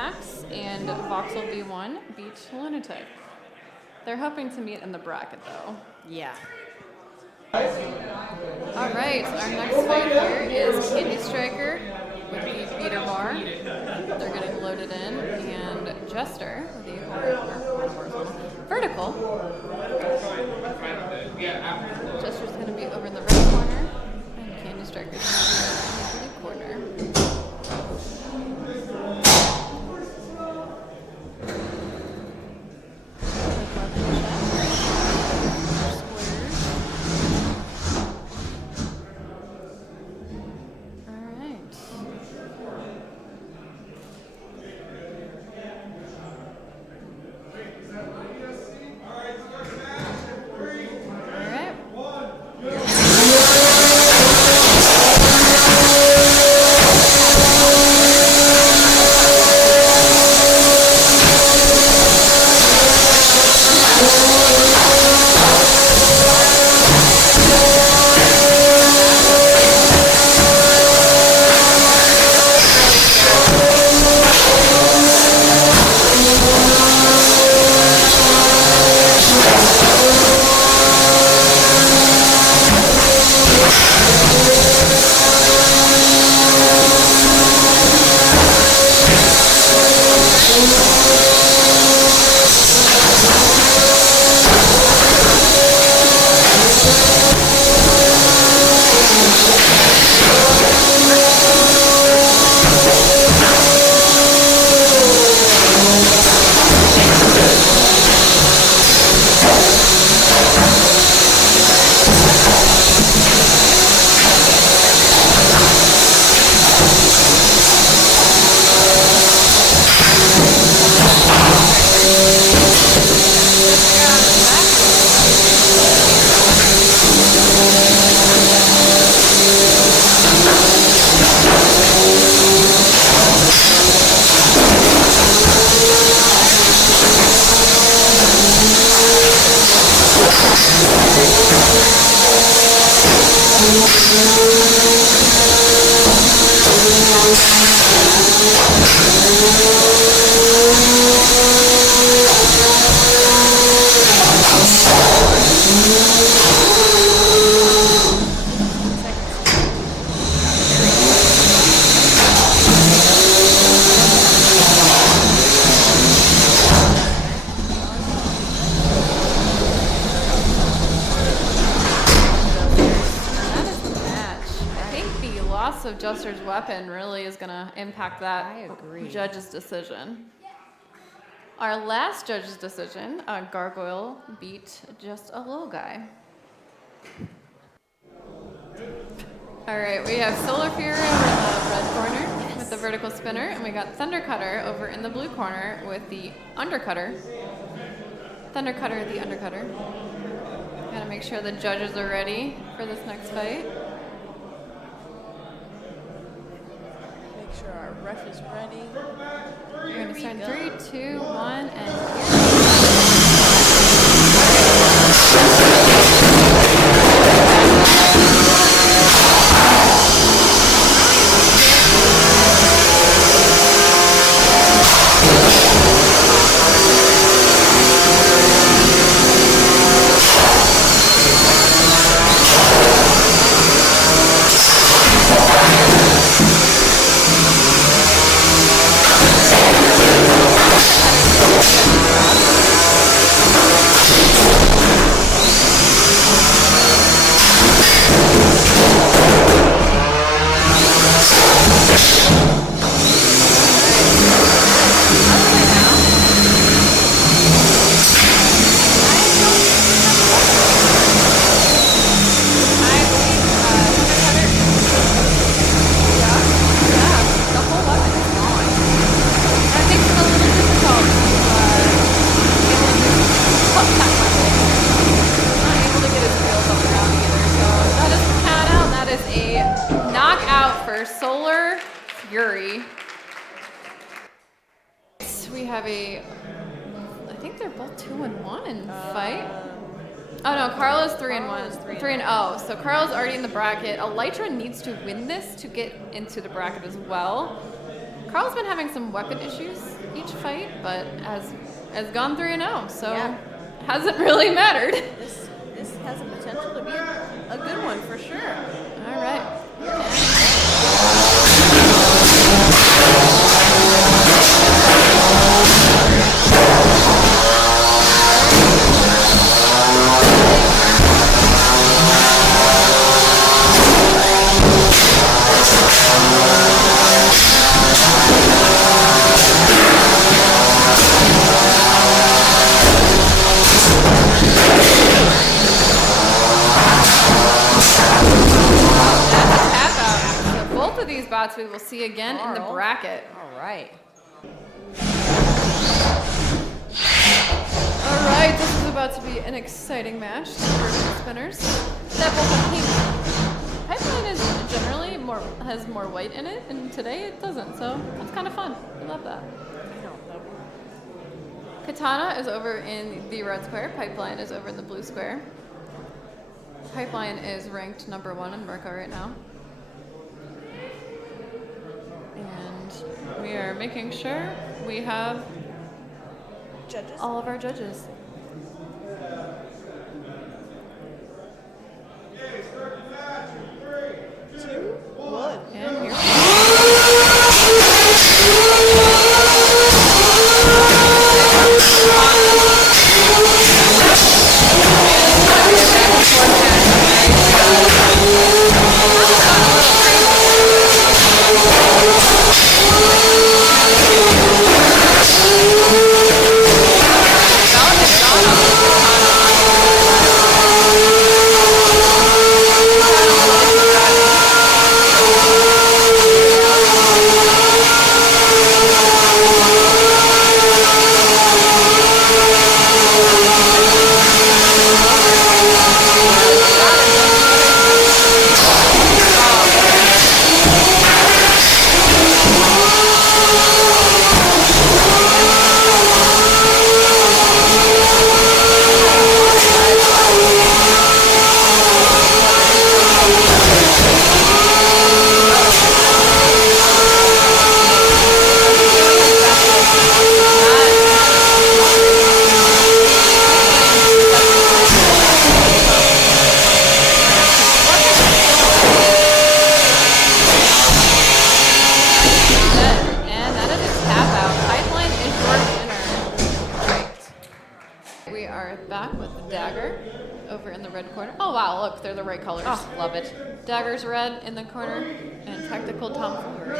Max and Voxel V.1 beat Lunatic. They're hoping to meet in the bracket though. Yeah. Alright, our next fight here is Candy Striker with the beater bar. They're getting loaded in, and Jester with the Vertical. Jester's going to be over in the red corner, and Candy Striker's in the blue corner. Of Jester's weapon really is going to impact that judge's decision. Our last judge's decision, Gargoyle beat just a Lil Guy. All right, we have Solar Fury over in the red corner with the vertical spinner, and we got Thunder Cutter over in the blue corner with the undercutter. Thunder Cutter, the undercutter. Gotta make sure the judges are ready for this next fight. Sure our ref is ready. We're going to start in 3, 2, 1, and I think they're both 2-1 in fight. Oh no, Karl is 3-1. 3-0. So Karl's already in the bracket. Elytra needs to win this to get into the bracket as well. Karl's been having some weapon issues each fight, but has gone 3-0, so Yeah. hasn't really mattered. This has the potential to be a good one for sure. All right. Bots we will see again in the Carl. bracket. All right. All right, this is about to be an exciting match. Two vertical spinners that both have pink. Pipeline is generally has more white in it, and today it doesn't, so that's kind of fun. I love that. Katana is over in the red square. Pipeline is over in the blue square. Pipeline is ranked #1 in Merca right now. And we are making sure we have Judges. all of our judges. Okay, start the match in 3, 2, 1. And here we go. They're the right colors. Oh, love it. Dagger's red in the corner, and Tactical Tomfoolery.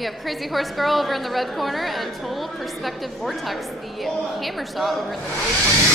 we have Crazy Horse Girl over in the red corner and Total Perspective Vortex, the hammer shot over in the blue corner.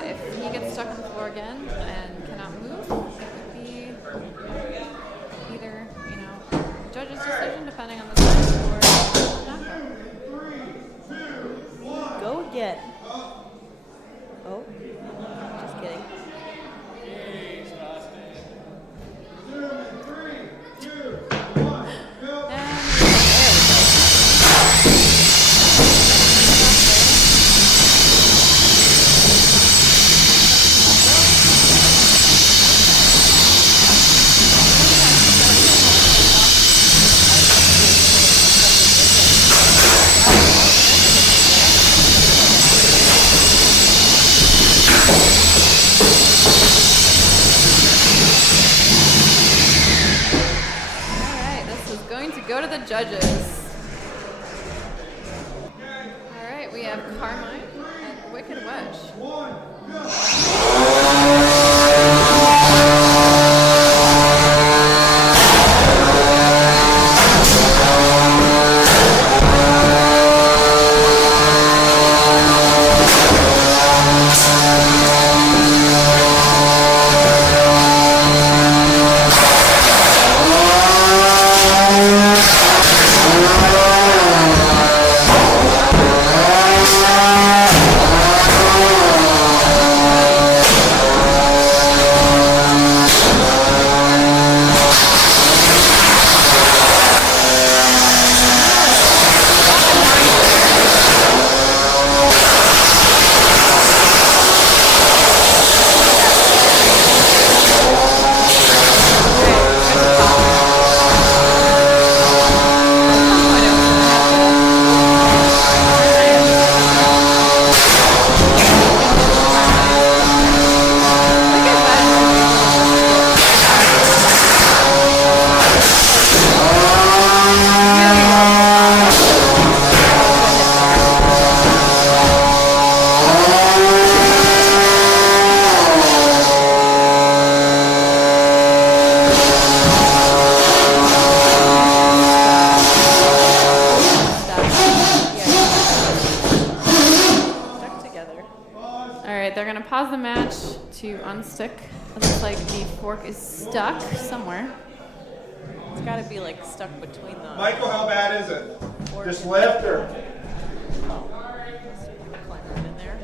If he gets stuck on the floor again and cannot move, it would be either, judge's decision depending on the time or knockout. Go again. Oh, just kidding. Go to the judges. All right, we have Carmine and Wicked Wedge. Pause the match to unstick. It looks like the fork is stuck somewhere. It's got to be like stuck between the. Michael, how bad is it? Just left or? Climb right in there.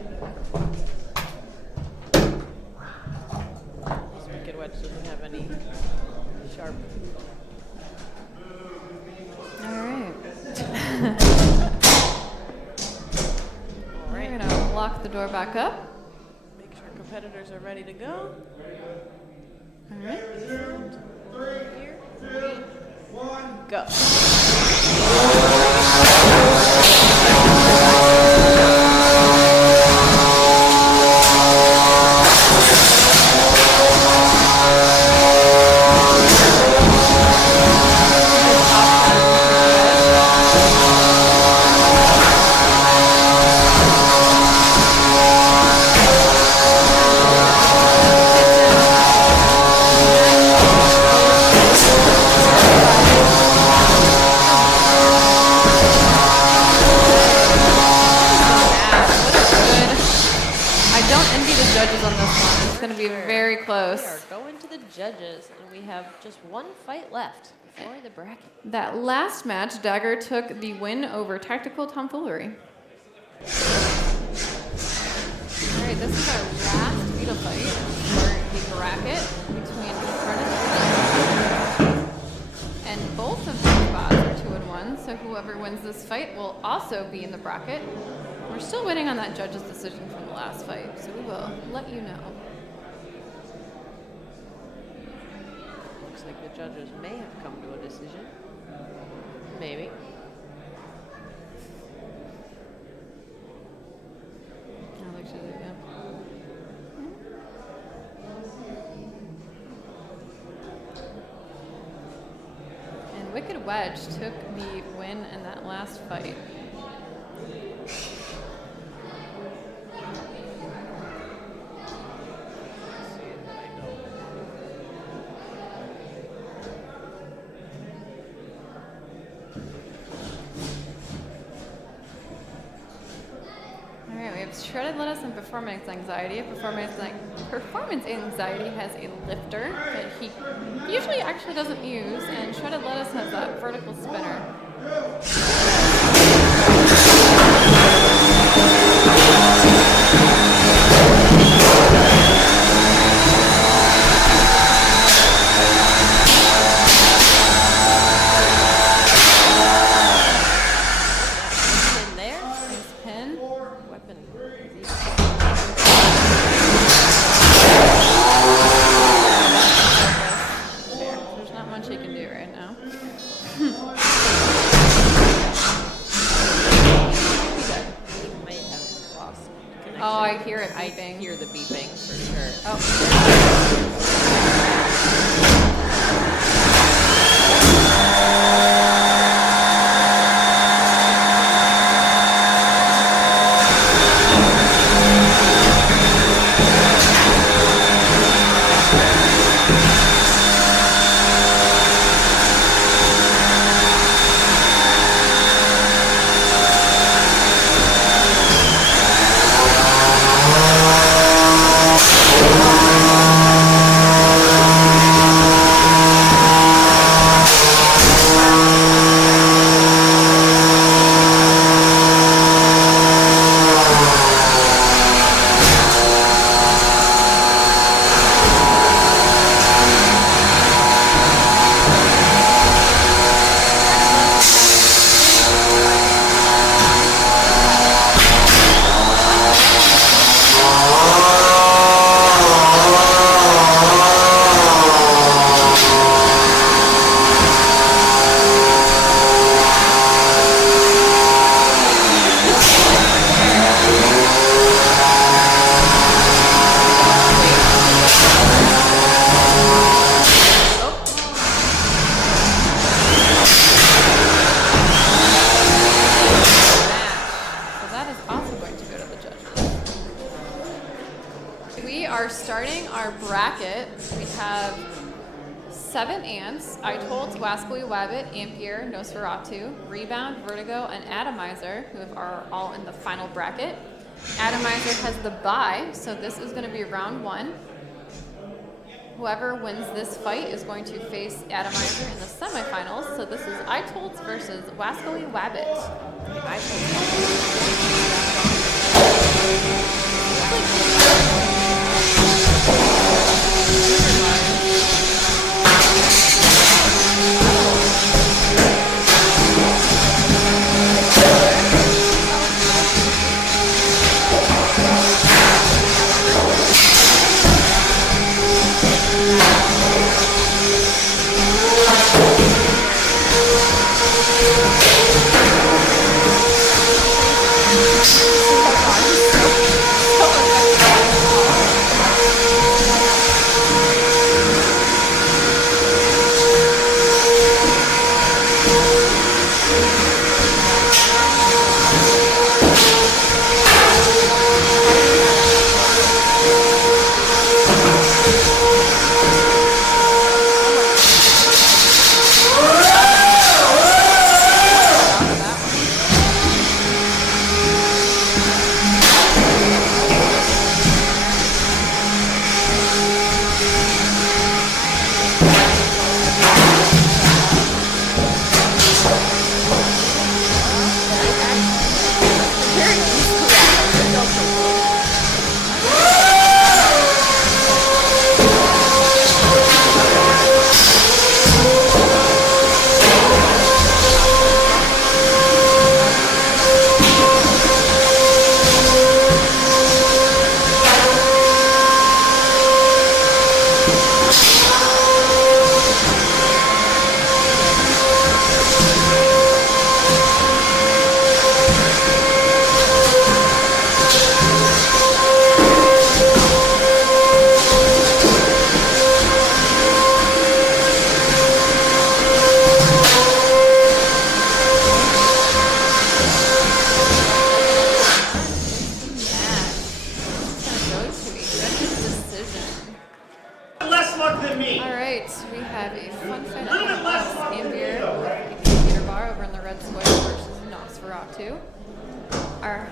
This Wicked Wedge doesn't have any sharp. All right. All right. We're gonna lock the door back up. Make sure competitors are ready to go. Alright. Three, two, one. Go. Judges on this one. It's going to be very close. We are going to the judges, and we have just one fight left before the bracket. That last match, Dagger took the win over Tactical Tomfoolery. Alright, this is our last Vita fight for the bracket between Relativity and both of these bots are 2-1, so whoever wins this fight will also be in the bracket. We're still waiting on that judge's decision from the last fight, so we will let you know. Looks like the judges may have come to a decision. Maybe. I think she did, yeah. And Wicked Wedge took the win in that last fight. Shredded Lettuce and Performance Anxiety. Performance Anxiety has a lifter that he usually actually doesn't use, and Shredded Lettuce has that vertical spinner. I hear the beeping for sure. Oh. Itolts, Wascally Wabbit, Ampere, Nosferatu, Rebound, Vertigo, and Atomizer, who are all in the final bracket. Atomizer has the bye, so this is going to be round 1. Whoever wins this fight is going to face Atomizer in the semifinals. So this is Itolts versus Wascally Wabbit. Alright, we have a fun fight ahead of us. Ampere with the computer bar over in the red square versus Nosferatu. Our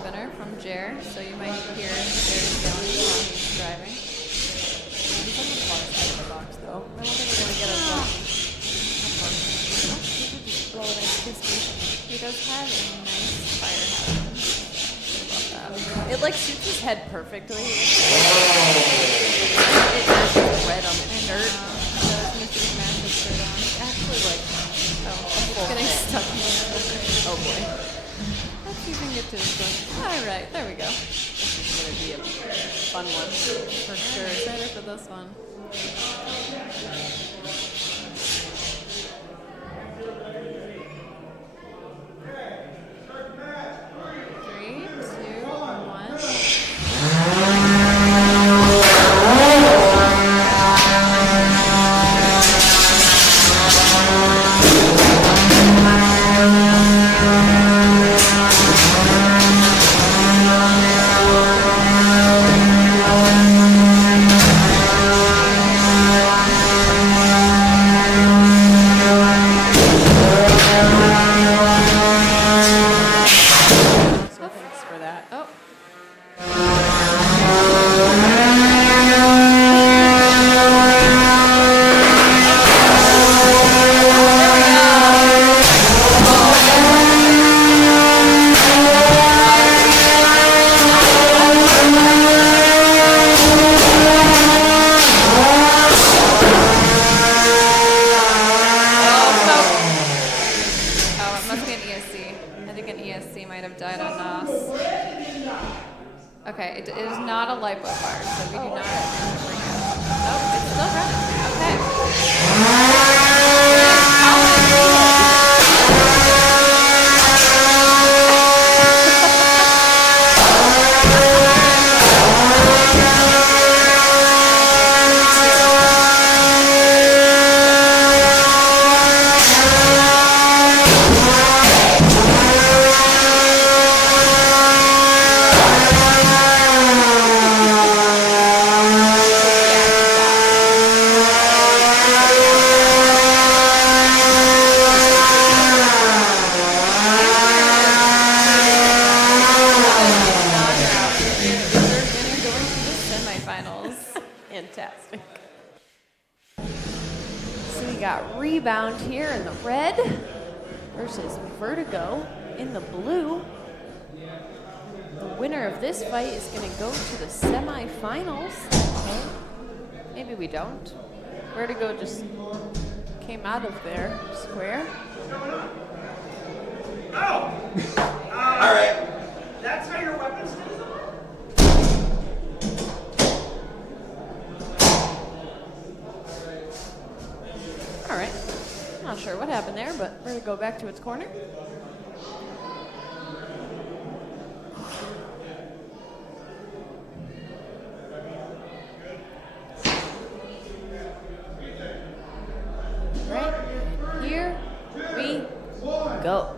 spinner from Jer, so you might hear Jer's yelling while he's driving. He's on the far side of the box though. I don't think we're gonna get a blow it ice kisses. He does have a nice fire hazard. It like suits his head perfectly. It matches red on his shirt. Mr. Matches shirt on. It's actually like it's getting stuck in the shirt. Oh boy. Let's see if we can get to this one. Alright, there we go. This is gonna be a fun one for sure. Excited for this one. 3, 2, 1. Thanks for that. Oh. Oh, it must be an ESC. I think an ESC might have died on Nos. Okay, it is not a lipo bar, so we do not have to freak out. Oh, it's still running. Okay. Fantastic. So we got Rebound here in the red versus Vertigo in the blue. The winner of this fight is going to go to the semifinals. Maybe we don't. Vertigo just came out of their square. Oh! All right. That's how your weapon stays on? All right. Not sure what happened there, but we're going to go back to its corner. Right. Here we go.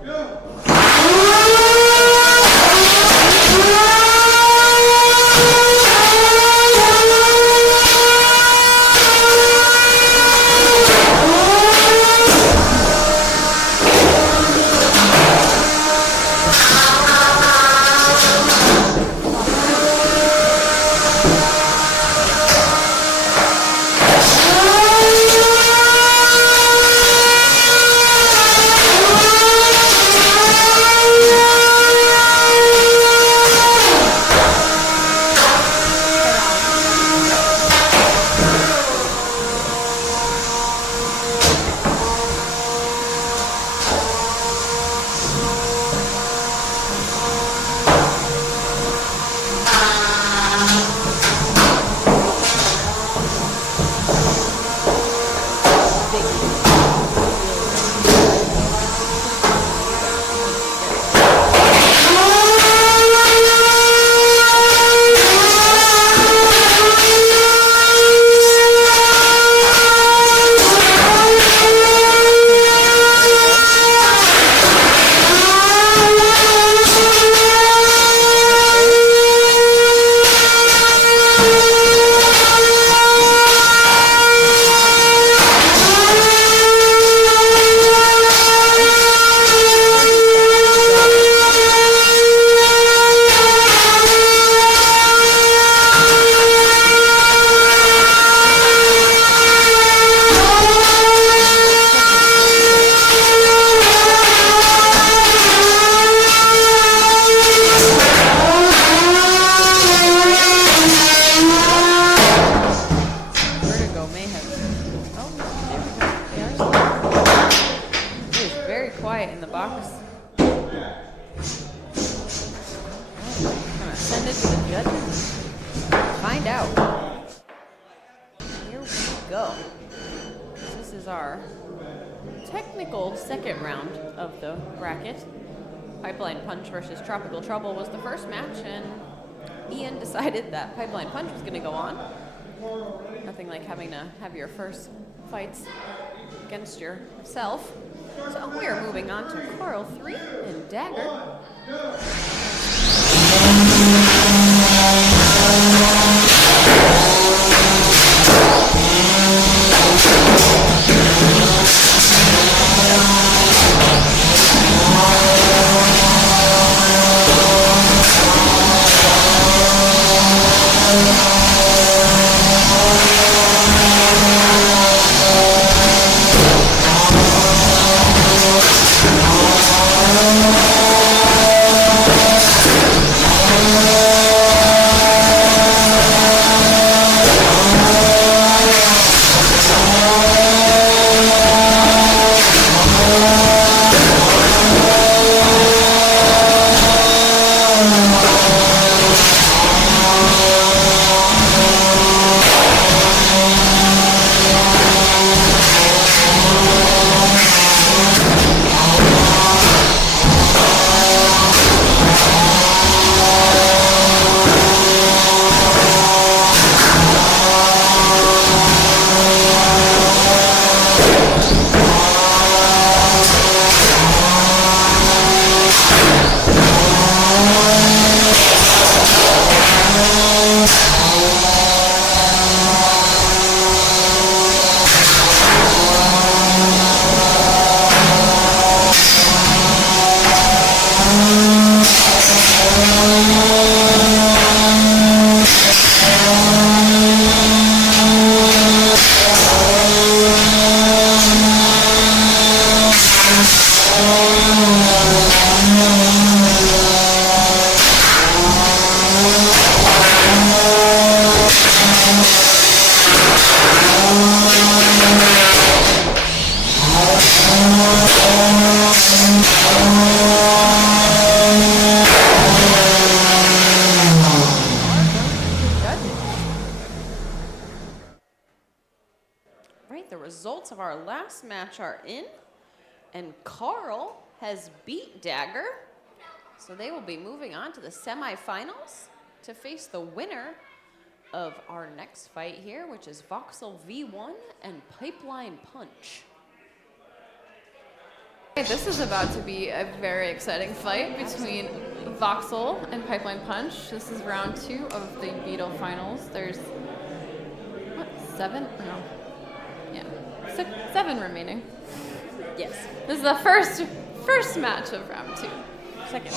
it to the judges. Find out. Here we go. This is our technical second round of the bracket. Pipeline Punch versus Tropical Trouble was the first match, and Ian decided that Pipeline Punch was going to go on. Nothing like having to have your first fights against yourself. So we are moving on to Carl 3 and Dagger. Results of our last match are in, and Carl has beat Dagger, so they will be moving on to the semifinals to face the winner of our next fight here, which is Voxel V.1 and Pipeline Punch. This is about to be a very exciting fight between Voxel and Pipeline Punch. This is round 2 of the Beetle finals. There's, what, 7? No. Yeah, 7 remaining. Yes. This is the first match of round 2. Second.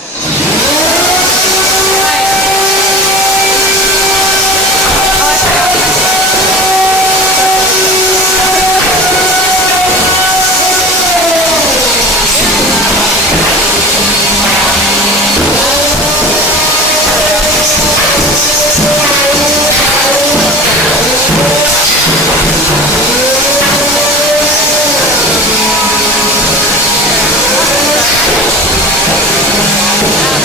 Yeah.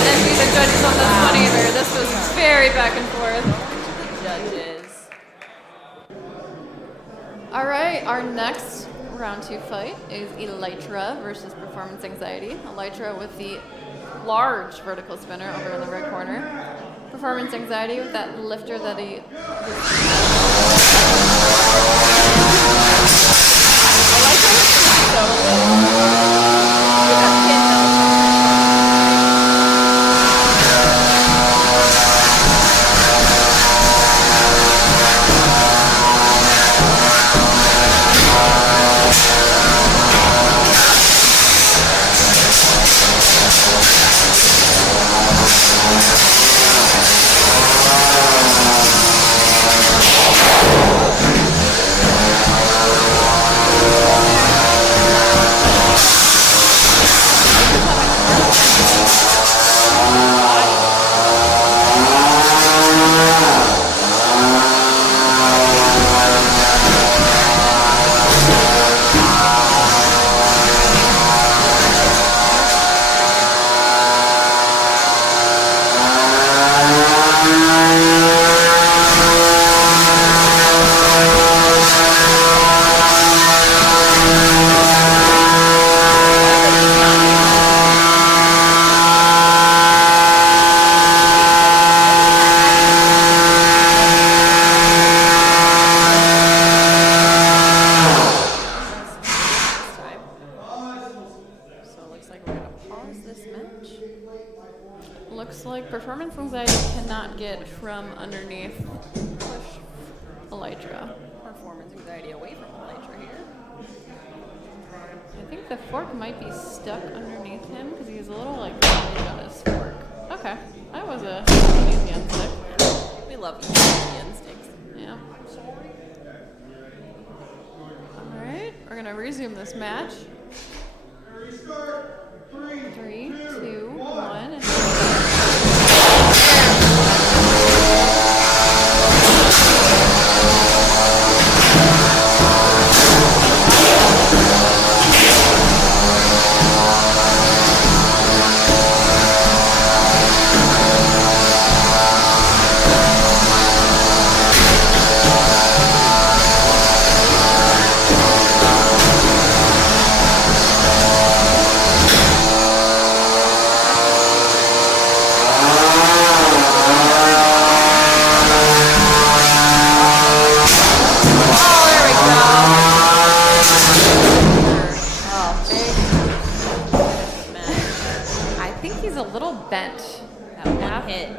not envy the judges on this one either. This was very back and forth. Judges. All right, our next round 2 fight is Elytra versus Performance Anxiety. Elytra with the large vertical spinner over in the red corner. Performance Anxiety with that lifter that he... Elytra is so Performance Anxiety cannot get from underneath Elytra. Performance Anxiety away from Elytra here. I think the fork might be stuck underneath him because he's a little like ridge on his fork. Okay, that was a easy unstick. We love easy insticts. Yeah. Alright, we're gonna resume this match. Restart. 3, 3, 2, 1.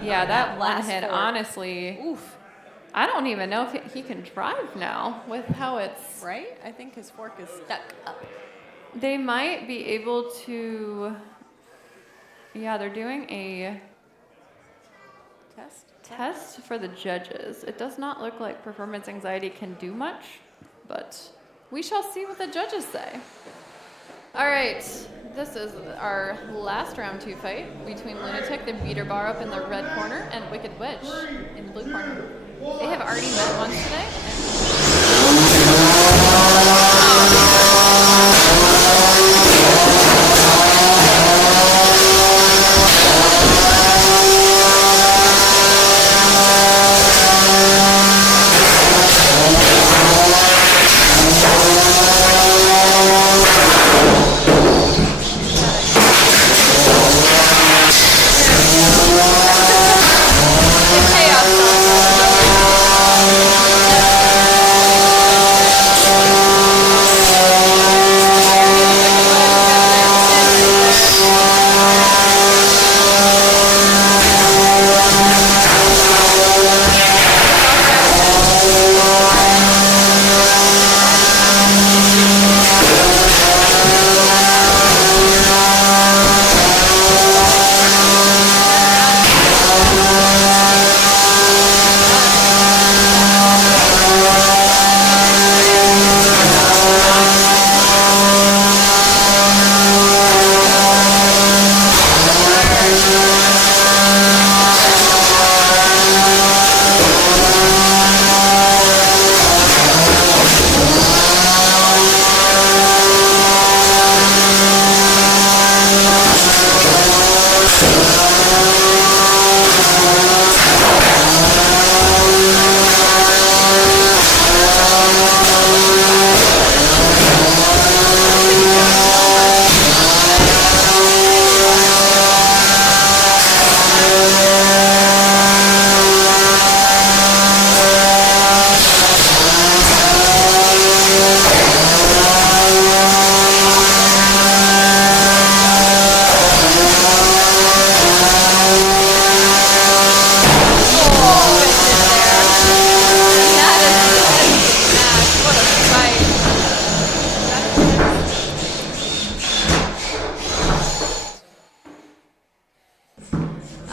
Yeah, that one hit, honestly. Oof. I don't even know if he can drive now with how it's... Right? I think his fork is stuck up. They might be able to... Yeah, they're doing a... Test for the judges. It does not look like Performance Anxiety can do much, but we shall see what the judges say. All right, this is our last round 2 fight between Lunatic, the beater bar up in the red corner, and Wicked Witch in the blue corner. They have already met once today.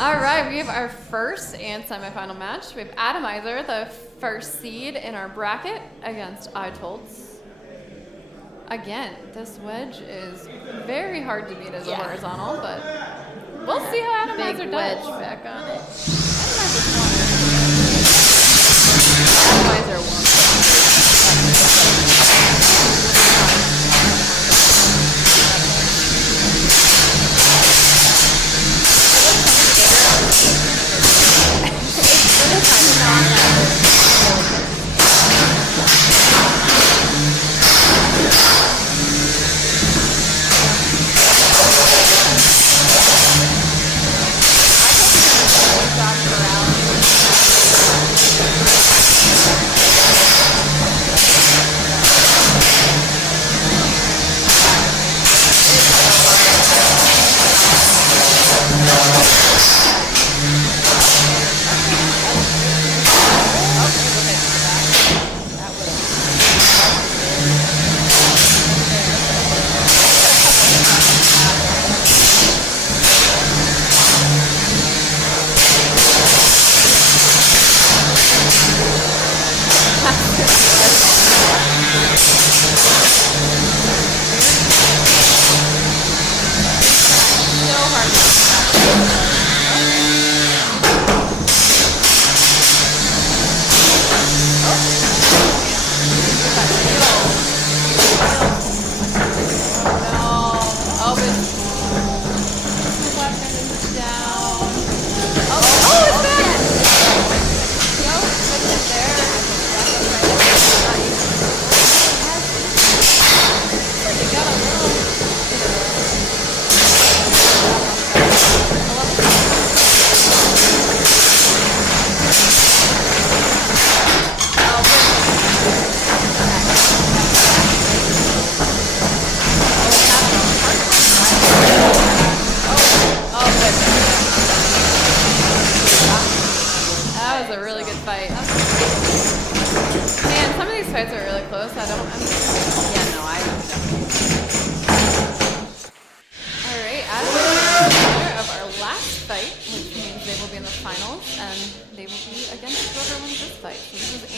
All right, we have our first and semifinal match. We have Atomizer, the first seed in our bracket, against Itolts. Again, this wedge is very hard to beat as a horizontal, but we'll see how Atomizer Big does. wedge back on it. Atomizer won.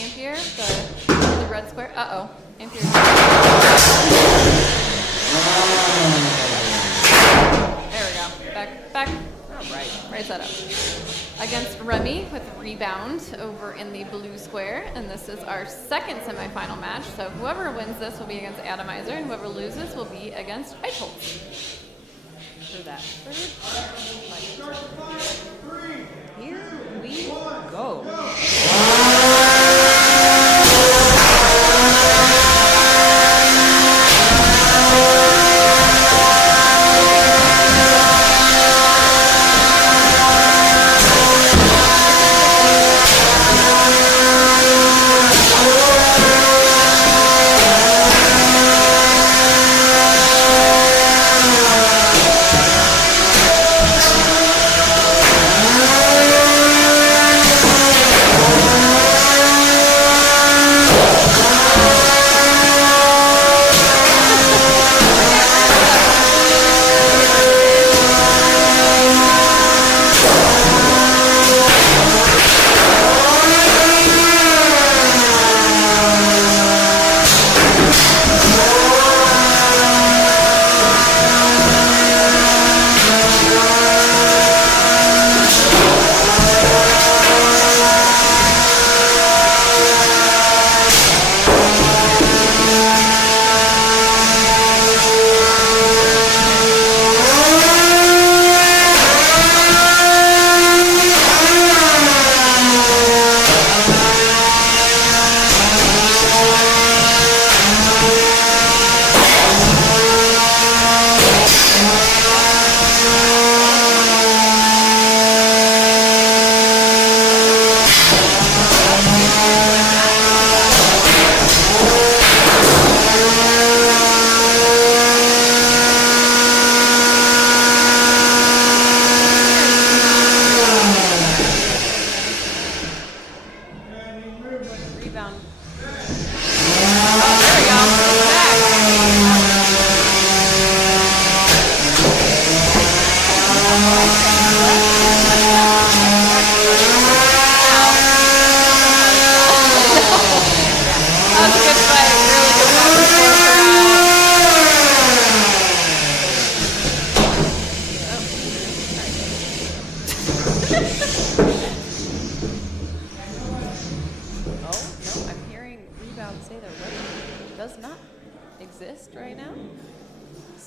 Ampere, the red square. Uh-oh. Ampere. There we go. Back. All right. Right side up. Against Remy with Rebound over in the blue square. And this is our second semifinal match. So whoever wins this will be against Atomizer, and whoever loses will be against Itolts. For that third fight. Here we go.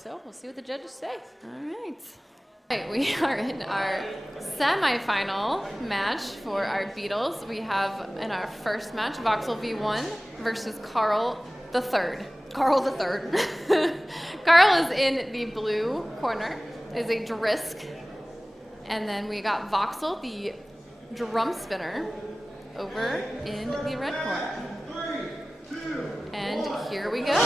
so. We'll see what the judges say. All right. All right, we are in our semi-final match for our Beatles. We have in our first match Voxel V.1 versus Carl the Third. Carl the Third. Carl is in the blue corner, is a Drisk. And then we got Voxel, the drum spinner, over in the red corner. And here we go.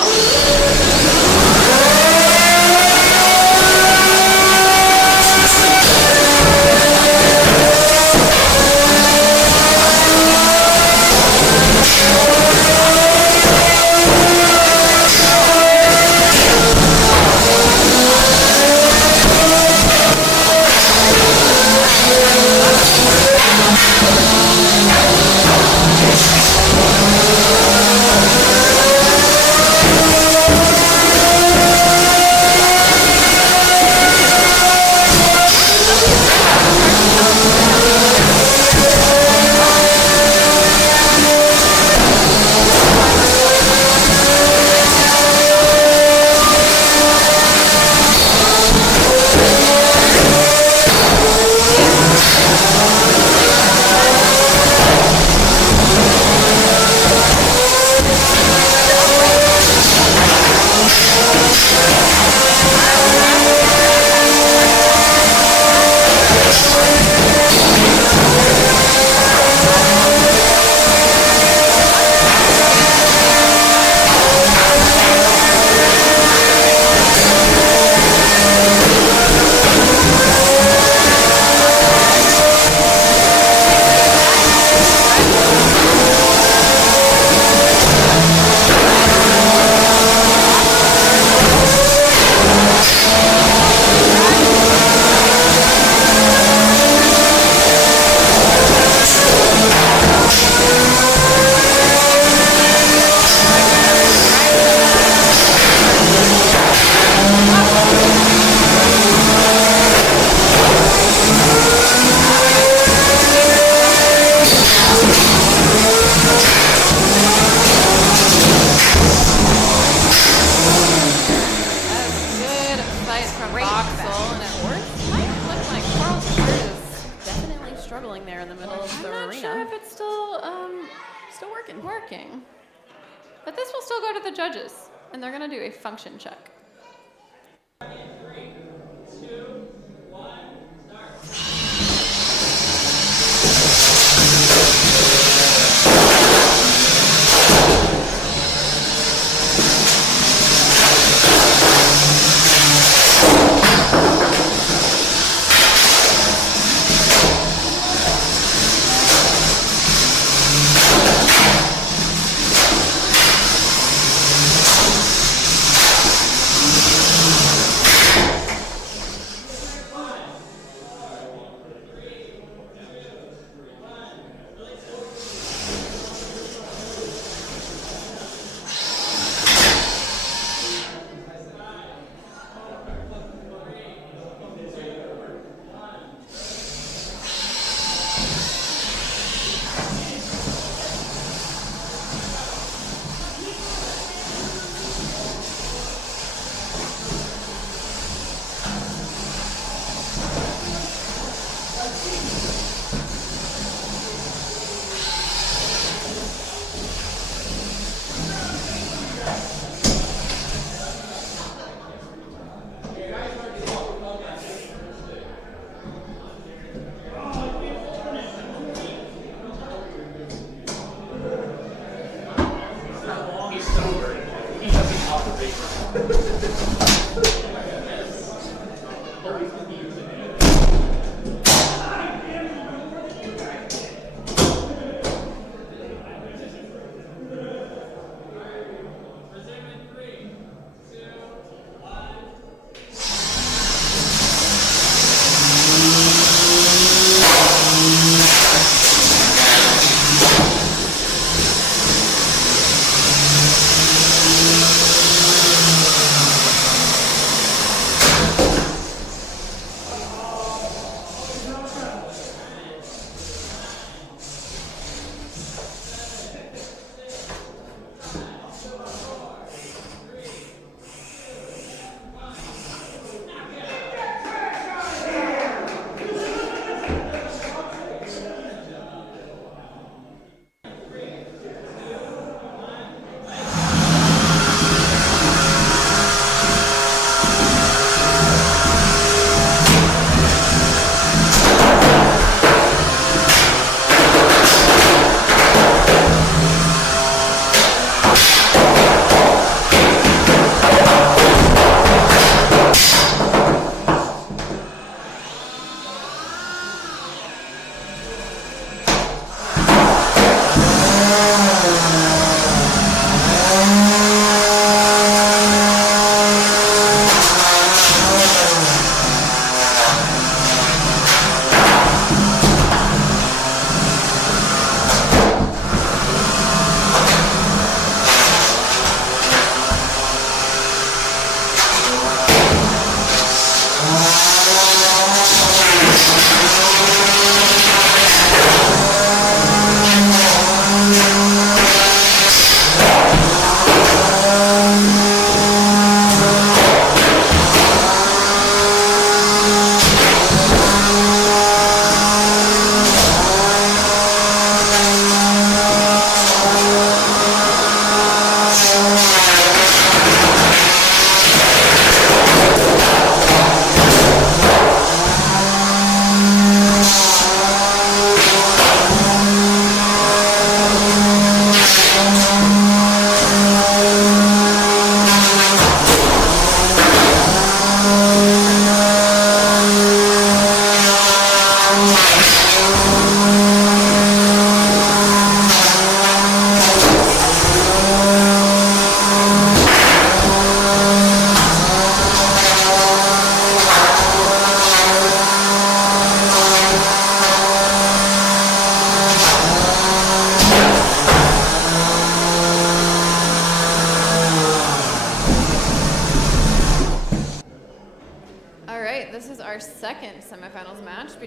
Working. But this will still go to the judges, and they're going to do a function check. 3, 2, 1, start.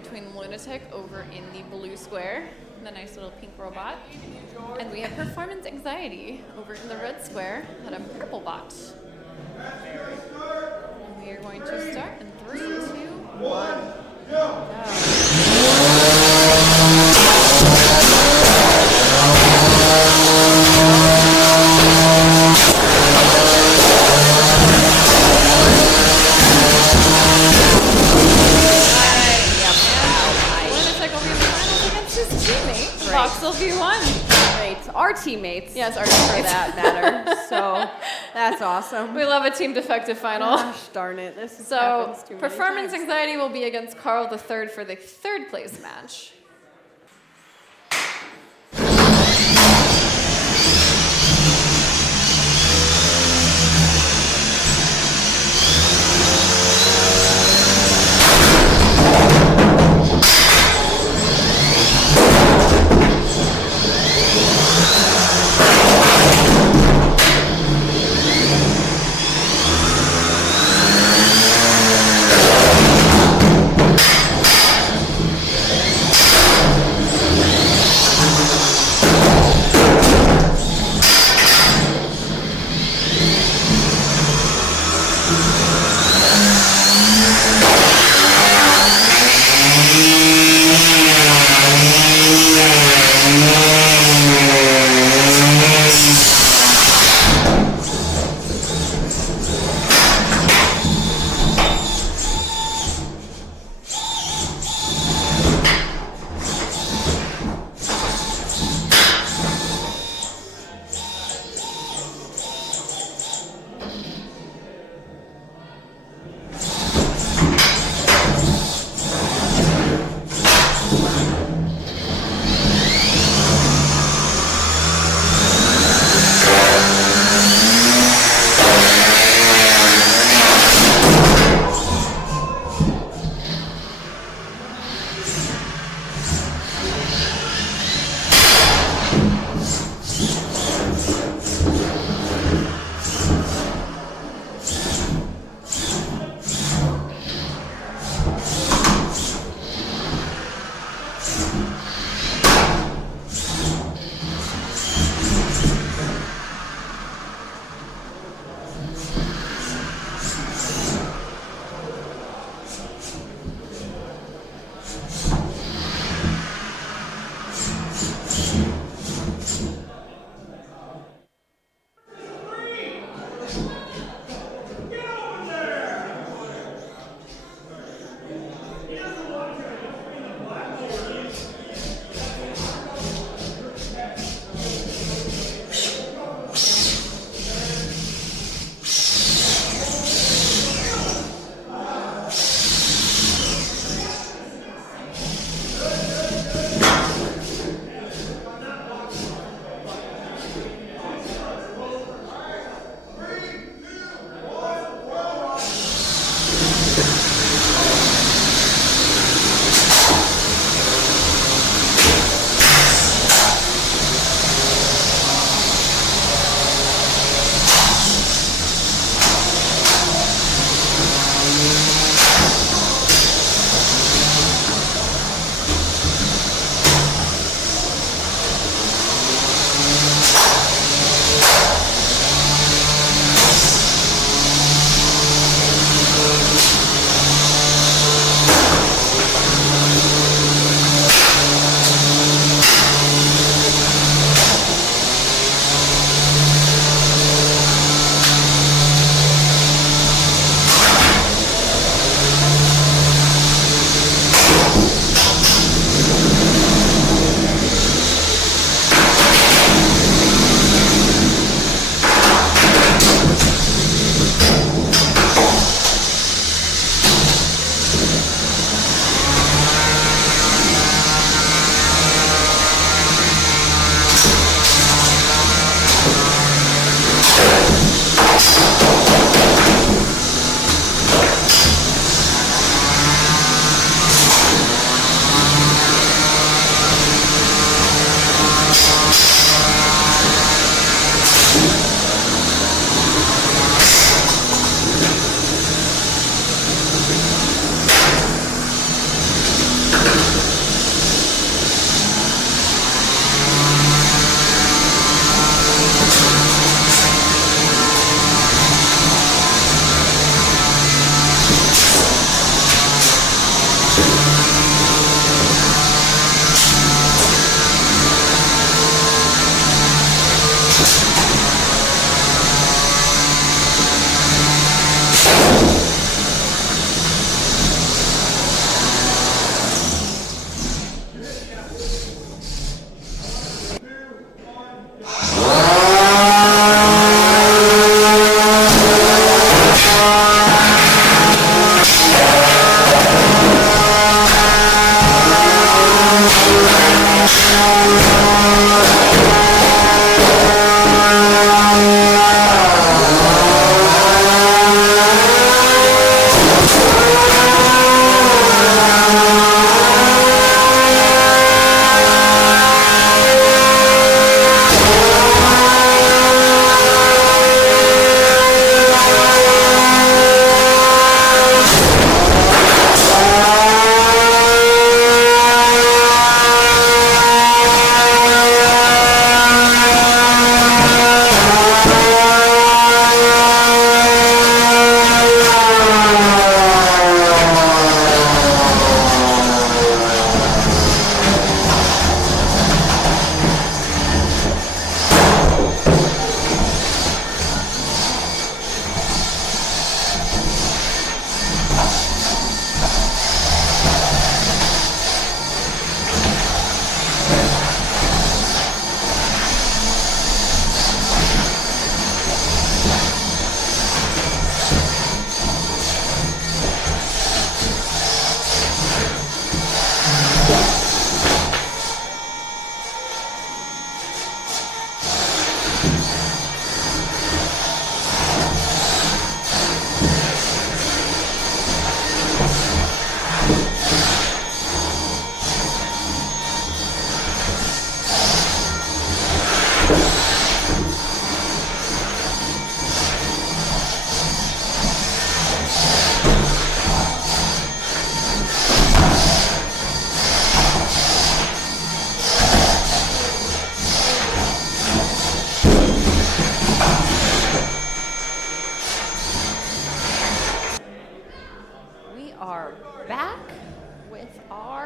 between Lunatic over in the blue square, the nice little pink robot. And we have Performance Anxiety over in the red square at a purple bot. And we are going to start in 3, 2, 1, go. Voxel V.1. Great. Our teammates. Yes, our for teammates. that matter. So that's awesome. We love a team defective final. Gosh darn it. This So, happens too many Performance times. Anxiety will be against Carl III for the 3rd place match.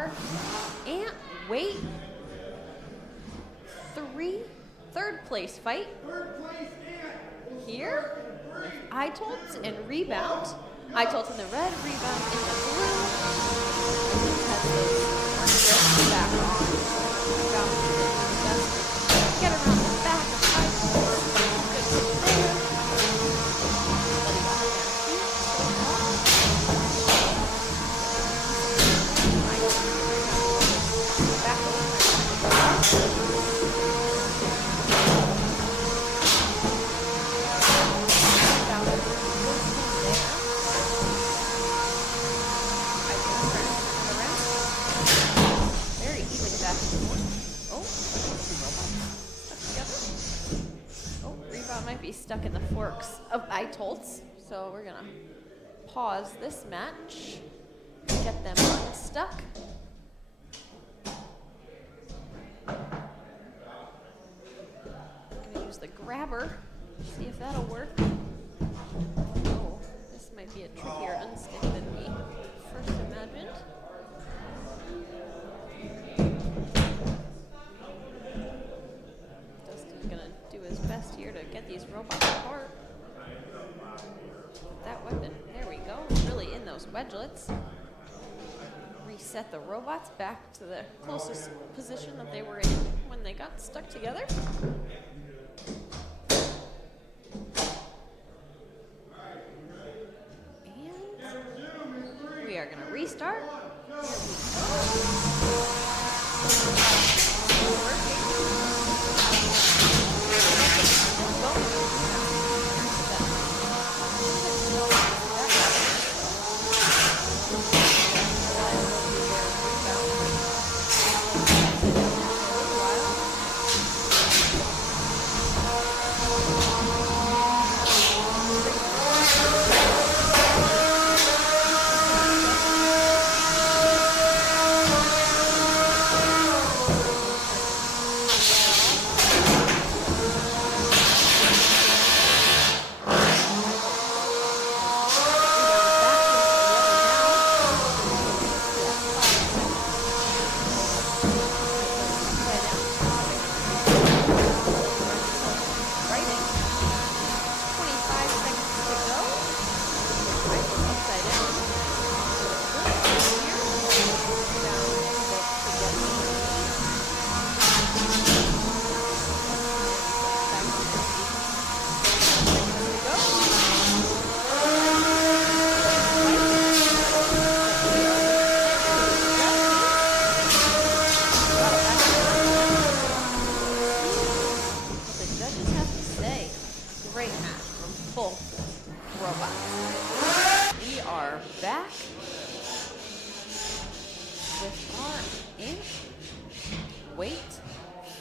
our wait, third place fight here with Itolts and Rebound. Itolts in the red, Rebound in the blue. Has those back on. Rebound just get around the back of Itolts. Good hit there. Everybody on their feet so far. Back over. Might be stuck in the forks of Itolts, so we're gonna pause this match, get them unstuck. Gonna use the grabber, see if that'll work. Oh, this might be a trickier unstick than we first imagined. His best here to get these robots apart. That weapon, there we go, really in those wedgelets. Reset the robots back to the closest position that they were in when they got stuck together. And we are going to restart. Here we go. Working.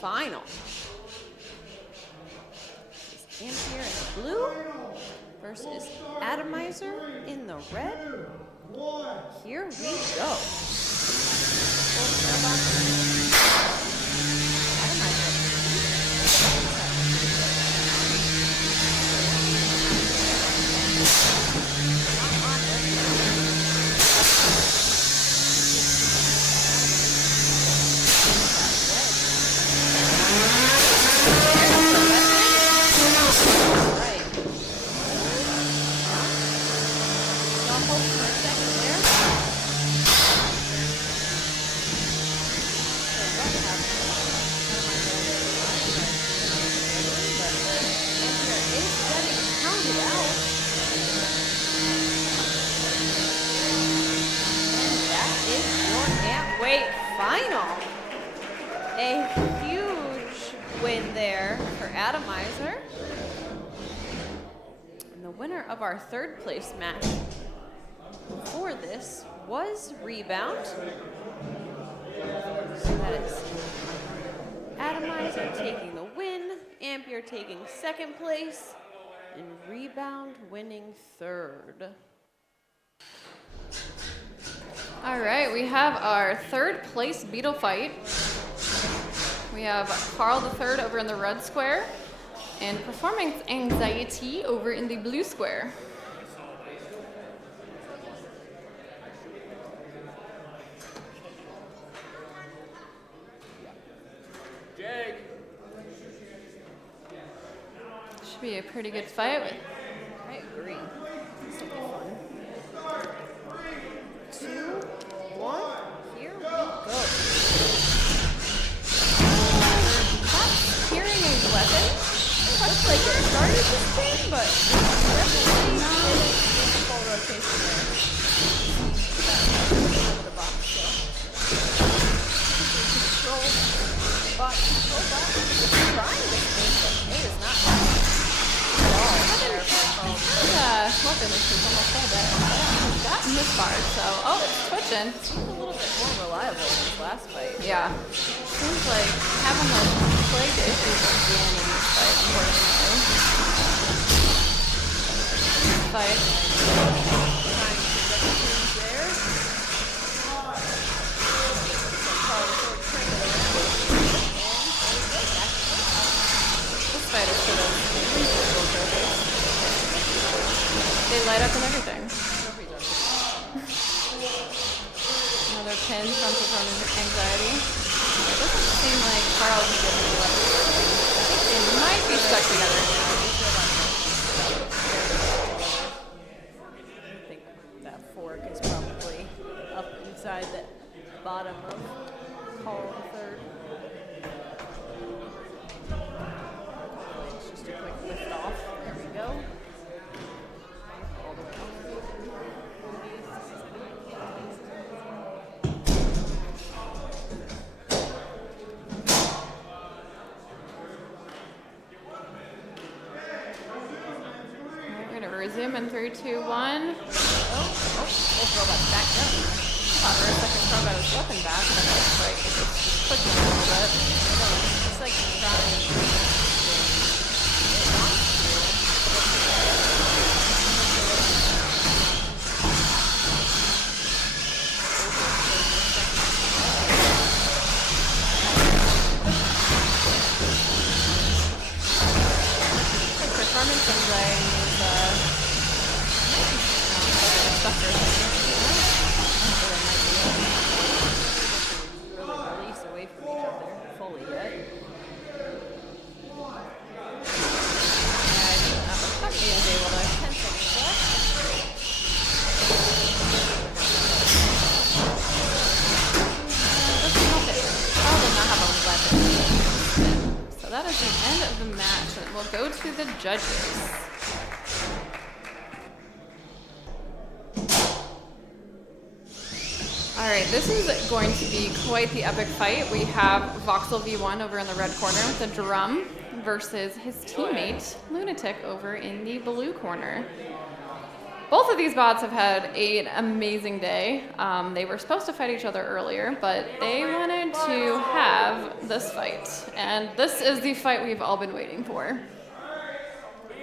Final. It's Ampere in the blue versus Atomizer in the red. Here we go. Final. A huge win there for Atomizer. And the winner of our third place match before this was Rebound. So that is Atomizer taking the win, Ampere taking second place, and Rebound winning third. All right, we have our third place beetle fight. We have Carl III over in the red square and Performance Anxiety over in the blue square. be a pretty good fight. I agree. This will be fun. 2, 1, here we go. Not hearing a weapon. Looks like it started to spin, but definitely didn't full rotation there. Over the box, so. Control bot. Trying to spin, but it is not happening at all. Weapon is almost all dead. I've gotten this far, so it's twitching. Seemed a little bit more reliable in this last fight. Yeah. Seems like having those plague issues again in this fight, unfortunately. Fight. Trying to get the things there. Carl sort of turned it around. And there we go, back to it. This fighter should have reasonable trophies. They light up and everything. Another pin from performance anxiety. It doesn't seem like Carl can get any weapons. I think they might be stuck together. I think that fork is probably up inside the bottom of Carl the third. It's just a quick lift off. There we go. All the way off. We're gonna resume in 3, 2, 1. We'll throw that back up. Thought for a second Carl got his weapon back, but it looks like it's just pushing a little bit. It's like trying. Performance anxiety is sucker. Really release away from each other fully yet. Yeah, I think Buckeye is able to 10 seconds left. Doesn't help it. Carl did not have a weapon. So that is the end of the match, and we'll go to the judges. Alright, this is going to be quite the epic fight. We have Voxel V.1 over in the red corner with the drum versus his teammate, Lunatic, over in the blue corner. Both of these bots have had an amazing day. They were supposed to fight each other earlier, but they wanted to have this fight. And this is the fight we've all been waiting for.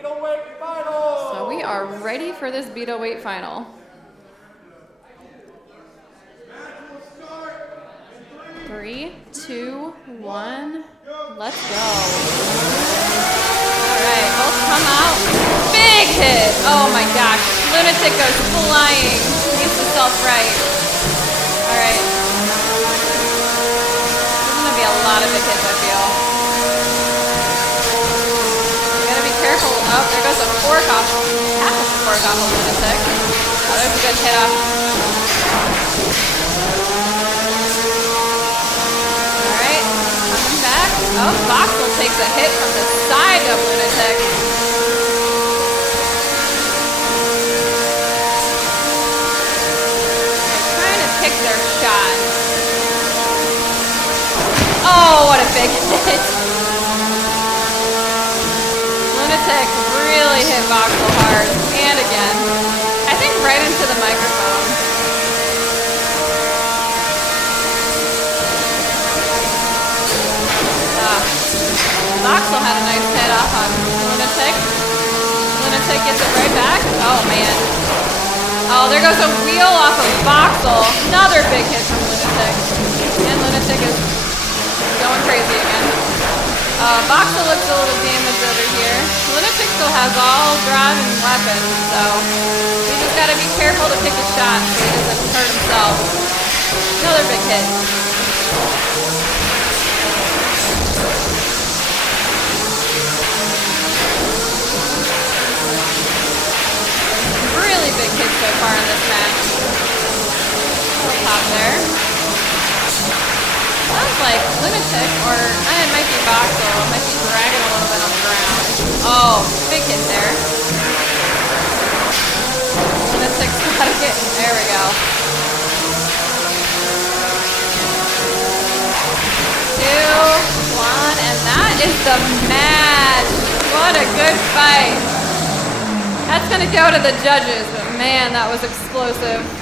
So we are ready for this Beetle Weight final. 3, 2, 1, let's go. Alright, both come out. Big hit! Oh my gosh, Lunatic goes flying. Gets himself right. Alright. There's gonna be a lot of big hits, I feel. You gotta be careful. Oh, there goes a fork off. Half of the fork off of Lunatic. Oh, there's a good hit off. Oh, Voxel takes a hit from the side of Lunatic. They're trying to pick their shot. Oh, what a big hit. Lunatic really hit Voxel hard. And again. I think right into the microphone. Voxel had a nice hit off on Lunatic. Lunatic gets it right back. Oh, man. Oh, there goes a wheel off of Voxel. Another big hit from Lunatic. And Lunatic is going crazy again. Voxel looks a little damaged over here. Lunatic still has all drive and weapons, so he just got to be careful to pick a shot so he doesn't hurt himself. Another big hit. there. Sounds like Lunatic, or it might be Voxel. It might be dragging a little bit on the ground. Oh, big hit there. Lunatic's gotta get, there we go. 2, 1, and that is the match. What a good fight. That's gonna go to the judges, but man, that was explosive.